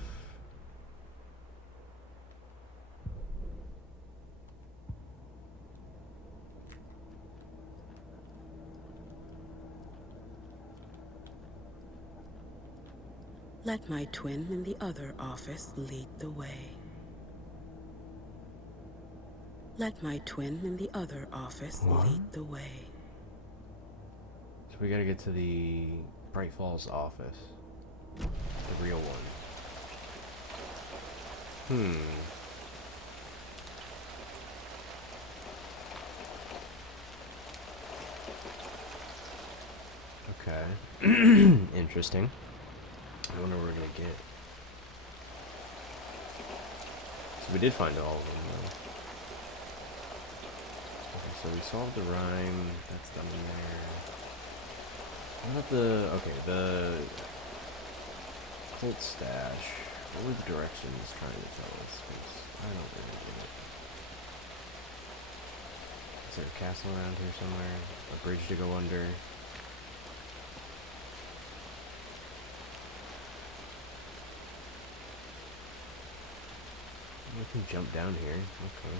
Let my twin in the other office lead the way. Let my twin in the other office lead the way. So we gotta get to the Bright Falls office. The real one. Okay. Interesting. I wonder what we're gonna get. So we did find all of them, though. Okay, so we solved the rhyme. That's done in there. What about the... Okay, the... Colt stash. What were the directions trying to tell us? 'Cause I don't really get it. Is there a castle around here somewhere? A bridge to go under? I can jump down here. Okay.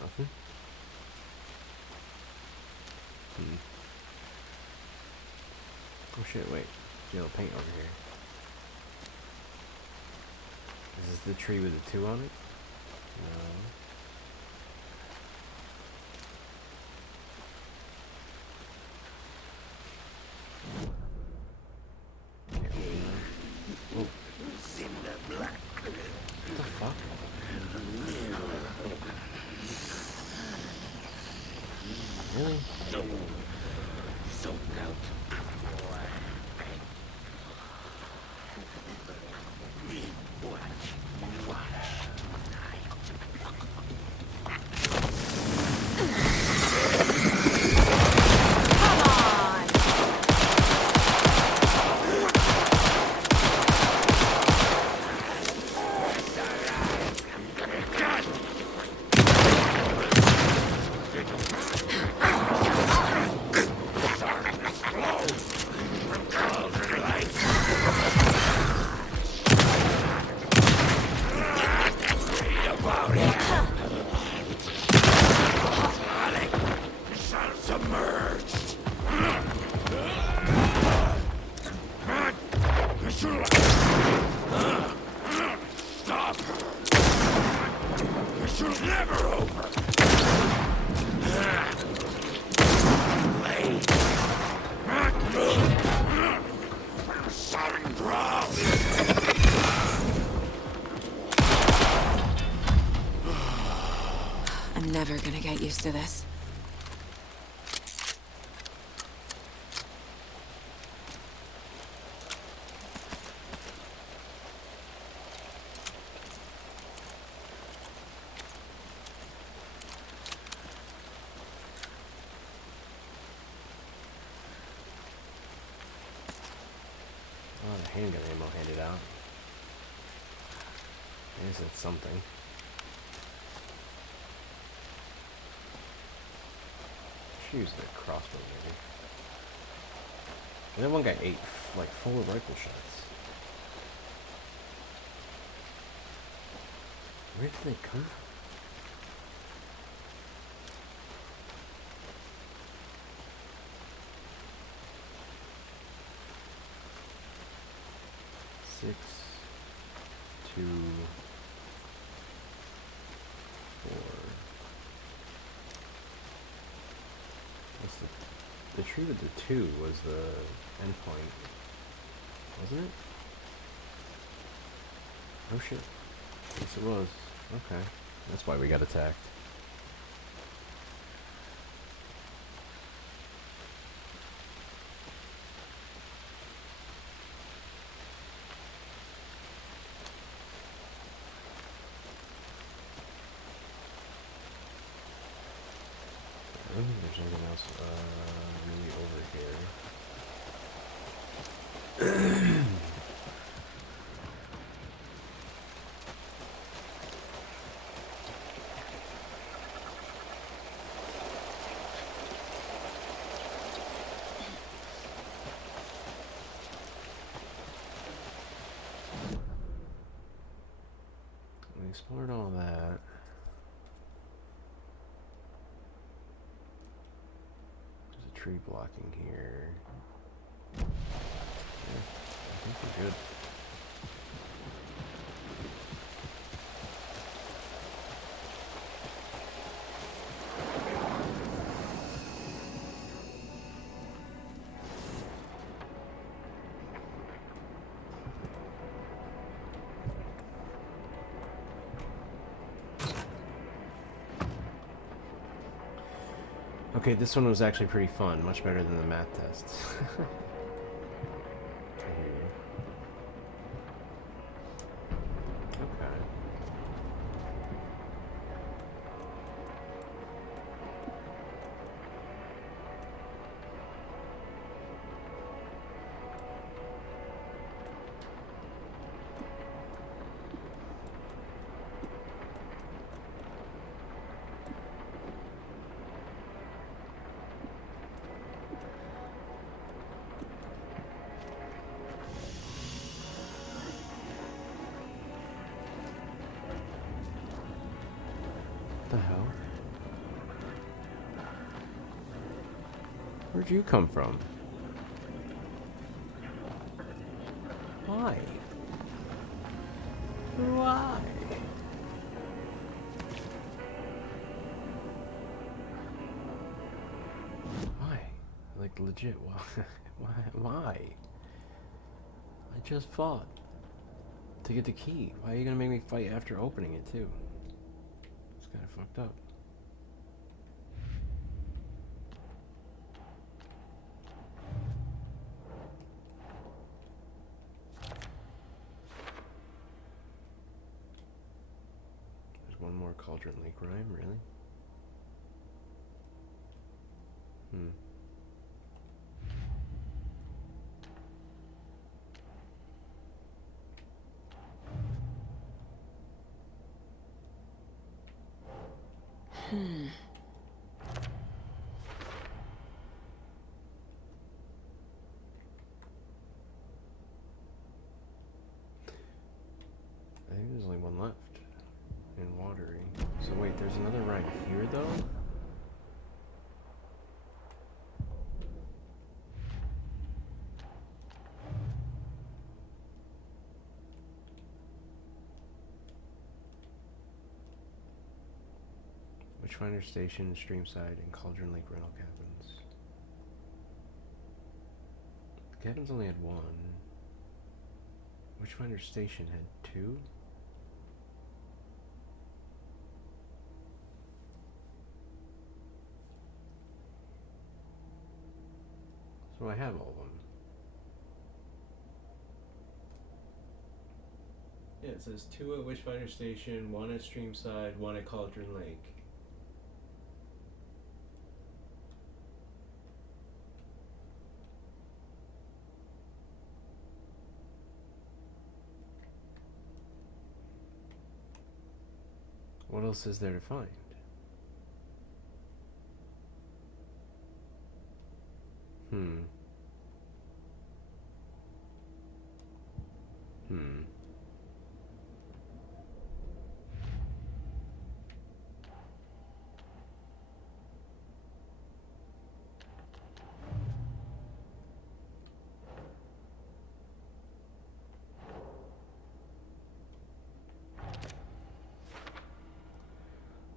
Nothing? Oh shit, wait. Yellow paint over here. Is this the tree with the 2 on it? No. What the fuck? Really? I'm never gonna get used to this. Oh, the handgun ammo handed out. I guess that's something. Should use the crossbow maybe. And then one guy ate like 4 rifle shots. Where did they come from? Six, 2, 4. What's the tree with the 2 was the endpoint, wasn't it? Oh shit. Yes it was. Okay. That's why we got attacked. I don't think there's anything else really over here. We explored all that. There's a tree blocking here. Yeah, I think we're good. Okay, this one was actually pretty fun, much better than the math tests. Okay. What the hell? Where'd you come from? Why? Why? Why? Like, legit, why? Why? I just fought to get the key. Why are you gonna make me fight after opening it, too? It's kinda fucked up. There's one more Cauldron Lake rhyme, really? I think there's only one left in Watery. So wait, there's another rhyme here, though? Witchfinder Station, Streamside, and Cauldron Lake rental cabins. The cabins only had one. Witchfinder Station had two? So I have all of them. Yeah, it says 2 at Witchfinder Station, 1 at Streamside, 1 at Cauldron Lake. What else is there to find?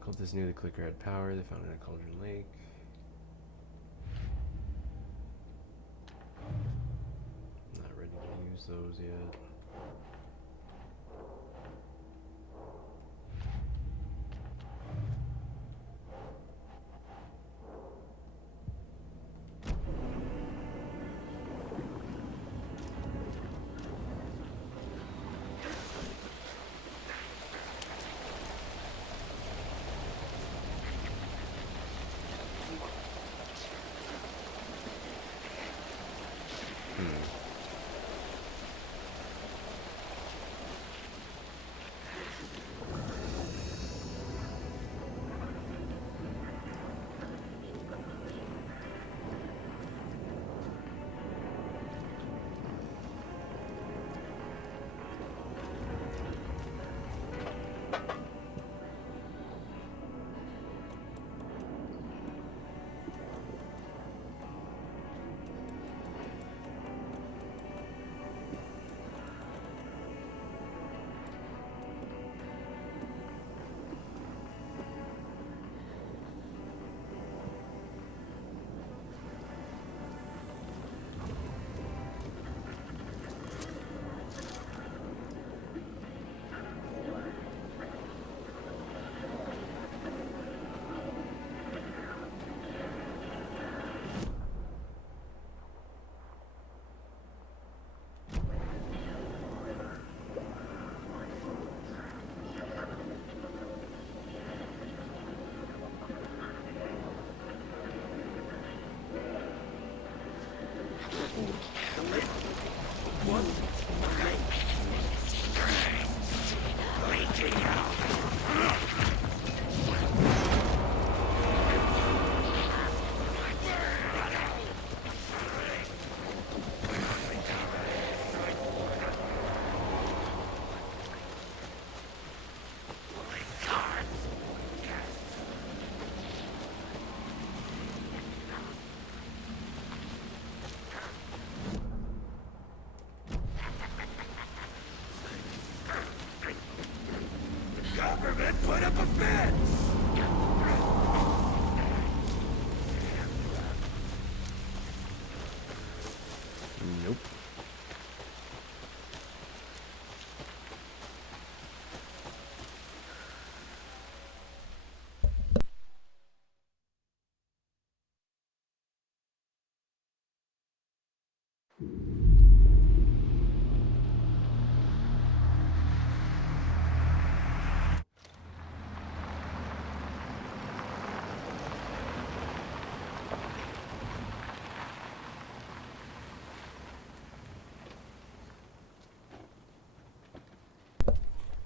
Cultists knew the clicker had power. They found it at Cauldron Lake. Not ready to use those yet. Nope.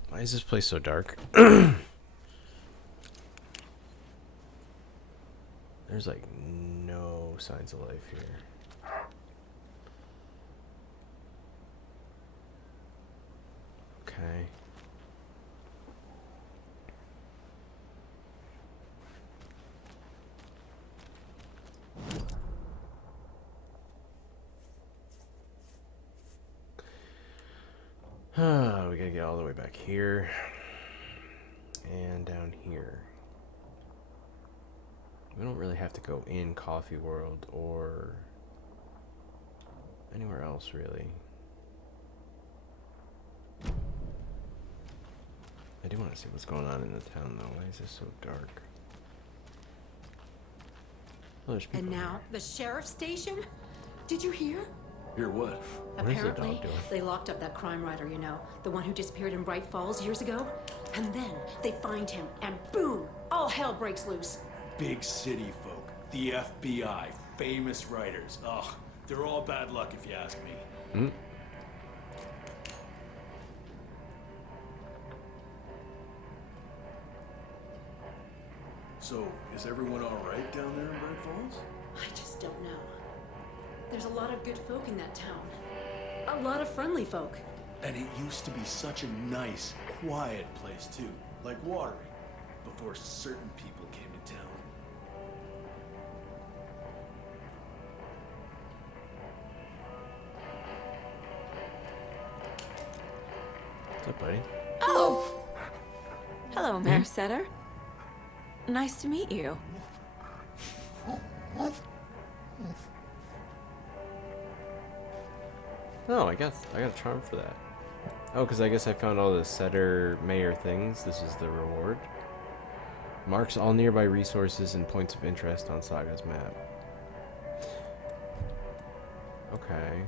Why is this place so dark? There's like no signs of life here. Okay. We gotta get all the way back here and down here. We don't really have to go in Coffee World or anywhere else, really. I do want to see what's going on in the town, though. Why is this so dark? Oh, there's people And now, here. the sheriff's station? Did you hear? Hear what? What is the Apparently, dog doing? they locked up that crime writer, you know, the one who disappeared in Bright Falls years ago. And then they find him, and boom, all hell breaks loose. Big city folk, the FBI, famous writers. Ugh, they're all bad luck if you ask me. Hmm? So, is everyone all right down there in Bright Falls? I just don't know. There's a lot of good folk in that town. A lot of friendly folk. And it used to be such a nice, quiet place too, like Watery, before certain people came to town. What's up, buddy? Oh! Hello, Mayor Setter. Nice to meet you. Oh, I got a charm for that. Oh, because I guess I found all the Setter Mayor things. This is the reward. Marks all nearby resources and points of interest on Saga's map. Okay.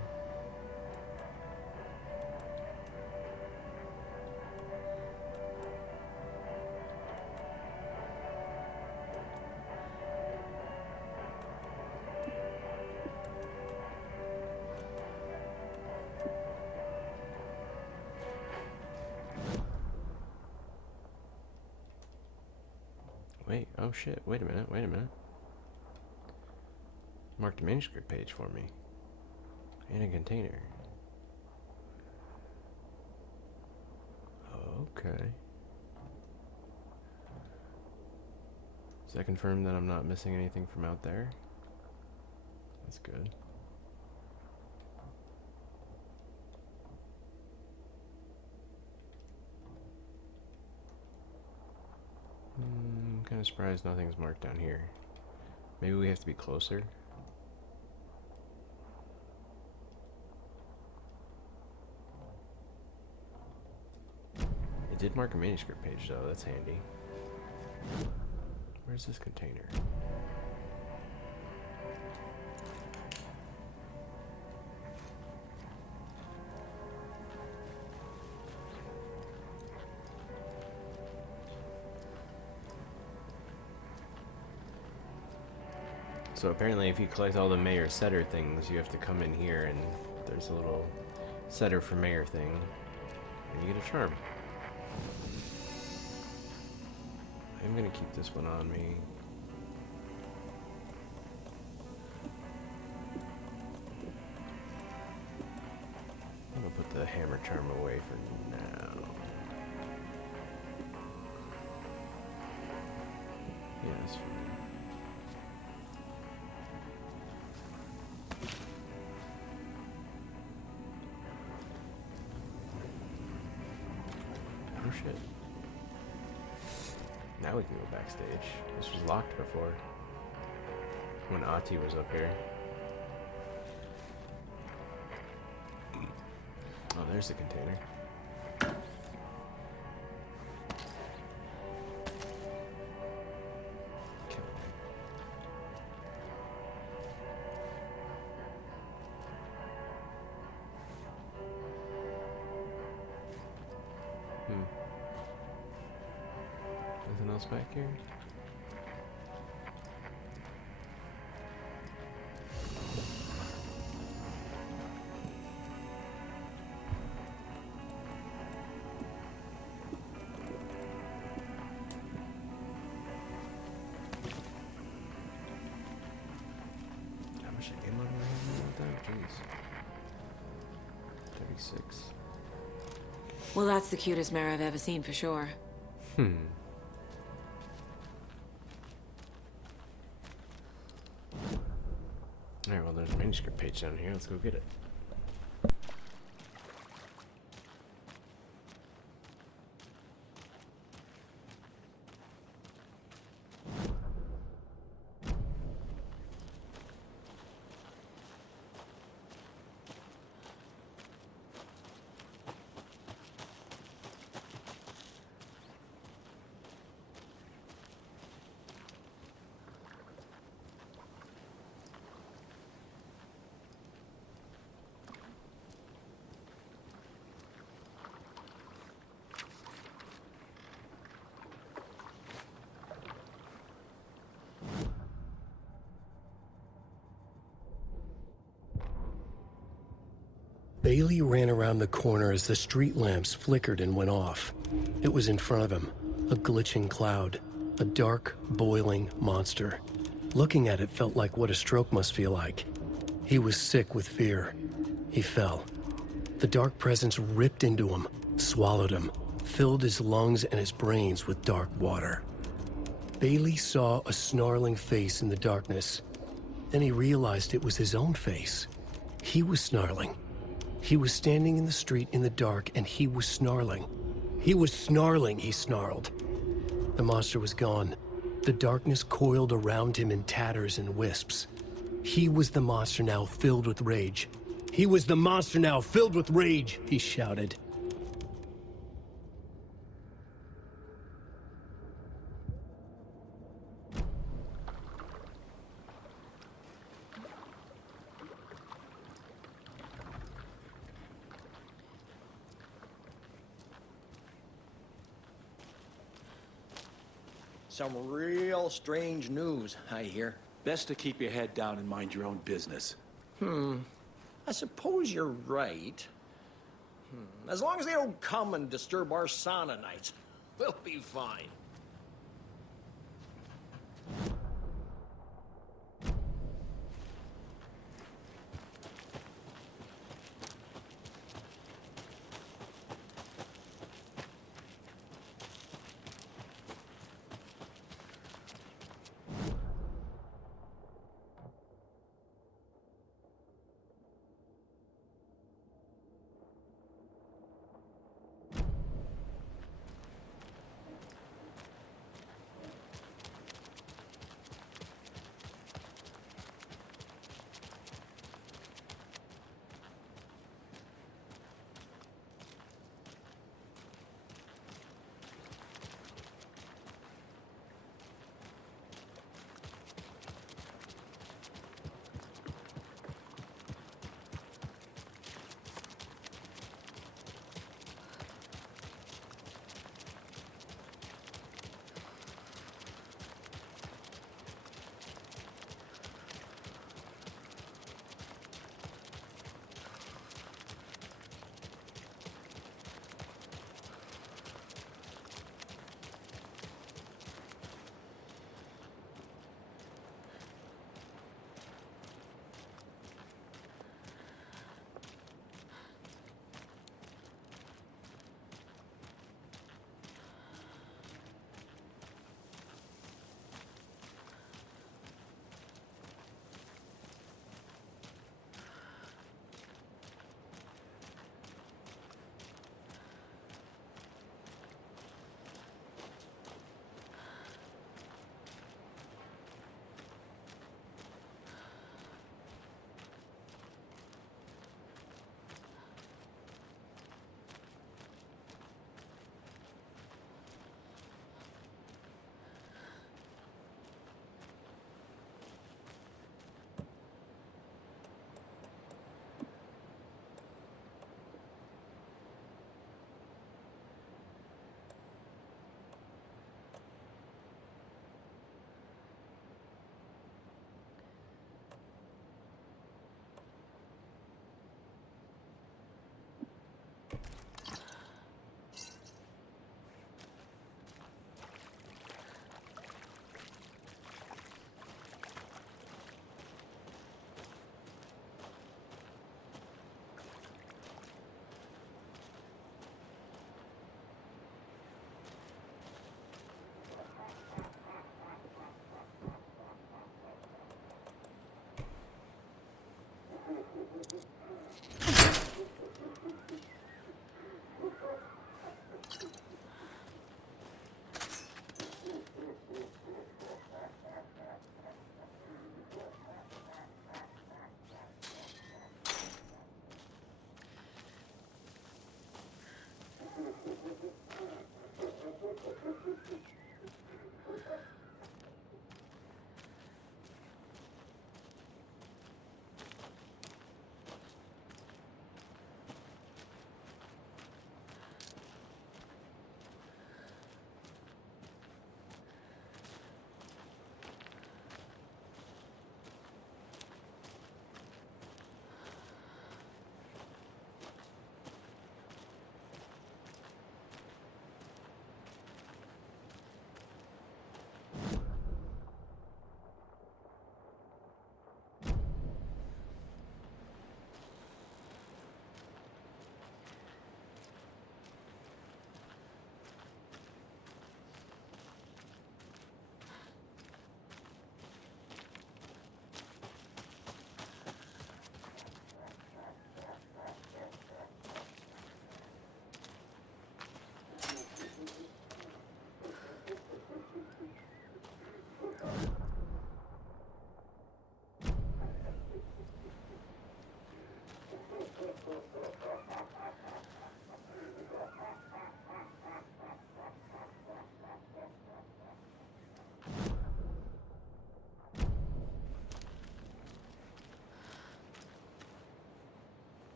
Wait, oh shit, wait a minute. Marked a manuscript page for me. In a container. Okay. Does that confirm that I'm not missing anything from out there? That's good. I'm kind of surprised nothing's marked down here. Maybe we have to be closer. It did mark a manuscript page though, that's handy. Where's this container? So apparently if you collect all the Mayor Setter things, you have to come in here and there's a little Setter for Mayor thing, and you get a charm. I'm gonna keep this one on me. I'm gonna put the hammer charm away for now. Yeah, that's fine. Oh shit. Now we can go backstage. This was locked before. When Ati was up here. Oh, there's the container. Anything else back here? How much ammo do I have with that? Jeez. 36. Well, that's the cutest mare I've ever seen for sure. Alright, well, there's a manuscript page down here. Let's go get it. Bailey ran around the corner as the street lamps flickered and went off. It was in front of him, a glitching cloud, a dark, boiling monster. Looking at it felt like what a stroke must feel like. He was sick with fear. He fell. The dark presence ripped into him, swallowed him, filled his lungs and his brains with dark water. Bailey saw a snarling face in the darkness. Then he realized it was his own face. He was snarling. He was standing in the street in the dark, and he was snarling. He was snarling, he snarled. The monster was gone. The darkness coiled around him in tatters and wisps. He was the monster now filled with rage. He was the monster now filled with rage, he shouted. Some real strange news, I hear. Best to keep your head down and mind your own business. I suppose you're right. As long as they don't come and disturb our sauna nights, we'll be fine.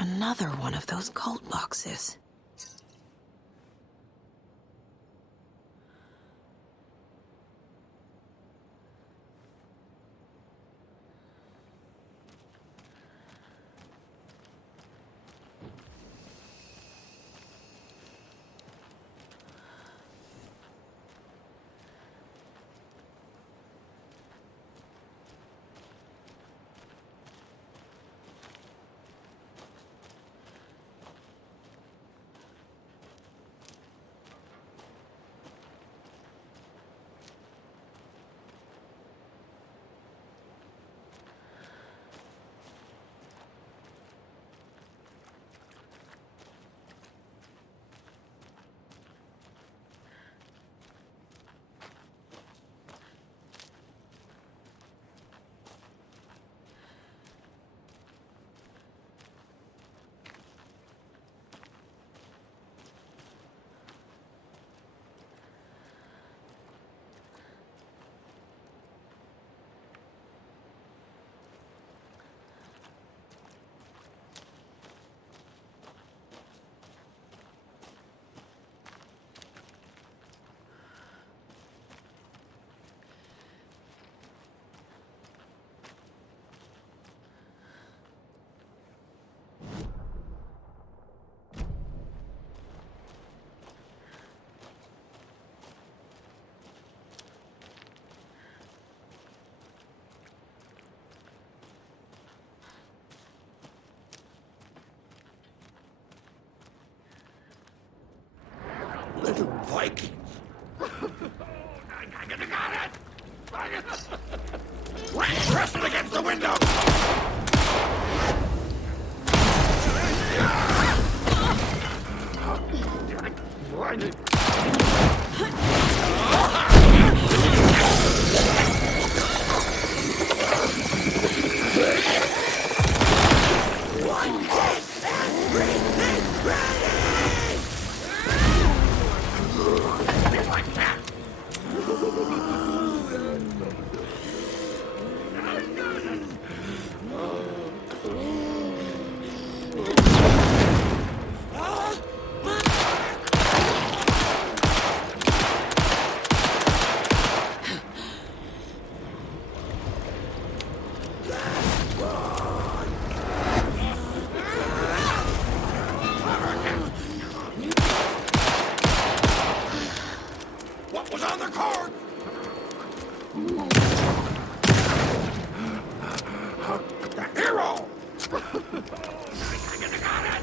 Another one of those cult boxes. Little Vikings. I got it! Press it against the window! What was on the card? The hero! I got it!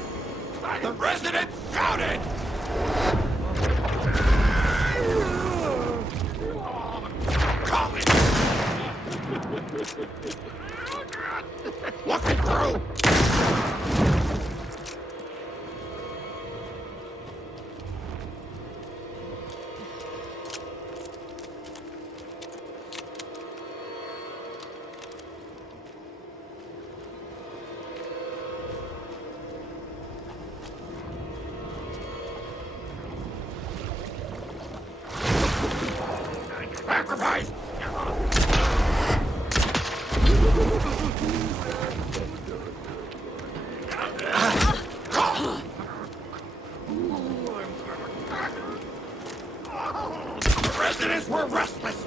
The resident shouted! Look me through! Sacrifice! The residents were restless!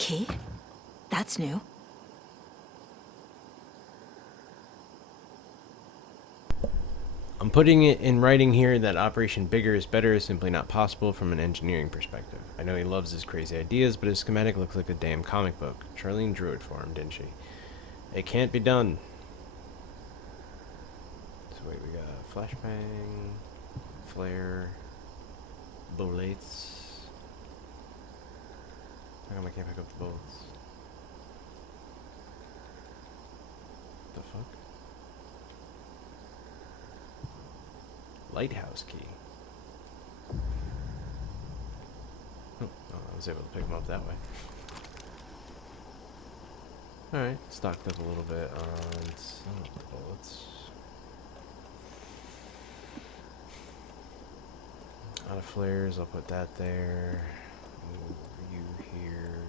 key? That's new. I'm putting it in writing here that Operation Bigger is Better is simply not possible from an engineering perspective. I know he loves his crazy ideas, but his schematic looks like a damn comic book. Charlene drew it for him, didn't she? It can't be done. So wait, we got flashbang, flare, bullets. How come I can't pick up the bullets? The fuck? Lighthouse key. Oh, I was able to pick them up that way. Alright, stocked up a little bit on some of the bullets. Out of flares, I'll put that there. Move you here.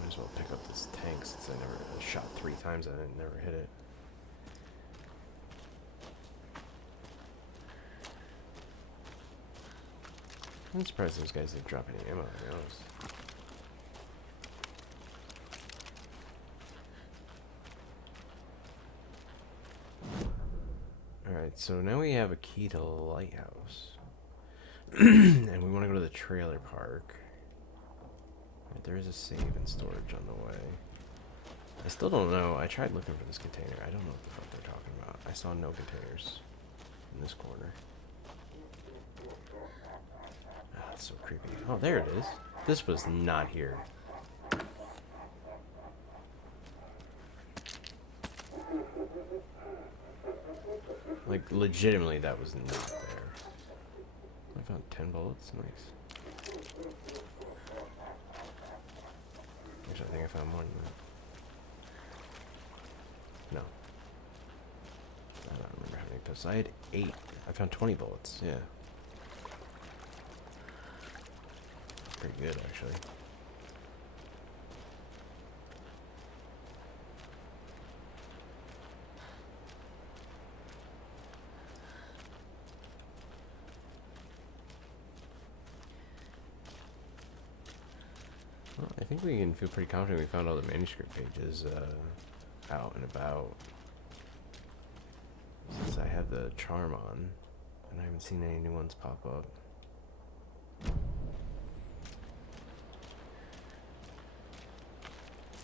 Might as well pick up this tank since I never shot 3 times at it and never hit it. I'm surprised those guys didn't drop any ammo, to be honest. Alright, so now we have a key to the lighthouse. And we want to go to the trailer park. Right, there is a save and storage on the way. I still don't know. I tried looking for this container. I don't know what the fuck they're talking about. I saw no containers in this corner. Ah, that's so creepy. Oh, there it is. This was not here. Like, legitimately, that was not there. I found 10 bullets. Nice. Actually, I think I found more than that. No. I don't remember how many pistols. I had 8. I found 20 bullets. Yeah. Pretty good, actually. Well, I think we can feel pretty confident we found all the manuscript pages out and about. Since I have the charm on, and I haven't seen any new ones pop up.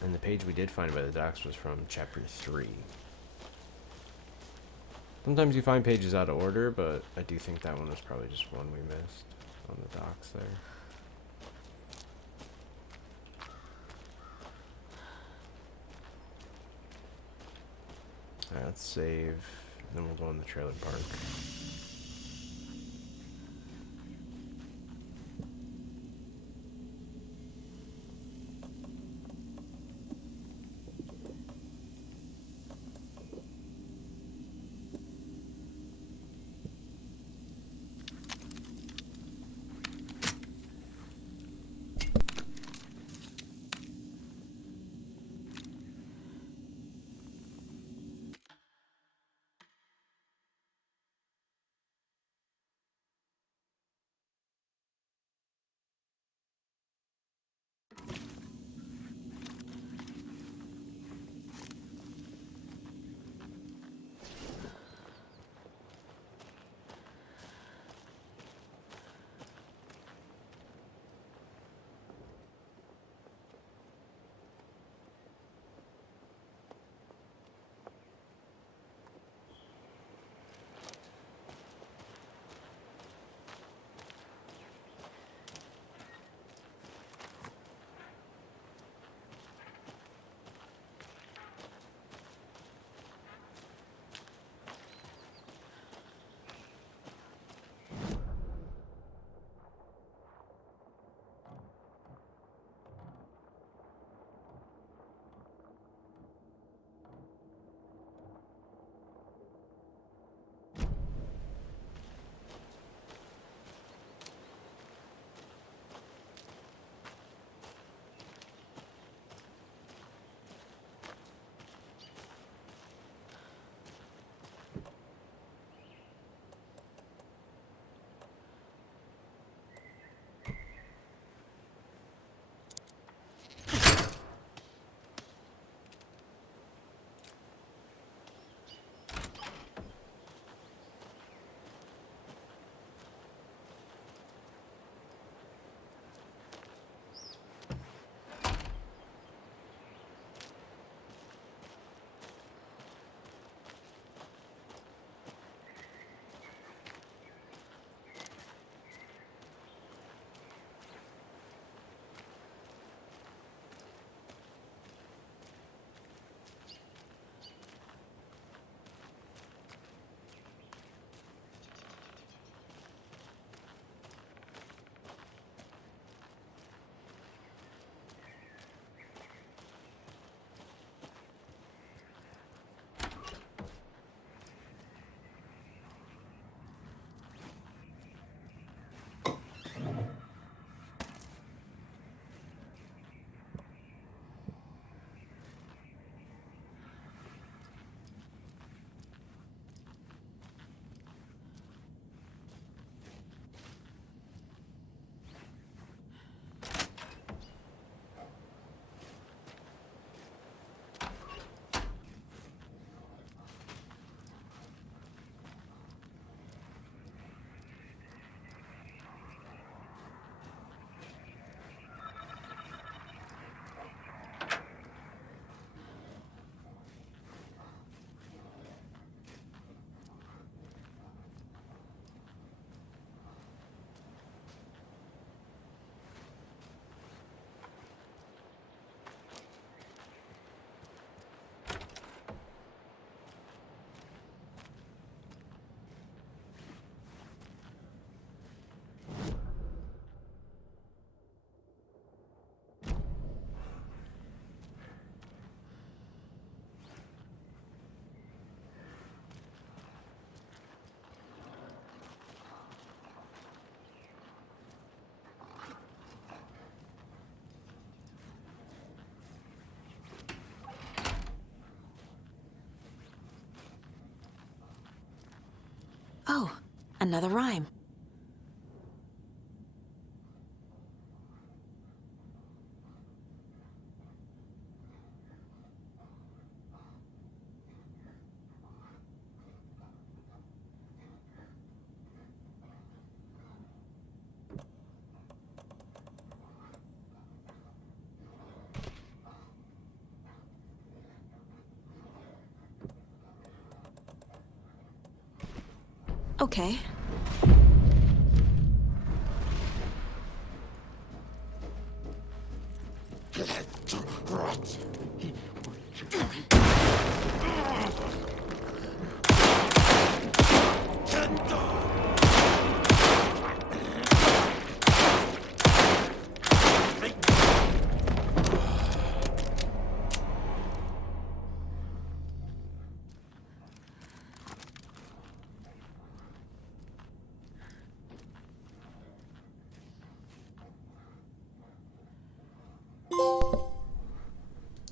And the page we did find by the docks was from chapter 3. Sometimes you find pages out of order, but I do think that one was probably just one we missed on the docks there. Alright, let's save, then we'll go in the trailer park. Another rhyme. Okay.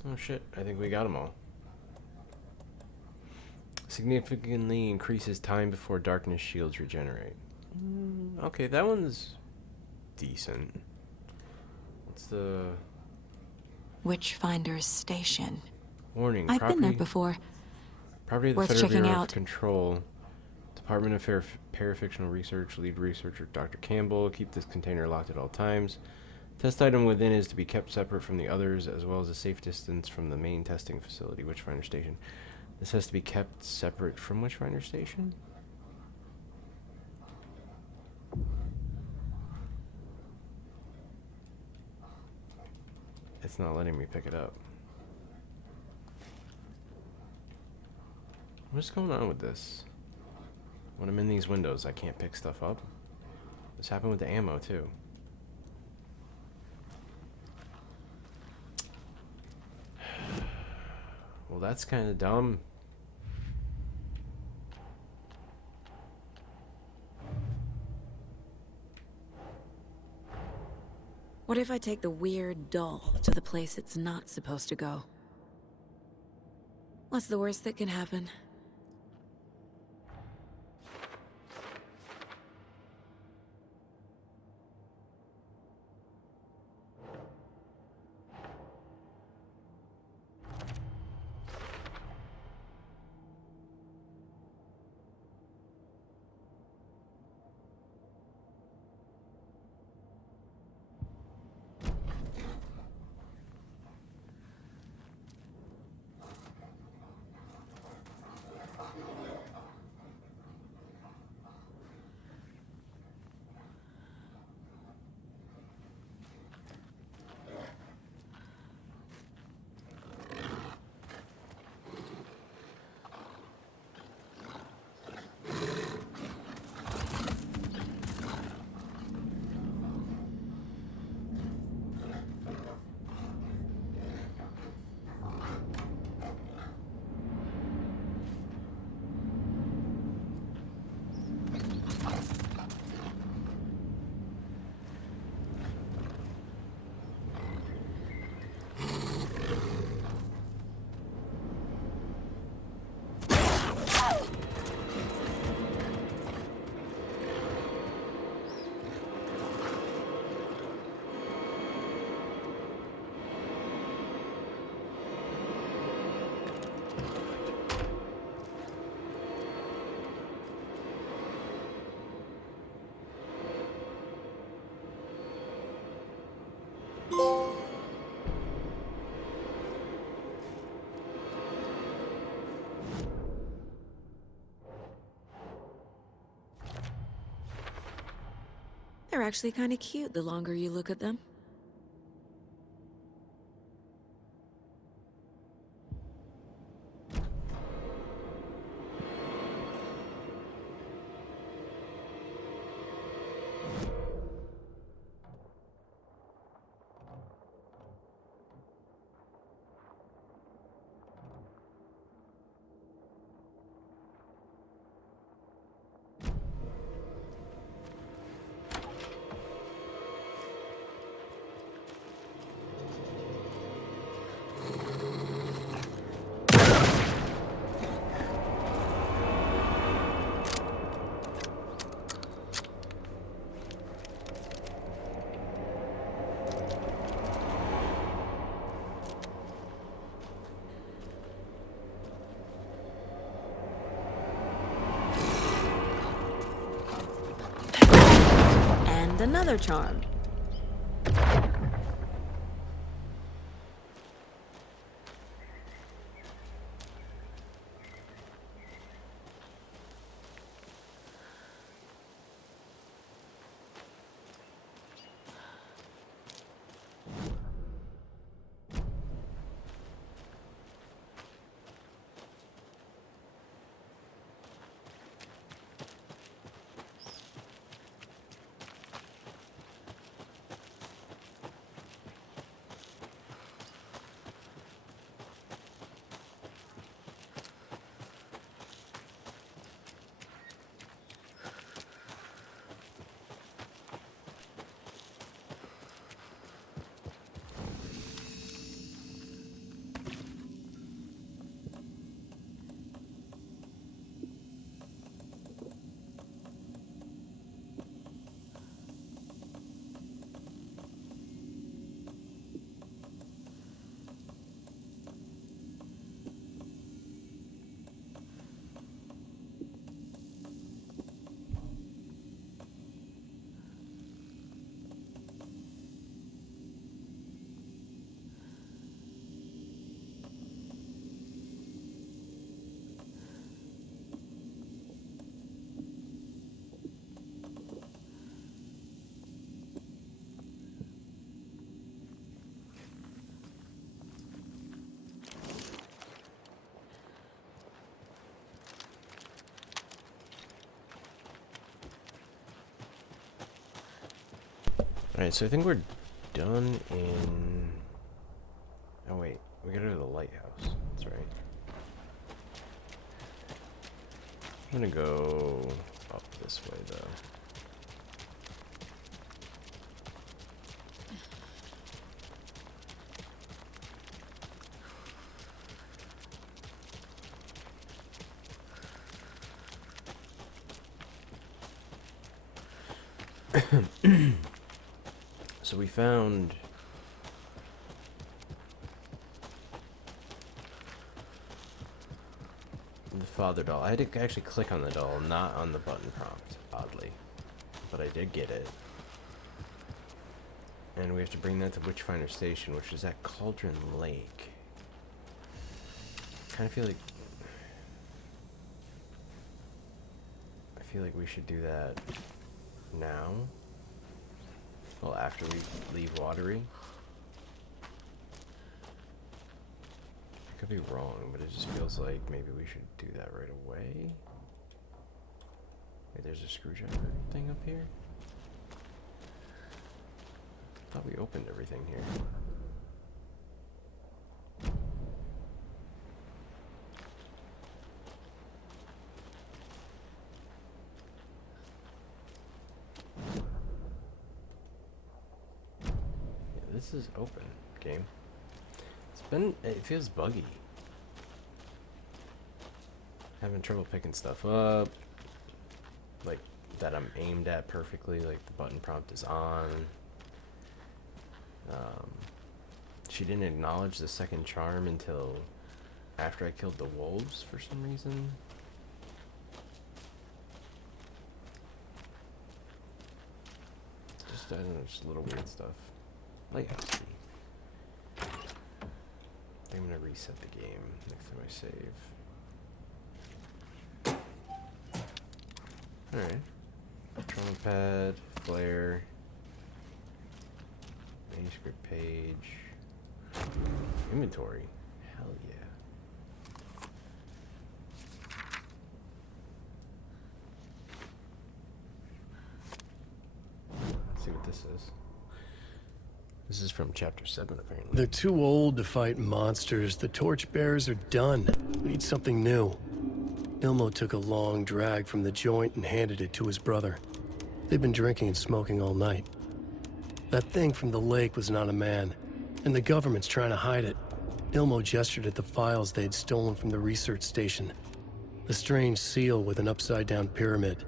Oh shit, I think we got them all. Significantly increases time before darkness shields regenerate. Okay, that one's decent. What's the... Witchfinder's Station. Warning, I've been there before. Property of the Worth Federal checking Bureau out. of Control. Department of Parafictional Research. Lead researcher Dr. Campbell. Keep this container locked at all times. Test item within is to be kept separate from the others, as well as a safe distance from the main testing facility, Witchfinder Station. This has to be kept separate from Witchfinder Station? It's not letting me pick it up. What's going on with this? When I'm in these windows, I can't pick stuff up. This happened with the ammo, too. Well, that's kind of dumb. What if I take the weird doll to the place it's not supposed to go? What's the worst that can happen? They're actually kind of cute the longer you look at them. another charm. Alright, so I think we're done in... Oh wait, we gotta go to the lighthouse. That's right. I'm gonna go up this way though. So we found the father doll. I had to actually click on the doll, not on the button prompt, oddly. But I did get it. And we have to bring that to Witchfinder Station, which is at Cauldron Lake. I feel like we should do that now. Well, after we leave Watery. I could be wrong, but it just feels like maybe we should do that right away. Wait, there's a screwdriver thing up here? I thought we opened everything here. This is open, game. It feels buggy. Having trouble picking stuff up. Like, that I'm aimed at perfectly, like the button prompt is on. She didn't acknowledge the second charm until after I killed the wolves for some reason. Just, I don't know, just little weird stuff. Lighthouse key. I'm gonna reset the game next time I save. Alright. Trauma pad, flare, manuscript page, inventory. Hell yeah. Let's see what this is. This is from chapter 7, apparently. They're too old to fight monsters. The torchbearers are done. We need something new. Ilmo took a long drag from the joint and handed it to his brother. They've been drinking and smoking all night. That thing from the lake was not a man, and the government's trying to hide it. Ilmo gestured at the files they had stolen from the research station. The strange seal with an upside-down pyramid.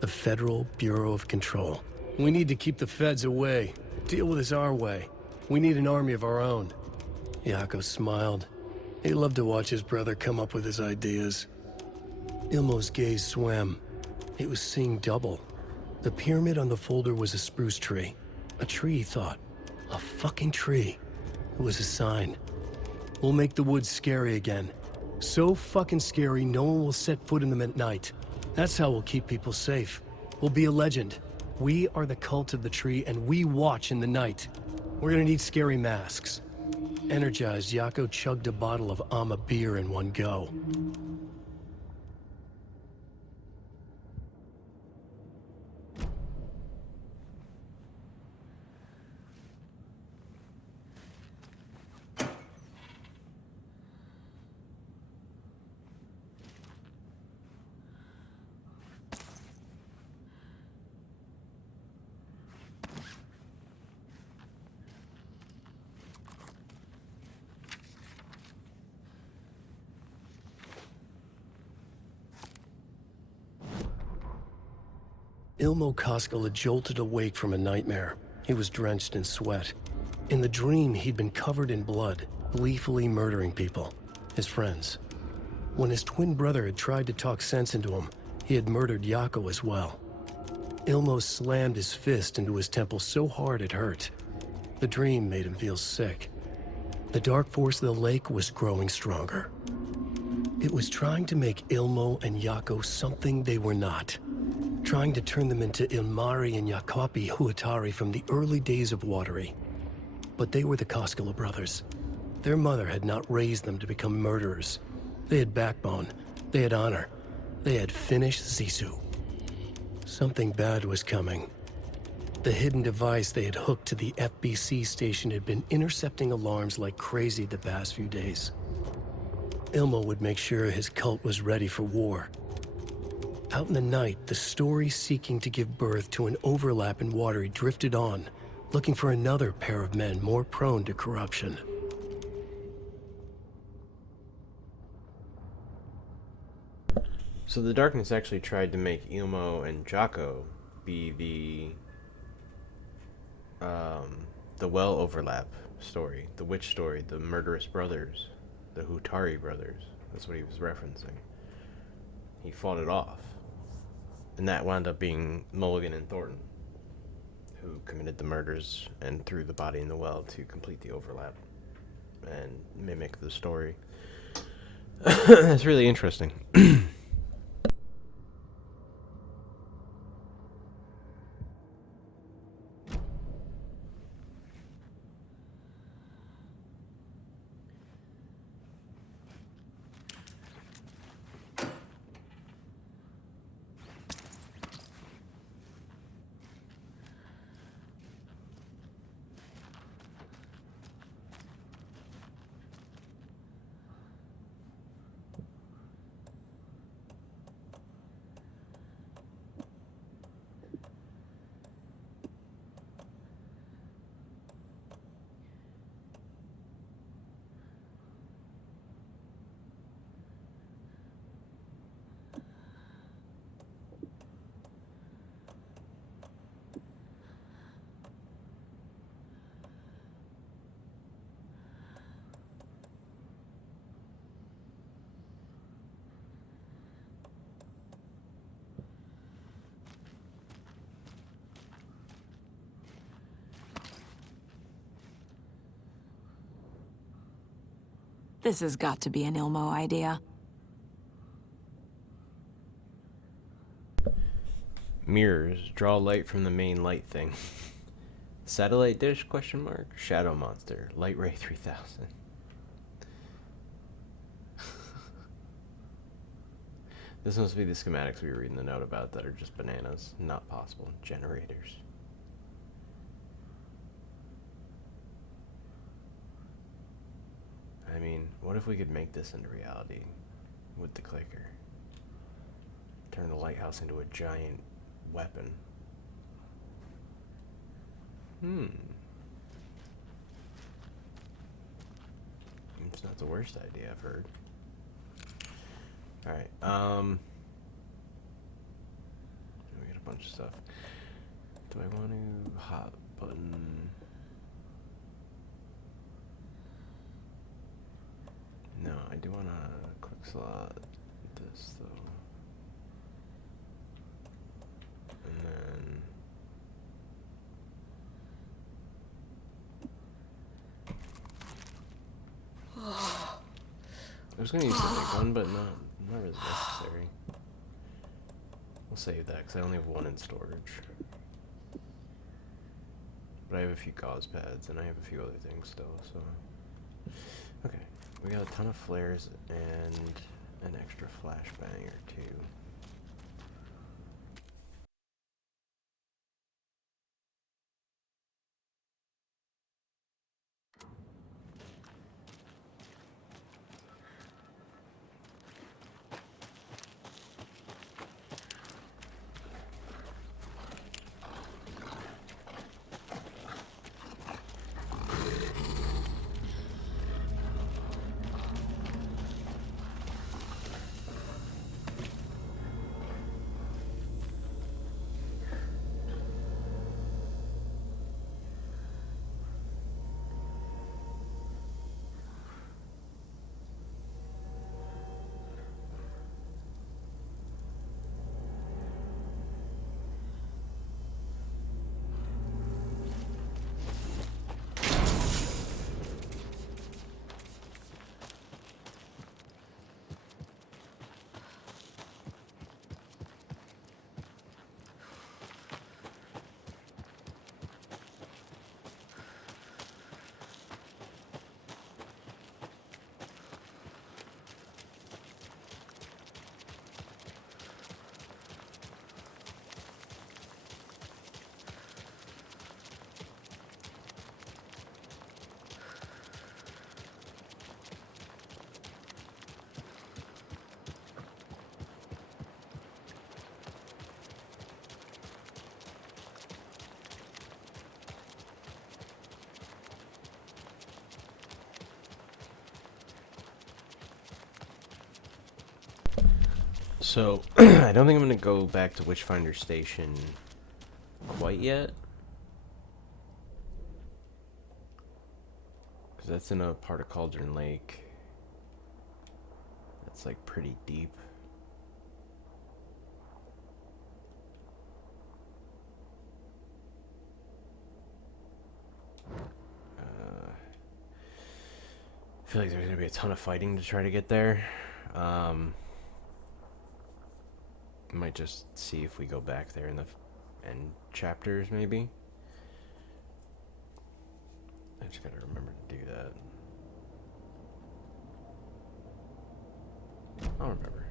The Federal Bureau of Control. We need to keep the feds away. Deal with this our way. We need an army of our own. Yako smiled. He loved to watch his brother come up with his ideas. Ilmo's gaze swam. He was seeing double. The pyramid on the folder was a spruce tree. A tree, he thought. A fucking tree. It was a sign. We'll make the woods scary again. So fucking scary, no one will set foot in them at night. That's how we'll keep people safe. We'll be a legend. We are the cult of the tree, and we watch in the night. We're gonna need scary masks. Energized, Yako chugged a bottle of Ama beer in one go. Ilmo Koskela jolted awake from a nightmare. He was drenched in sweat. In the dream, he'd been covered in blood, gleefully murdering people, his friends. When his twin brother had tried to talk sense into him, he had murdered Yako as well. Ilmo slammed his fist into his temple so hard it hurt. The dream made him feel sick. The dark force of the lake was growing stronger. It was trying to make Ilmo and Yako something they were not. Trying to turn them into Ilmari and Yakopi Huatari from the early days of Watery. But they were the Koskela brothers. Their mother had not raised them to become murderers. They had backbone, they had honor, they had finished Zissou. Something bad was coming. The hidden device they had hooked to the FBC station had been intercepting alarms like crazy the past few days. Ilmo would make sure his cult was ready for war. Out in the night, the story seeking to give birth to an overlap in Watery drifted on, looking for another pair of men more prone to corruption. So the darkness actually tried to make Ilmo and Jocko be the well overlap story, the witch story, the murderous brothers, the Hutari brothers. That's what he was referencing. He fought it off. And that wound up being Mulligan and Thornton, who committed the murders and threw the body in the well to complete the overlap and mimic the story. That's really interesting. This has got to be an Ilmo idea. Mirrors. Draw light from the main light thing. Satellite dish? Question mark. Shadow monster. Light ray 3000. This must be the schematics we were reading the note about that are just bananas. Not possible. Generators. I mean, what if we could make this into reality with the clicker? Turn the lighthouse into a giant weapon. It's not the worst idea I've heard. Alright, we got a bunch of stuff. Do I want to hot button? No, I do want to quick slot this though. And then I was gonna use the big one, but not really necessary. We'll save that because I only have one in storage. But I have a few gauze pads and I have a few other things still, so. Okay, we got a ton of flares and an extra flashbang or two. So, I don't think I'm going to go back to Witchfinder Station quite yet. Because that's in a part of Cauldron Lake that's like pretty deep. I feel like there's going to be a ton of fighting to try to get there. Might just see if we go back there in the end chapters, maybe. I just gotta remember to do that. I'll remember.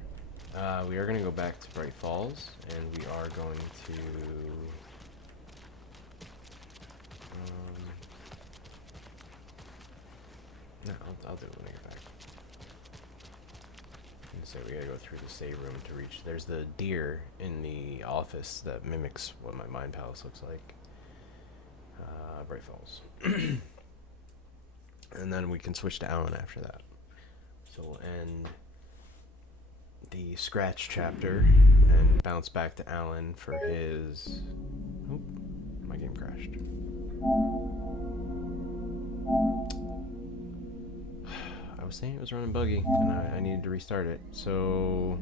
We are gonna go back to Bright Falls, and we are going to... no, I'll do it when I get back. So we gotta go through the save room to reach. There's the deer in the office that mimics what my mind palace looks like. Bright Falls. And then we can switch to Alan after that. So we'll end the Scratch chapter and bounce back to Alan for his... oh, my game crashed. I was saying it was running buggy, and I needed to restart it, so...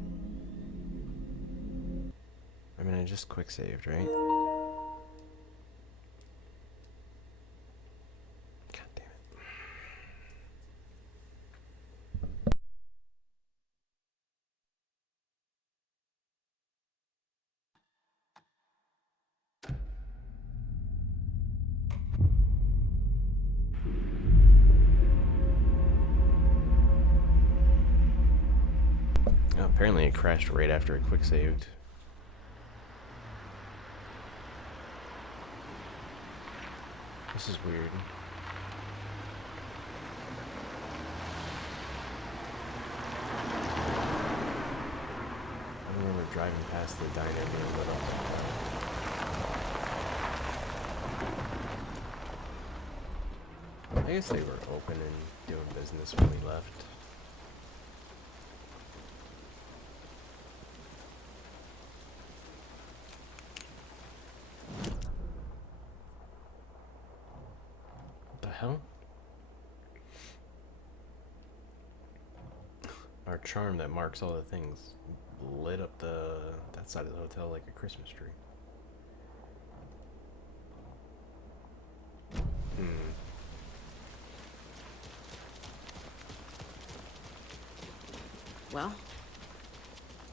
I mean, I just quick saved, right? God damn it. Oh, apparently it crashed right after it quick saved. This is weird. I remember driving past the diner being lit up. I guess they were open and doing business when we left. What the hell? Our charm that marks all the things lit up that side of the hotel like a Christmas tree. Well,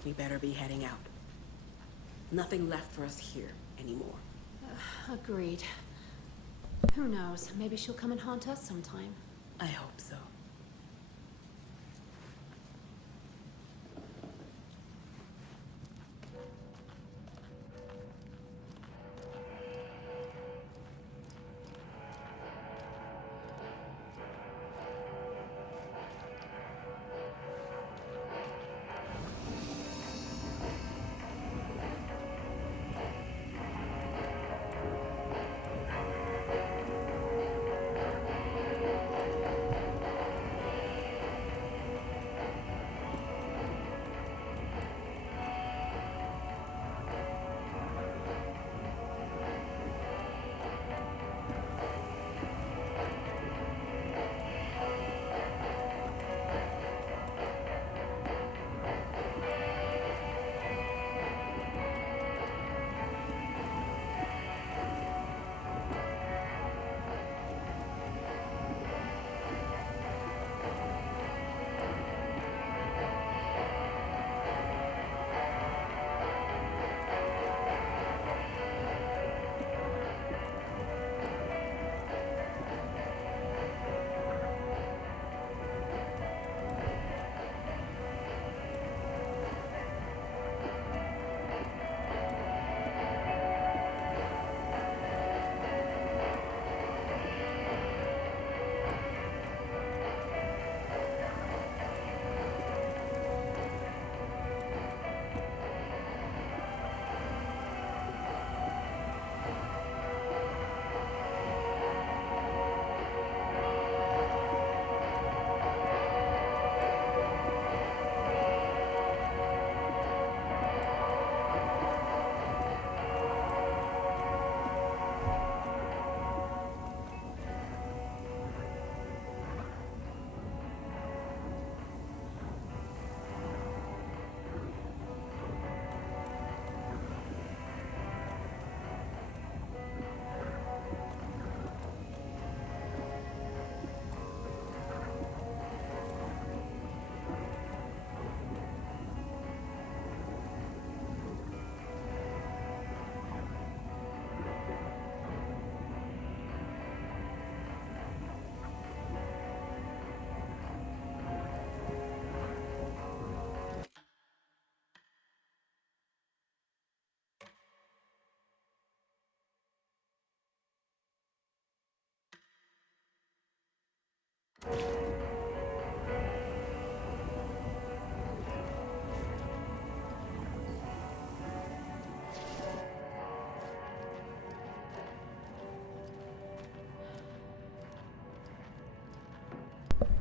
we better be heading out. Nothing left for us here anymore. Agreed. Who knows? Maybe she'll come and haunt us sometime. I hope so.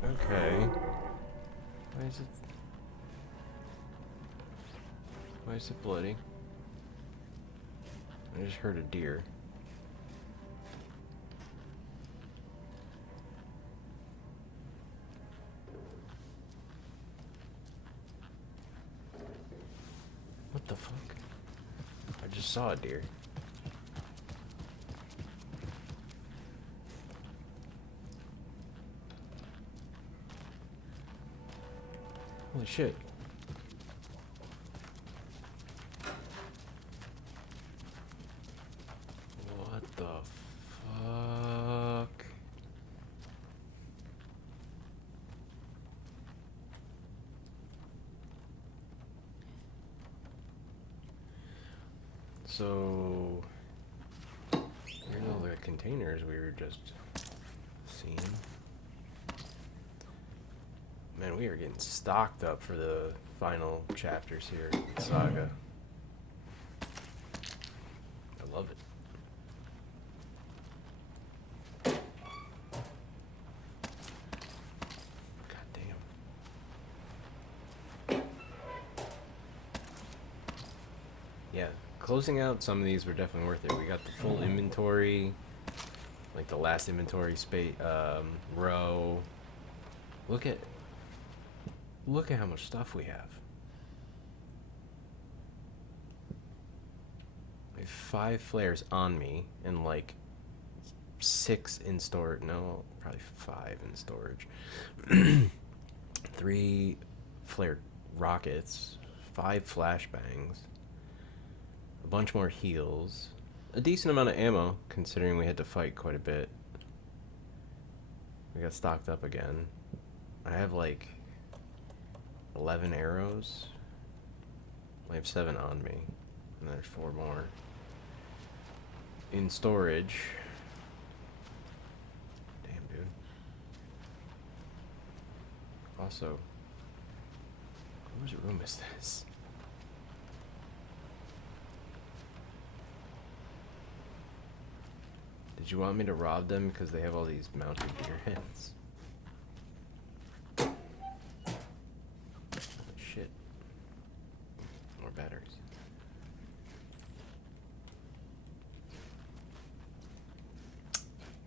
Okay. Why is it bloody? I just heard a deer. What the fuck? I just saw a deer. Holy shit. What the fuck? So, here's all the containers we were just seeing. Man, we are getting stocked up for the final chapters here in Saga. I love it. God damn. Yeah, closing out some of these were definitely worth it. We got the full inventory, like the last inventory space row. Look at how much stuff we have. I have 5 flares on me and like 6 in storage. No, probably 5 in storage. 3 flare rockets, 5 flashbangs, a bunch more heals, a decent amount of ammo, considering we had to fight quite a bit. We got stocked up again. I have like 11 arrows. I have 7 on me, and there's 4 more in storage. Damn, dude. Also, whose room is this? Did you want me to rob them because they have all these mounted deer heads? Shit. More batteries.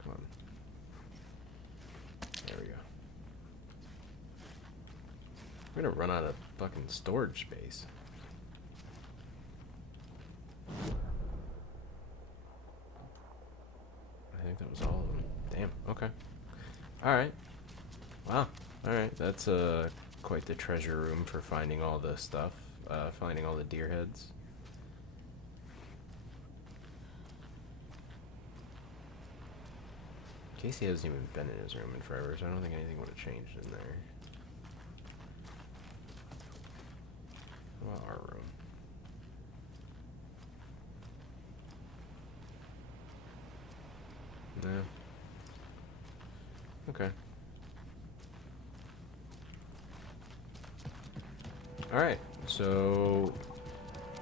Come on. There we go. We're gonna run out of fucking storage space. I think that was all of them. Damn, okay. Alright. Wow. Alright, that's quite the treasure room for finding all the stuff. Finding all the deer heads. Casey hasn't even been in his room in forever, so I don't think anything would have changed in there. What about our room? No. Okay. Alright, so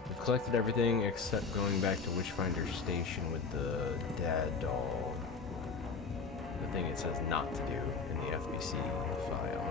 we've collected everything except going back to Witchfinder Station with the dad doll. The thing it says not to do in the FBC file.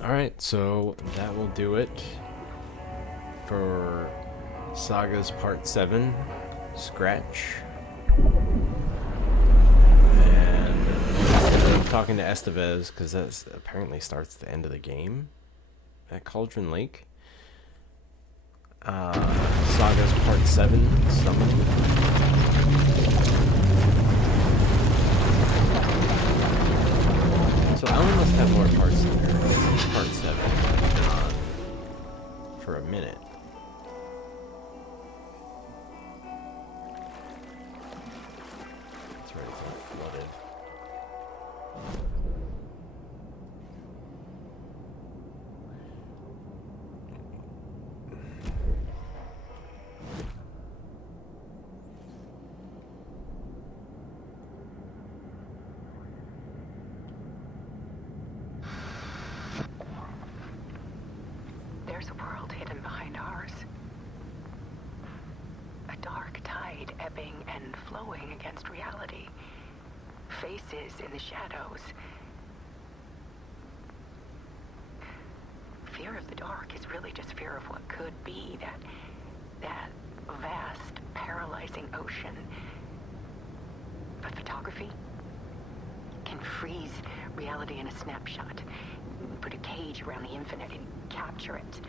Alright, so that will do it for Saga's Part 7, Scratch. And instead of talking to Estevez, because that apparently starts at the end of the game, at Cauldron Lake, Saga's Part 7, Summon. So Ellen must have more parts than her. It's Part 7. Been on for a minute. It's ready to be flooded. glowing against reality. Faces in the shadows. Fear of the dark is really just fear of what could be, that vast, paralyzing ocean. But photography can freeze reality in a snapshot, put a cage around the infinite and capture it.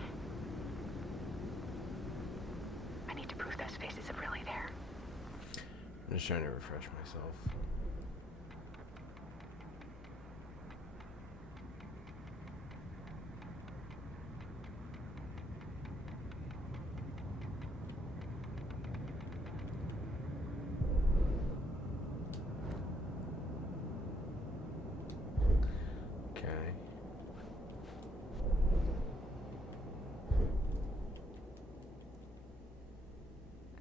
I need to prove those faces are really there. I'm just trying to refresh myself. Okay.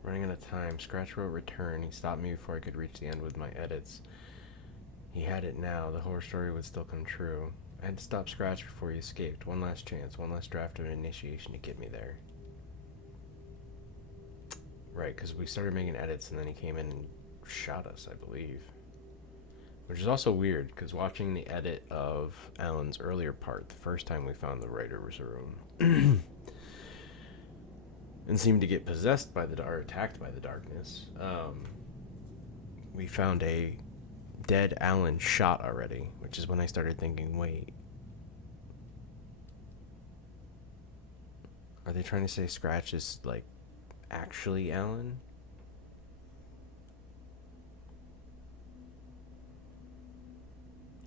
Running out of time. Scratch wrote return. He stopped me before I could reach the end with my edits. He had it now. The horror story would still come true. I had to stop Scratch before he escaped. One last chance. One last draft of an initiation to get me there. Right, because we started making edits and then he came in and shot us, I believe. Which is also weird, because watching the edit of Alan's earlier part, the first time we found the writer's room, and seemed to get possessed by the or attacked by the darkness, we found a dead Alan shot already, which is when I started thinking, wait, are they trying to say Scratch is, like, actually Alan?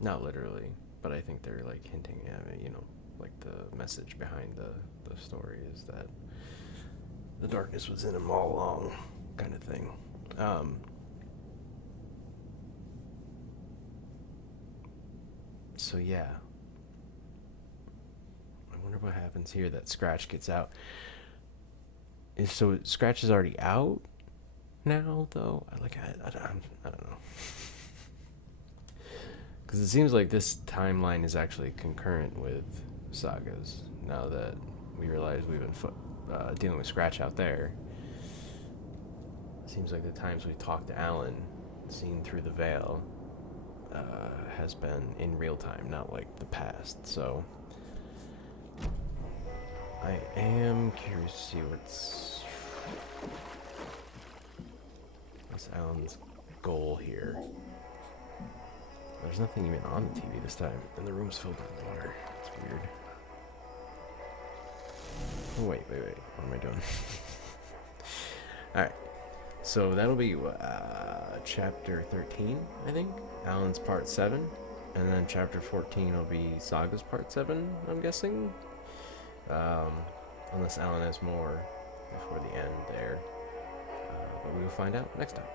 Not literally, but I think they're, like, hinting at it, you know, like the message behind the story is that the darkness was in him all along, kind of thing. So yeah. I wonder what happens here that Scratch gets out. So Scratch is already out now, though? I don't know. Because it seems like this timeline is actually concurrent with Saga's, now that we realize we've been dealing with Scratch out there. It seems like the times we talked to Alan, seen through the veil, has been in real time, not like the past. So I am curious to see what's Alan's goal here. There's nothing even on the TV this time, and the room's filled with water. It's weird. Oh, wait. What am I doing? Alright. So that'll be chapter 13, I think. Alan's part 7. And then chapter 14 will be Saga's part 7, I'm guessing. Unless Alan has more before the end there. But we will find out next time.